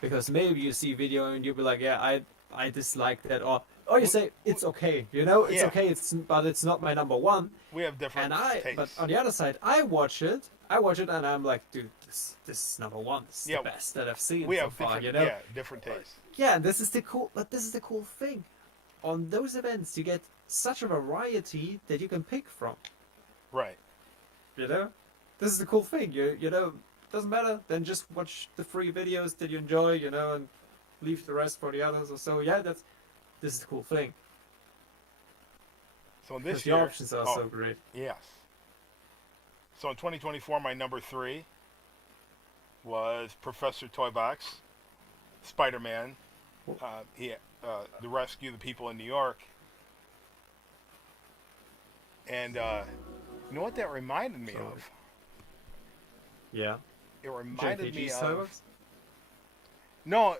Because maybe you see video and you'll be like, yeah, I dislike that, or you say it's okay, you know, it's Yeah. okay, but it's not my number one. We have different But tastes. on the other side, I watch it, and I'm like, dude, this is number one. This is Yeah, the best that I've seen We so have far, different, you know. different tastes. Yeah, and this is the cool thing. On those events, you get such a variety that you can pick from. Right. You know, this is the cool thing. You know, doesn't matter. Then just watch the free videos that you enjoy. You know, and leave the rest for the others or so. Yeah, this is the cool thing. So Because this the year, options are so great. yes. So in 2024, my number 3 was Professor Toybox, Spider-Man. To rescue the people in New York. And you know what that reminded me So- of? Yeah. It reminded me JPG of. servers? No,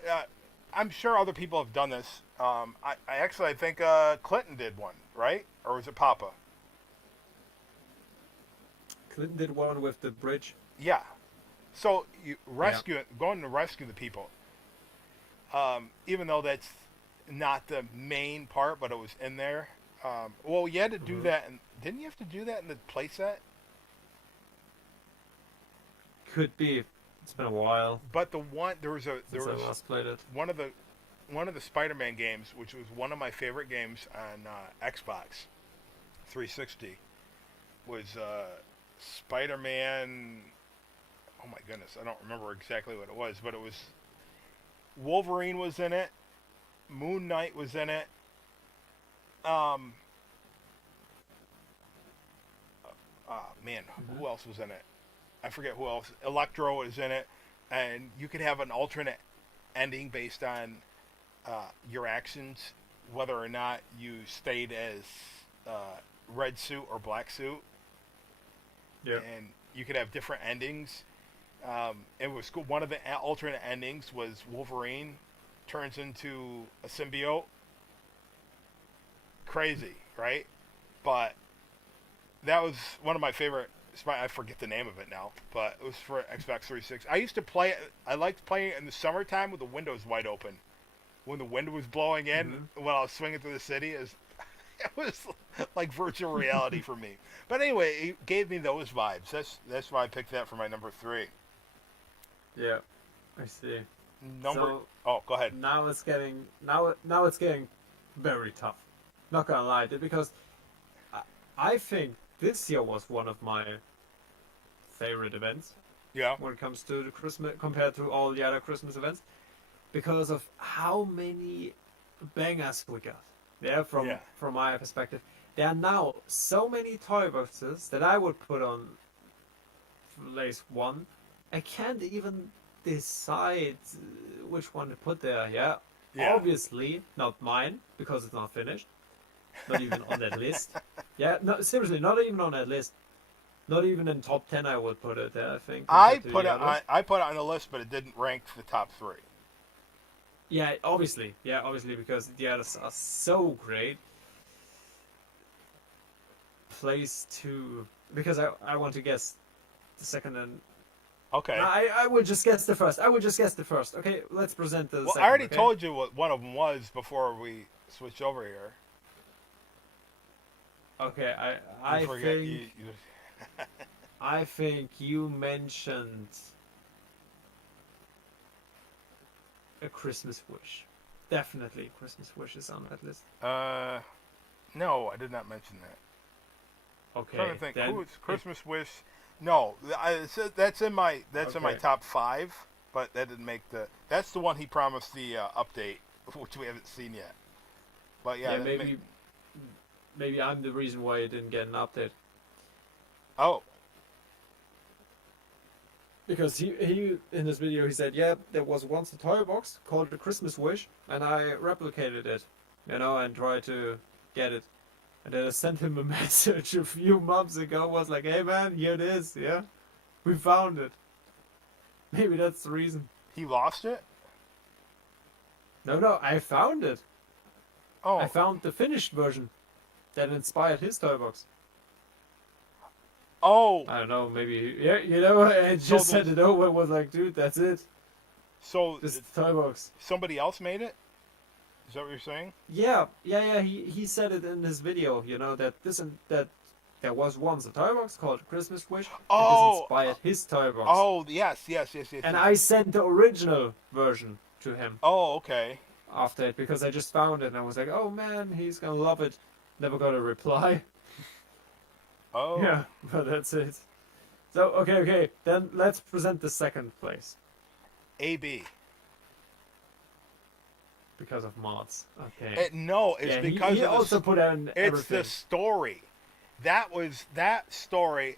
I'm sure other people have done this. I think Clinton did one, right? Or was it Papa? Clinton did one with the bridge. Yeah. So you going to rescue the people. Even though that's not the main part, but it was in there. Well, you had to do that, and didn't you have to do that in the playset? Could be. It's been a while But the one there was since I last played it. one of the Spider-Man games, which was one of my favorite games on Xbox 360, was Spider-Man. Oh my goodness, I don't remember exactly what it was, but it was Wolverine was in it, Moon Knight was in it. Man, who else was in it? I forget who else. Electro was in it, and you could have an alternate ending based on your actions, whether or not you stayed as red suit or black suit. Yeah. And you could have different endings. It was cool. One of the alternate endings was Wolverine turns into a symbiote. Crazy, right? But that was one of my favorite. I forget the name of it now, but it was for Xbox 360. I used to play it. I liked playing it in the summertime with the windows wide open, when the wind was blowing in. When I was swinging through the city, it was like virtual reality for me. But anyway, it gave me those vibes. That's why I picked that for my number 3. Yeah. I see. Go ahead. Now it's getting very tough. Not gonna lie, because I think this year was one of my favorite events Yeah. when it comes to the Christmas compared to all the other Christmas events, because of how many bangers we got. Yeah, from my perspective, there are now so many toy boxes that I would put on place 1. I can't even decide which one to put there. Yeah. Obviously not mine, because it's not finished. Not even on that list. Yeah, no, seriously, not even on that list. Not even in top 10 I would put it there, I think. I put it on the list, but it didn't rank the top 3. Yeah, obviously. Yeah, obviously, because the others are so great. Place 2, because I want to guess the second and... Okay. I would just guess the first. Okay, let's present the second. I already okay? told you what one of them was before we switched over here. Okay, I think I think you mentioned A Christmas Wish. Definitely, Christmas Wish is on that list. No, I did not mention that. Okay, I'm trying to think. then Who's Christmas Wish? No, that's in my in my Okay. top 5, but that didn't make the. That's the one he promised the update, which we haven't seen yet. But yeah, yeah, maybe I'm the reason why you didn't get an update. Oh, Because he in this video he said, yeah, there was once a toy box called the Christmas Wish, and I replicated it, and tried to get it. And then I sent him a message a few months ago, was like, hey man, here it is, yeah? We found it. Maybe that's the reason. he lost it. No, I found it. Oh, I found the finished version that inspired his toy box. oh. I don't know, maybe, I just So sent it over and was like, dude, that's it. So This is the toy box. somebody else made it. Is that what you're saying? Yeah. He said it in his video. You know that that there was once a toy box called Christmas Wish, and this Oh, inspired his toy box. oh, yes. And I sent the original version to him Oh, okay. after it because I just found it and I was like, oh man, he's gonna love it. Never got a reply. Oh. Yeah, but that's it. So okay, then let's present the second place AB. because of mods. Okay. No, it's Yeah, because he of also put in it's everything. the story. That story.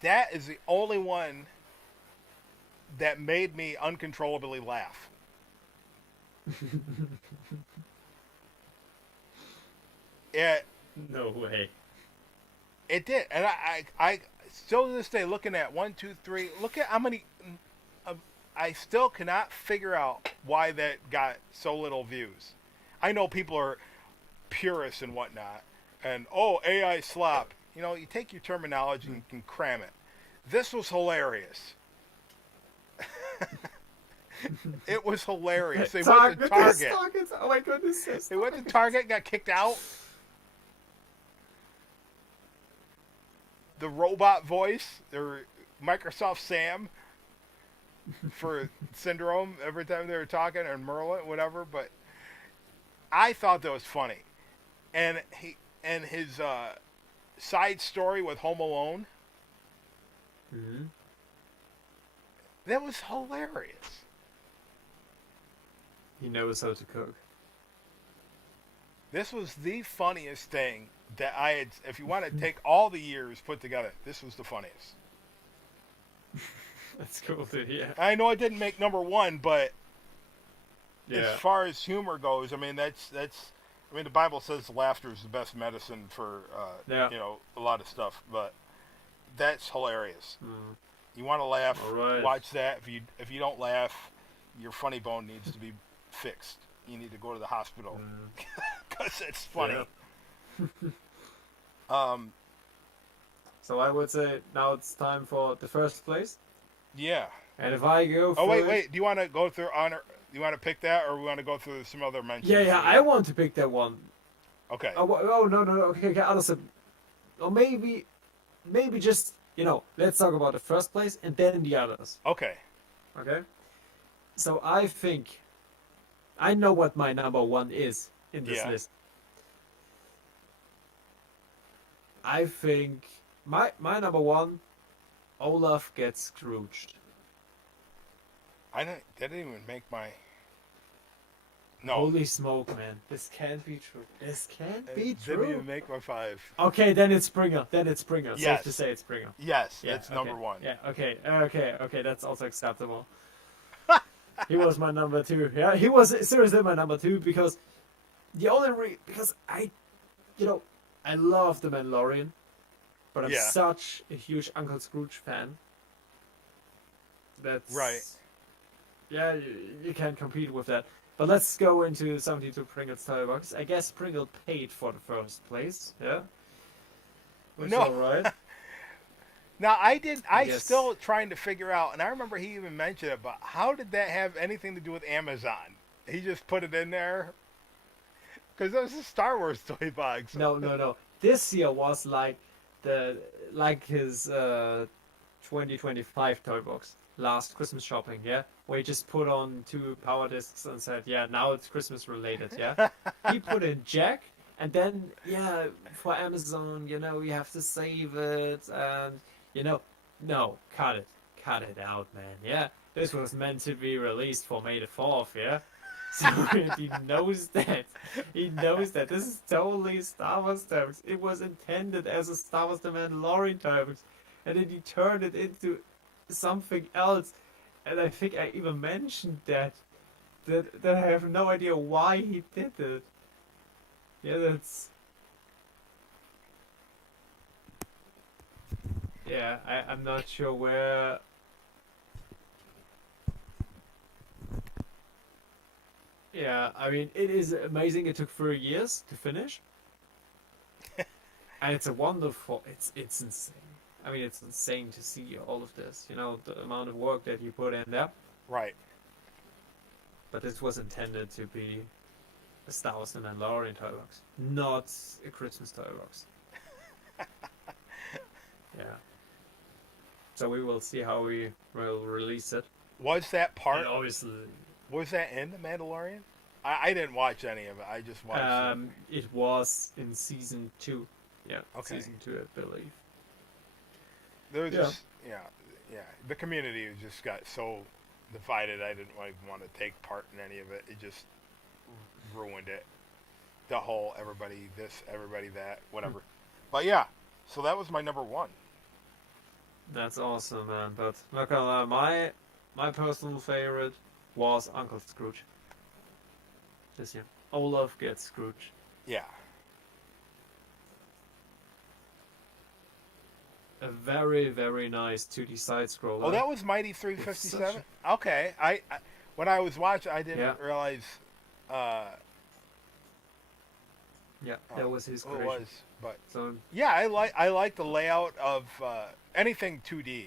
That is the only one that made me uncontrollably laugh. It No way. it did, and I still to this day looking at 1, 2, 3. Look at how many. I still cannot figure out why that got so little views. I know people are purists and whatnot, and AI slop. You know, you take your terminology and you can cram it. This was hilarious. It was hilarious. They went to Target. Oh my goodness. They went to Target, got kicked out. The robot voice, or Microsoft Sam for Syndrome every time they were talking, and Merlin, whatever. But I thought that was funny, and his side story with Home Alone, Mm-hmm. that was hilarious. He knows how to cook. This was the funniest thing that I had. If you want to take all the years put together, this was the funniest. That's cool to hear. I know I didn't make number one, but Yeah. as far as humor goes, I mean that's. I mean the Bible says laughter is the best medicine for Yeah. you know, a lot of stuff, but that's hilarious. Mm. You want to laugh? All right. Watch that. If you don't laugh, your funny bone needs to be fixed. You need to go to the hospital Mm. because it's funny. Yeah. So I would say now it's time for the first place. yeah. And if I go Oh first, wait. Do you want to go through honor? Do you want to pick that, or we want to go through some other mentions? Yeah, I want to pick that one. Okay. Oh no, okay, Anderson. Or maybe just, let's talk about the first place and then the others. Okay. Okay? So I think I know what my number one is in this Yeah. list. I think my number one, Olaf gets Scrooged. That didn't even make my. No. Holy smoke, man. This can't be true. This can't be It didn't even true. make my 5. Okay, then it's Springer. Safe Yes. to say it's Springer. Yes, Yeah, that's number okay. 1. Yeah, okay, that's also acceptable. He was my number 2. Yeah, he was seriously my number 2 because because I love The Mandalorian, but I'm Yeah. such a huge Uncle Scrooge fan. That's Right. Yeah, you can't compete with that. But let's go into 72 Pringles toy box. I guess Pringle paid for the first place. Yeah. Which No. is alright. Now I guess- still trying to figure out, and I remember he even mentioned it, but how did that have anything to do with Amazon? He just put it in there because that was a Star Wars toy box. No. This year was like his 2025 toy box. Last Christmas shopping, yeah, where he just put on 2 power discs and said, yeah, now it's Christmas related, yeah. He put in Jack, and then for Amazon, you have to save it, and no, cut it out, man, yeah. This was meant to be released for May the 4th, yeah. So he knows that. He knows that. This is totally Star Wars toy box. It was intended as a Star Wars The Mandalorian toy box, and then he turned it into something else, and I think I even mentioned that I have no idea why he did it. Yeah, I'm not sure where. Yeah, I mean, it is amazing. It took 3 years to finish, and it's a wonderful. It's insane. I mean, it's insane to see all of this, the amount of work that you put in there. Right. But this was intended to be a Star Wars The Mandalorian toy box, not a Christmas toy box. Yeah. So we will see how we will release it. Was that part? And obviously, Was that in the Mandalorian? I didn't watch any of it. I just watched it. it was in season 2. Yeah, Okay. season 2, I believe. There was Yeah. just yeah. The community just got so divided. I didn't even want to take part in any of it. It just ruined it. The whole everybody this, everybody that, whatever. But yeah, so that was my number 1. That's awesome, man. But not gonna lie, my personal favorite was Uncle Scrooge. This year, Olaf gets Scrooge. Yeah. A very, very nice 2D side scroller. Oh, that was Mighty 357. Okay, I when I was watching, I didn't realize. Yeah, that was his Who creation. it was, but So yeah, I like the layout of anything 2D,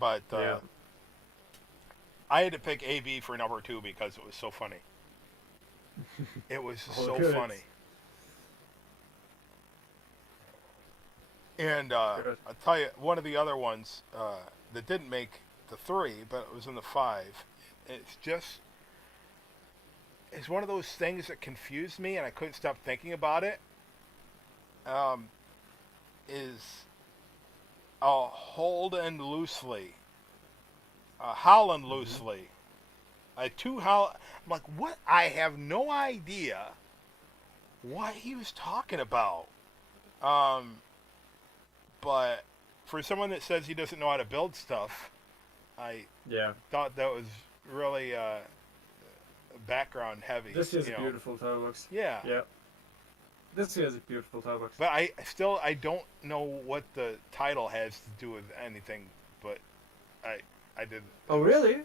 but yeah, I had to pick AB for number 2 because it was so funny. It was Oh, so good. funny. And Good. I'll tell you, one of the other ones that didn't make the 3, but it was in the 5. It's one of those things that confused me, and I couldn't stop thinking about it. Is Holden loosely, Holland loosely, I'm like, what? I have no idea what he was talking about. But for someone that says he doesn't know how to build stuff, I yeah. thought that was really background heavy. This is you a know. beautiful toy box. Yeah. Yeah. This is a beautiful toy box. But I don't know what the title has to do with anything, but I did. Oh, really?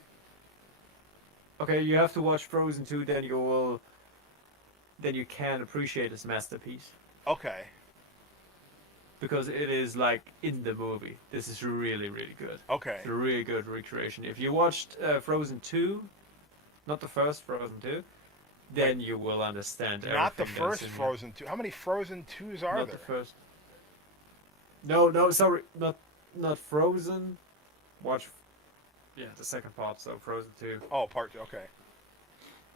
Okay, you have to watch Frozen 2, then you can appreciate this masterpiece. Okay. Because it is like in the movie. This is really, really good. Okay. It's a really good recreation. If you watched Frozen 2, not the first Frozen 2, then you will understand Not the everything that is first in here. Frozen 2. How many Frozen 2s are Not there? the first. No, sorry, not Frozen. Watch, the second part. So Frozen 2. Oh, part 2. Okay.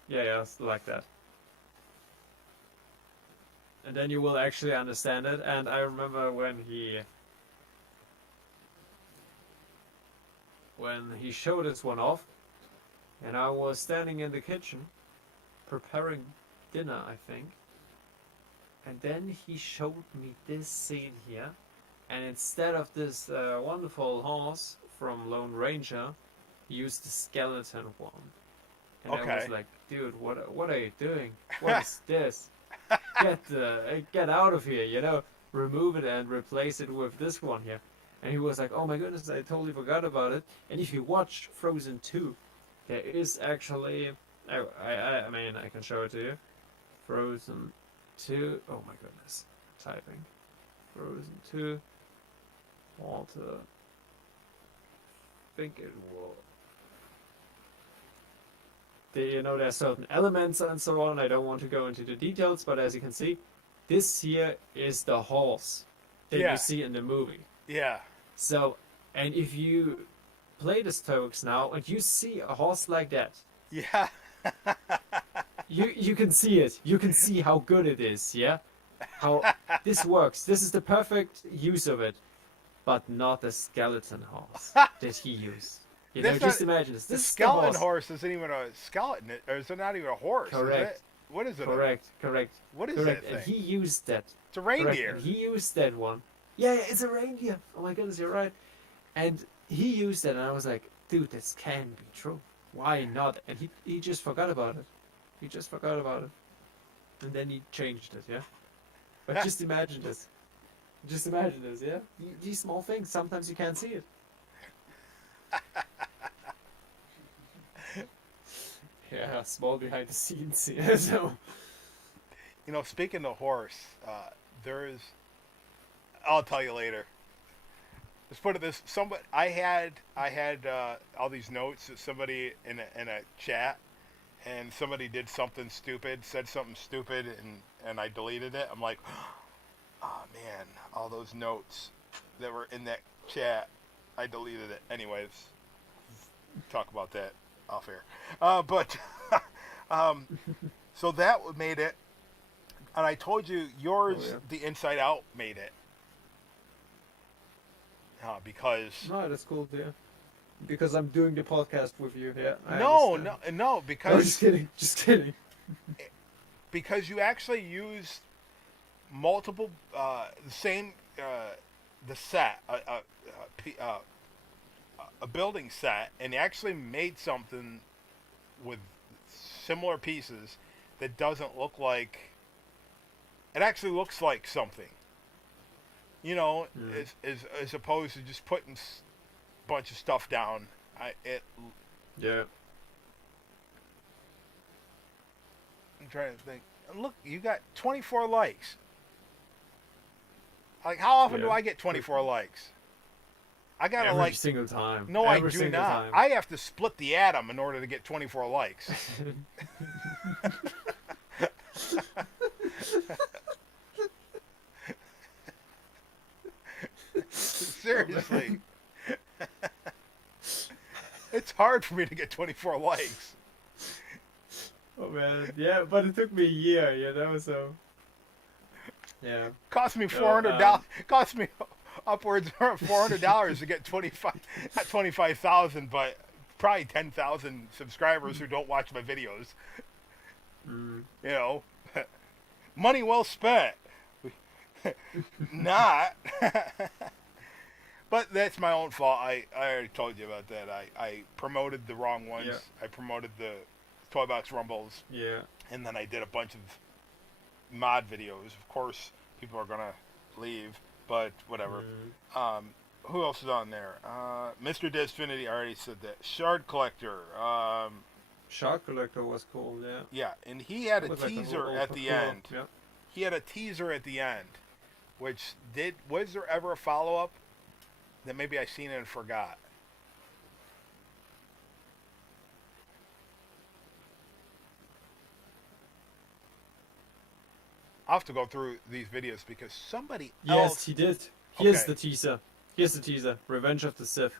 Yeah, it's like that. And then you will actually understand it. And I remember when he showed this one off, and I was standing in the kitchen preparing dinner, I think. And then he showed me this scene here, and instead of this wonderful horse from Lone Ranger, he used the skeleton one. And I was Okay. like, dude, what are you doing? What is this? Get out of here, remove it and replace it with this one here. And he was like, oh my goodness, I totally forgot about it. And if you watch Frozen 2, there is actually, I mean, I can show it to you. Frozen 2, oh my goodness, typing. Frozen 2, Walter, think it will. There are certain elements and so on. I don't want to go into the details, but as you can see, this here is the horse that Yeah. you see in the movie. Yeah. So, and if you play the Stoics now and you see a horse like that, Yeah. you can see it. You can see how good it is, yeah? How this works. This is the perfect use of it, but not the skeleton horse that he used. That's Just not- imagine this. The This is the skeleton horse. horse isn't even a skeleton, or is it not even a horse? Correct. Is it? What is it? Correct. What is Correct. that And thing? he used that. It's a Correct. reindeer. And he used that one. Yeah, it's a reindeer. Oh my goodness, you're right. And he used that, and I was like, dude, this can be true. Why not? And he just forgot about it. He just forgot about it. And then he changed it, yeah? But just imagine this. Just imagine this, yeah? These small things, sometimes you can't see it. Yeah, small behind the scenes, yeah, so... You know, speaking of horse, there is. I'll tell you later. Let's put it this: I had all these notes that somebody in a chat and somebody did something stupid, said something stupid, and I deleted it. I'm like, oh man, all those notes that were in that chat, I deleted it. Anyways, talk about that off air. But um, so that made it, and I told you yours, Oh, yeah. the Inside Out made it. Because No, that's cool. Yeah, because I'm doing the podcast with you. Yeah. I no, understand. no, No, because just kidding. Just kidding. because you actually used multiple the same the set a building set, and actually made something with similar pieces that doesn't look like it actually looks like something, you know, Mm. as opposed to just putting a bunch of stuff down. Yeah. I'm trying to think. Look, you got 24 likes. Like, how often do Yeah. I get 24 likes? I gotta Every like. single time. No, I Every do single not. time. I have to split the atom in order to get 24 likes. Seriously. It's hard for me to get 24 likes. Oh man, yeah, but it took me a year, you know, so yeah. Cost me No, $400. Cost me upwards of $400 to get 25, not 25,000, but probably 10,000 subscribers who don't watch my videos. Mm, You know, money well spent. Not. But that's my own fault. I already told you about that. I promoted the wrong ones. Yeah. I promoted the Toy Box Rumbles, yeah. and then I did a bunch of mod videos. Of course, people are gonna leave, but whatever. Mm, Who else is on there? Mr. Disfinity, I already said that. Shard Collector. Shark Collector was cool, yeah. Yeah, and he had It a was like a teaser little at the cool, end. Yeah. He had a teaser at the end, which was there ever a follow up that maybe I seen it and forgot? I'll have to go through these videos because somebody Yes, else. he did. Here's Okay. the teaser. Here's the teaser. Revenge of the Sith.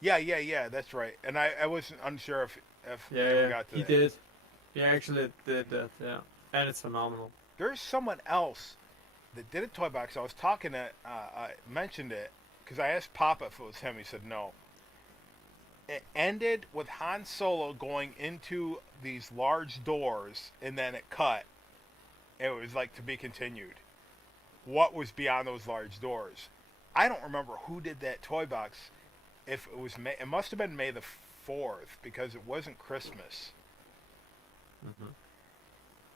Yeah, that's right. And I wasn't unsure if Yeah, we ever yeah, got to he that. did. He actually did that, yeah. And it's phenomenal. There's someone else that did a toy box. I was talking to, I mentioned it because I asked Papa if it was him. He said no. It ended with Han Solo going into these large doors, and then it cut. It was like to be continued. What was beyond those large doors? I don't remember who did that toy box. If it was May, it must have been May the 4th because it wasn't Christmas. Mm-hmm.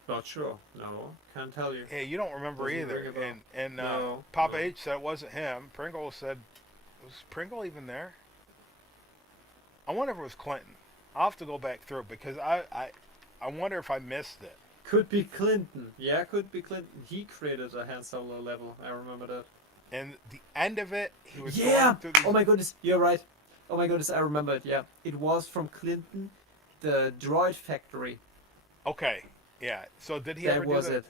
Not sure. No, can't tell you. Hey, you don't remember Doesn't either. ring a bell. And No, Papa no. H said it wasn't him. Pringle said, was Pringle even there? I wonder if it was Clinton. I'll have to go back through because I wonder if I missed it. Could be Clinton. Yeah, could be Clinton. He created a Han Solo level. I remember that. And the end of it, he was Yeah! going through these. Oh my goodness, you're right. Oh my goodness, I remember it, yeah. It was from Clinton, the Droid Factory. Okay, yeah. So did he That ever was do the, it.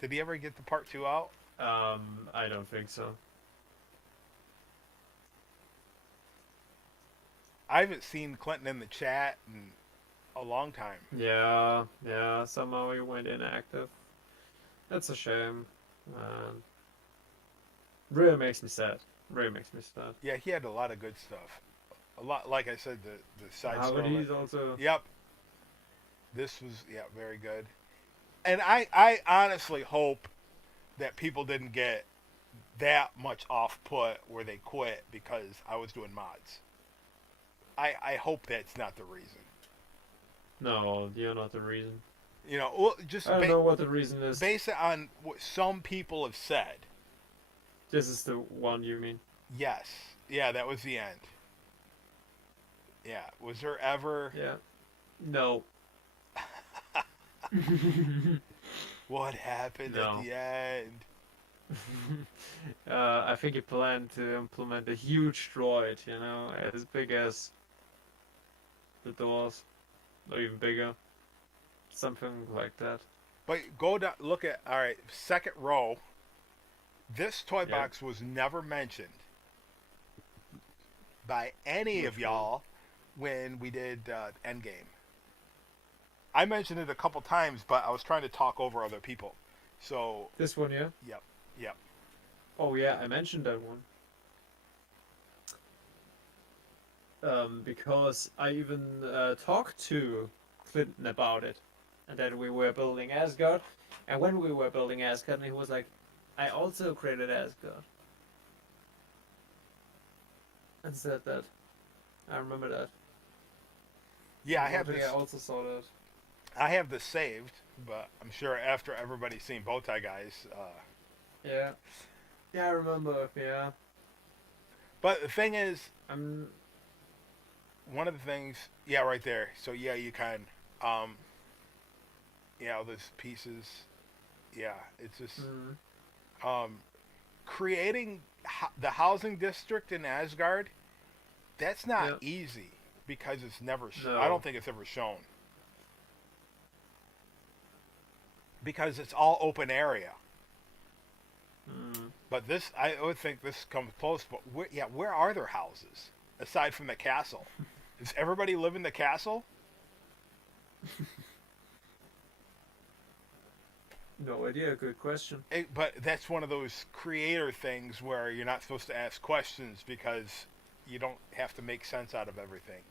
Did he ever get the part 2 out? I don't think so. I haven't seen Clinton in the chat in a long time. Yeah, somehow he went inactive. That's a shame. Really makes me sad. Really makes me sad. Yeah, he had a lot of good stuff. A lot, like I said, the side Howard story. is also. Yep. This was very good. And I honestly hope that people didn't get that much off put where they quit because I was doing mods. I hope that's not the reason. No, you're not the reason. You know, well, just I don't know what the reason is. base it on what some people have said. This is the one you mean? Yes. Yeah, that was the end. Yeah. Was there ever Yeah. No. what happened No. at the end? I think he planned to implement a huge droid, you know, as big as the doors, or even bigger. something like that. But go down, look at, all right, second row. This toy Yeah. box was never mentioned by any of Which y'all when we did Endgame. I mentioned it a couple times, but I was trying to talk over other people. So, This one, yeah. yep. Oh yeah, I mentioned that one. Because I even talked to Clinton about it, and that we were building Asgard, and when we were building Asgard, he was like, "I also created Asgard," and said that. I remember that. Yeah, I have think this. I also saw that. I have this saved, but I'm sure after everybody's seen Bowtie Guys. Yeah. Yeah, I remember. Yeah. But the thing is, I'm. one of the things, yeah, right there. So yeah, you can, all those pieces. Yeah, it's just creating the housing district in Asgard. That's not Yep. easy because it's never. No. I don't think it's ever shown because it's all open area. But this, I would think this comes close. But where are their houses aside from the castle? Does everybody live in the castle? No idea. Good question. But that's one of those creator things where you're not supposed to ask questions because you don't have to make sense out of everything.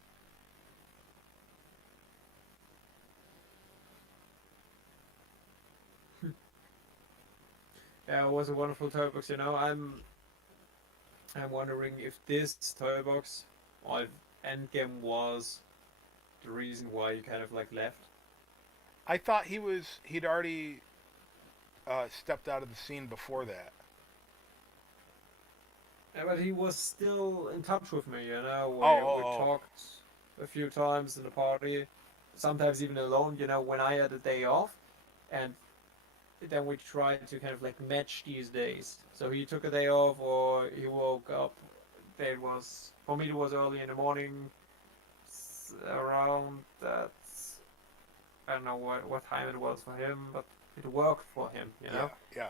Yeah, it was a wonderful toy box. I'm wondering if this toy box or if Endgame was the reason why you kind of like left. I thought he'd already stepped out of the scene before that. Yeah, but he was still in touch with me. We Oh. talked a few times in the party, sometimes even alone. When I had a day off, and then we tried to kind of like match these days. So he took a day off, or he woke up. It was for me. It was early in the morning, around that. I don't know what time it was for him, but it worked for him. Yeah.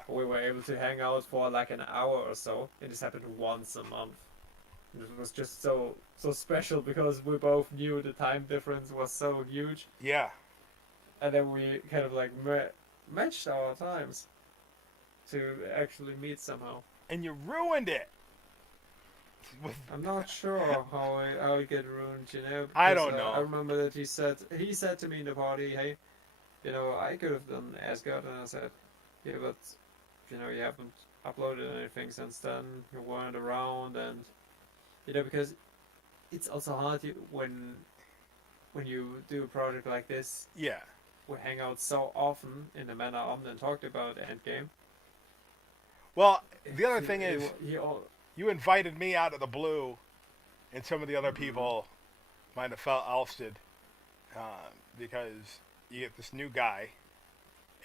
We were able to hang out for like an hour or so. It just happened once a month. And it was just so special because we both knew the time difference was so huge, Yeah. and then we kind of like matched our times to actually meet somehow. And you ruined it. I'm not sure how it get ruined, I because, don't know. I remember that he said to me in the party, "Hey, I could have done Asgard," and I said, "Yeah, but you haven't uploaded anything since then. You weren't around, and because it's also hard when you do a project like this. Yeah. We hang out so often in the manner Omden talked about Endgame. Well, the other thing is, he you invited me out of the blue, and some of the other Mhm. people might have felt ousted because you get this new guy,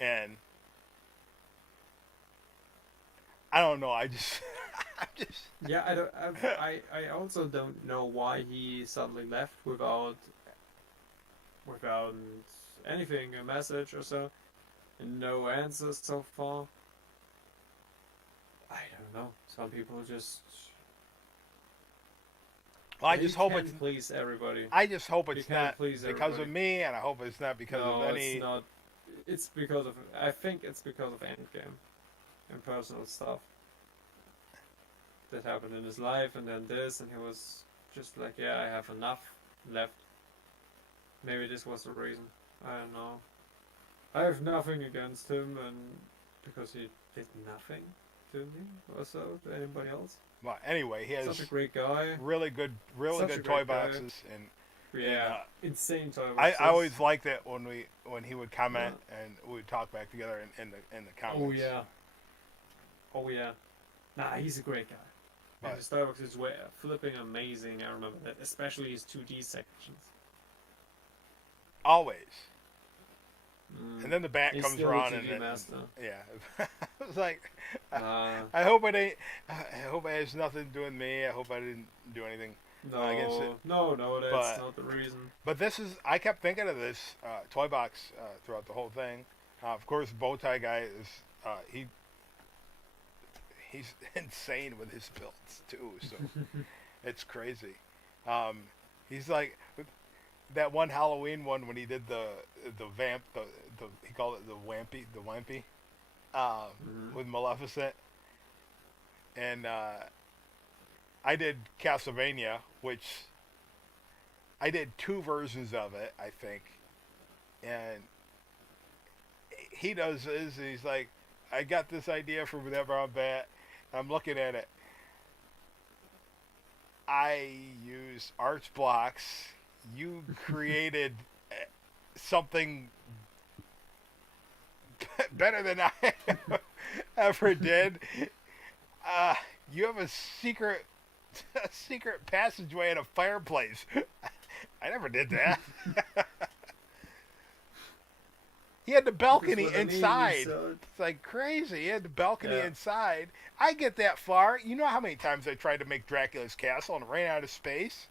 and I don't know. I just, I just. Yeah, I don't. I also don't know why he suddenly left without anything, a message or so, and no answers so far. I don't know. Some people just. Well, I He just hope can't it's. please everybody. I just hope He it's can't not please because of everybody. me, and I hope it's not because No, of any. it's not. It's because of. I think it's because of Endgame, and personal stuff that happened in his life, and then this, and he was just like, yeah, I have enough left. Maybe this was the reason. I don't know. I have nothing against him, and because he did nothing to me or so to anybody else. Well, anyway, he has Such a great guy. really good Such a toy great guy. boxes, and Yeah, insane toy I boxes. always liked it when he would comment and we would talk back together in the comments. Oh yeah. Oh yeah. Nah, he's a great guy. But- And his toy boxes were flipping amazing. I remember that, especially his 2D sections. Always. Mm. And then the bat He's comes still a around 2D and then, master. yeah, I was like, Uh, I hope it ain't. I hope it has nothing to do with me. I hope I didn't do anything. against it. No, that's But not the reason. but this is, I kept thinking of this toy box throughout the whole thing. Of course, Bowtie Guy is he's insane with his builds too. So it's crazy. He's like that one Halloween one when he did the vamp the he called it the wampy with Maleficent, and I did Castlevania, which I did two versions of it, I think, and he does this. He's like, I got this idea for whatever I'm at. I'm looking at it. I use arch blocks. You created something better than I ever did. You have a secret passageway and a fireplace. I never did that. He had the balcony inside. It's like crazy. He had the balcony inside. I get that far. You know how many times I tried to make Dracula's castle and ran out of space?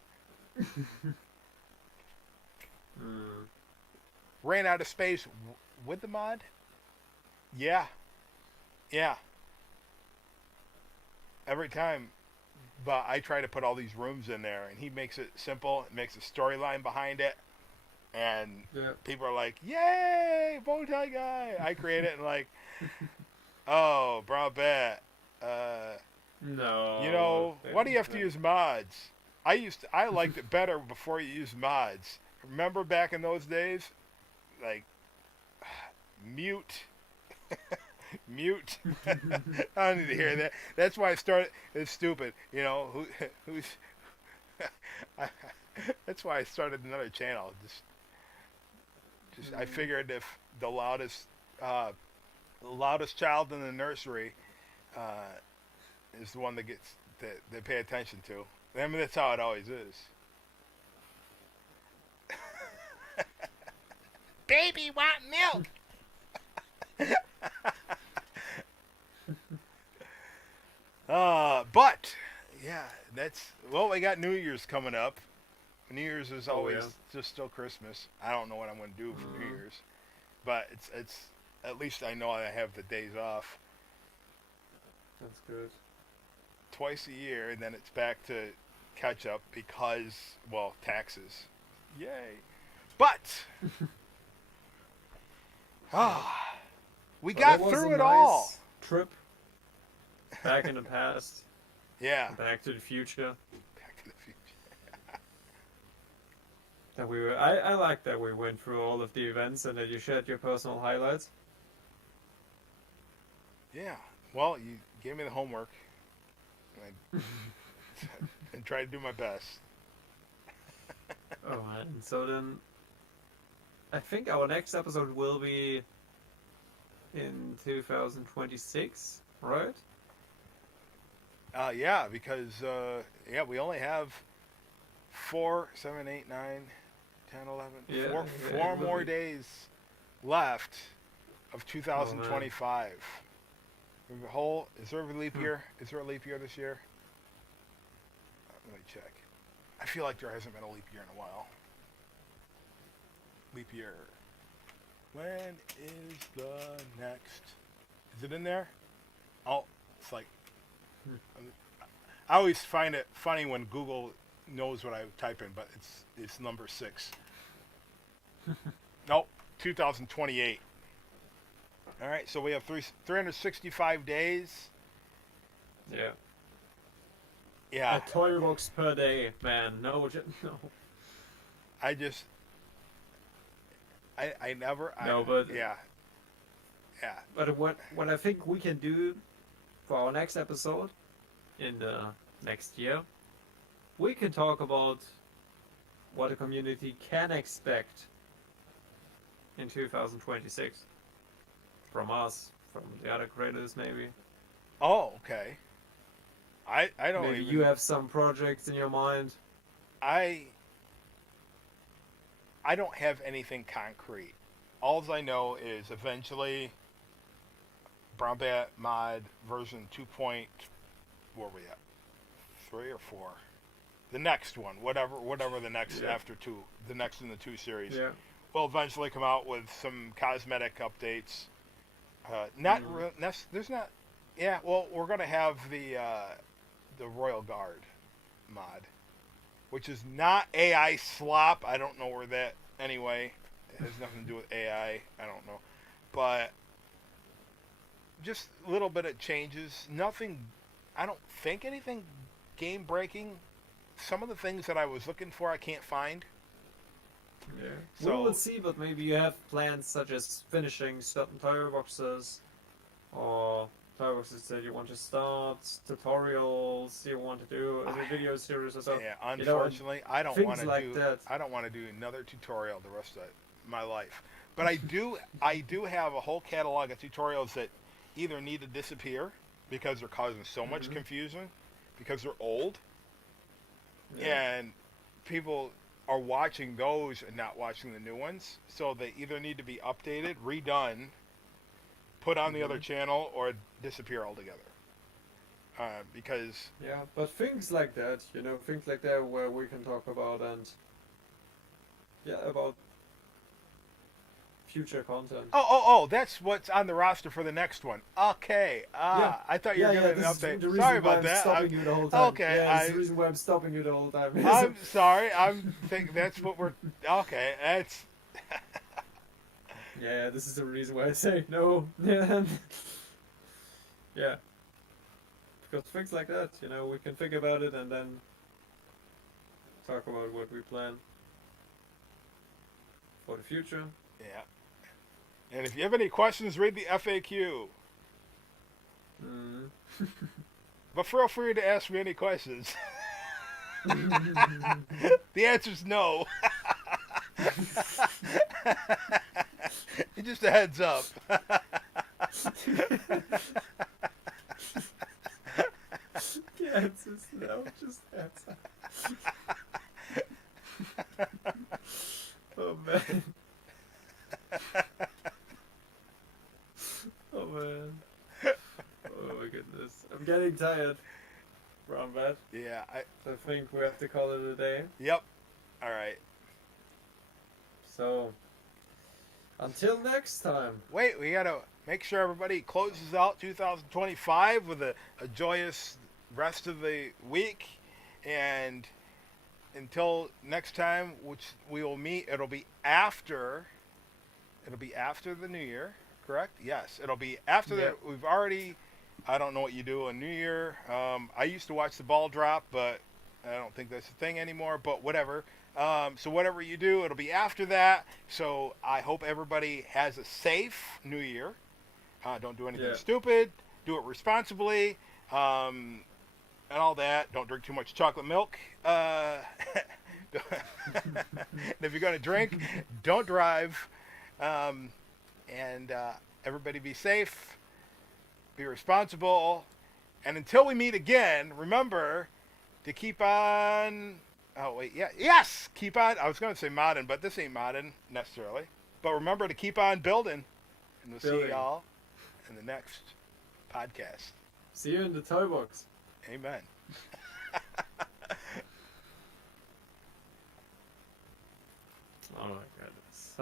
Ran out of space with the mod? Yeah. Yeah. Every time. But I try to put all these rooms in there, and he makes it simple, makes a storyline behind it, and people are like, yay, Bowtie Guy! I create it and like, oh, Brown Bat. No. You know, why do you have to use mods? I liked it better before you used mods. Remember back in those days? Like, mute. Mute. I don't need to hear that. That's why I started. It's stupid. You know, who's. That's why I started another channel. Just I figured if the loudest child in the nursery is the one that gets that they pay attention to. I mean, that's how it always is. Baby want milk. But yeah, that's we got New Year's coming up. New Year's is always just still Christmas. I don't know what I'm going to do for New Year's, but it's at least I know I have the days off. That's good. Twice a year, and then it's back to catch up because taxes. Yay! But we got through it all. Trip. Back in the past. Yeah. Back to the future. Back to the future. That we were. I like that we went through all of the events and that you shared your personal highlights. Yeah. Well, you gave me the homework. And tried to do my best. Alright, and so then I think our next episode will be in 2026, right? Yeah, because we only have 4, 7, 8, 9, 10, 11, four more days left of 2025. Is there a leap year? Is there a leap year this year? Let me check. I feel like there hasn't been a leap year in a while. Leap year. When is the next? Is it in there? Oh, it's like. I always find it funny when Google knows what I type in, but it's number 6. Nope, 2028. All right, so we have 365 days. Yeah. Yeah. A toy box per day, man. No. I never. No, but yeah. But what I think we can do for our next episode in the next year, we can talk about what the community can expect in 2026 from us, from the other creators, maybe. Oh, okay. I don't maybe even. You have some projects in your mind. I don't have anything concrete. All I know is eventually Brown Bat mod version 2. Where are we at? 3 or 4? the next one, whatever the next Yeah. after two, the next in the 2 series, Yeah. will eventually come out with some cosmetic updates. Not Mhm. there's not. Yeah, well, we're gonna have the Royal Guard mod, which is not AI slop. I don't know where that anyway. It has nothing to do with AI. I don't know, but just a little bit of changes. Nothing. I don't think anything game breaking. Some of the things that I was looking for, I can't find. Yeah. So- We will see, but maybe you have plans such as finishing certain tire boxes, or tire boxes that you want to start, tutorials you want to do, a video series or something. Yeah, you know, unfortunately, I don't things want to like do. that. I don't want to do another tutorial the rest of my life. But I do. I do have a whole catalog of tutorials that either need to disappear because they're causing so much Mhm. confusion because they're old, Yeah. and people are watching those and not watching the new ones. So they either need to be updated, redone, put on the other Mhm. channel, or disappear altogether. Because Yeah, but things like that, things like that where we can talk about and about future content. oh, that's what's on the roster for the next one. Okay. Yeah. I thought you were giving an this is update. the reason Sorry why about I'm that. stopping you the whole time. okay, Yeah, this I- is the reason why I'm stopping you the whole time. I'm sorry. I'm think that's what we're. Okay, that's. Yeah, this is the reason why I say no. Yeah. Yeah. Because things like that, we can think about it and then talk about what we plan for the future. Yeah. And if you have any questions, read the FAQ. Mm. But feel free to ask me any questions. The answer's no. Just a heads up. Yeah, it's just no, just heads up. Oh man. Oh man. Oh my goodness. I'm getting tired. Brown Bat. Yeah. So I think we have to call it a day. Yep. All right. So until next time. Wait, we gotta make sure everybody closes out 2025 with a joyous rest of the week, and until next time, which we will meet, it'll be after the new year, correct? Yes, it'll be after Yep. that. We've already, I don't know what you do on New Year. I used to watch the ball drop, but I don't think that's a thing anymore, but whatever. So whatever you do, it'll be after that. So I hope everybody has a safe New Year. Don't do anything Yeah. stupid. Do it responsibly. And all that. Don't drink too much chocolate milk. And if you're going to drink, don't drive. And everybody be safe. Be responsible. And until we meet again, remember to keep on... Oh, wait. Yeah. Yes! Keep on... I was going to say modding, but this ain't modding necessarily. But remember to keep on building. And we'll see Building. y'all in the next podcast. See you in the toy box. Amen. Oh my goodness.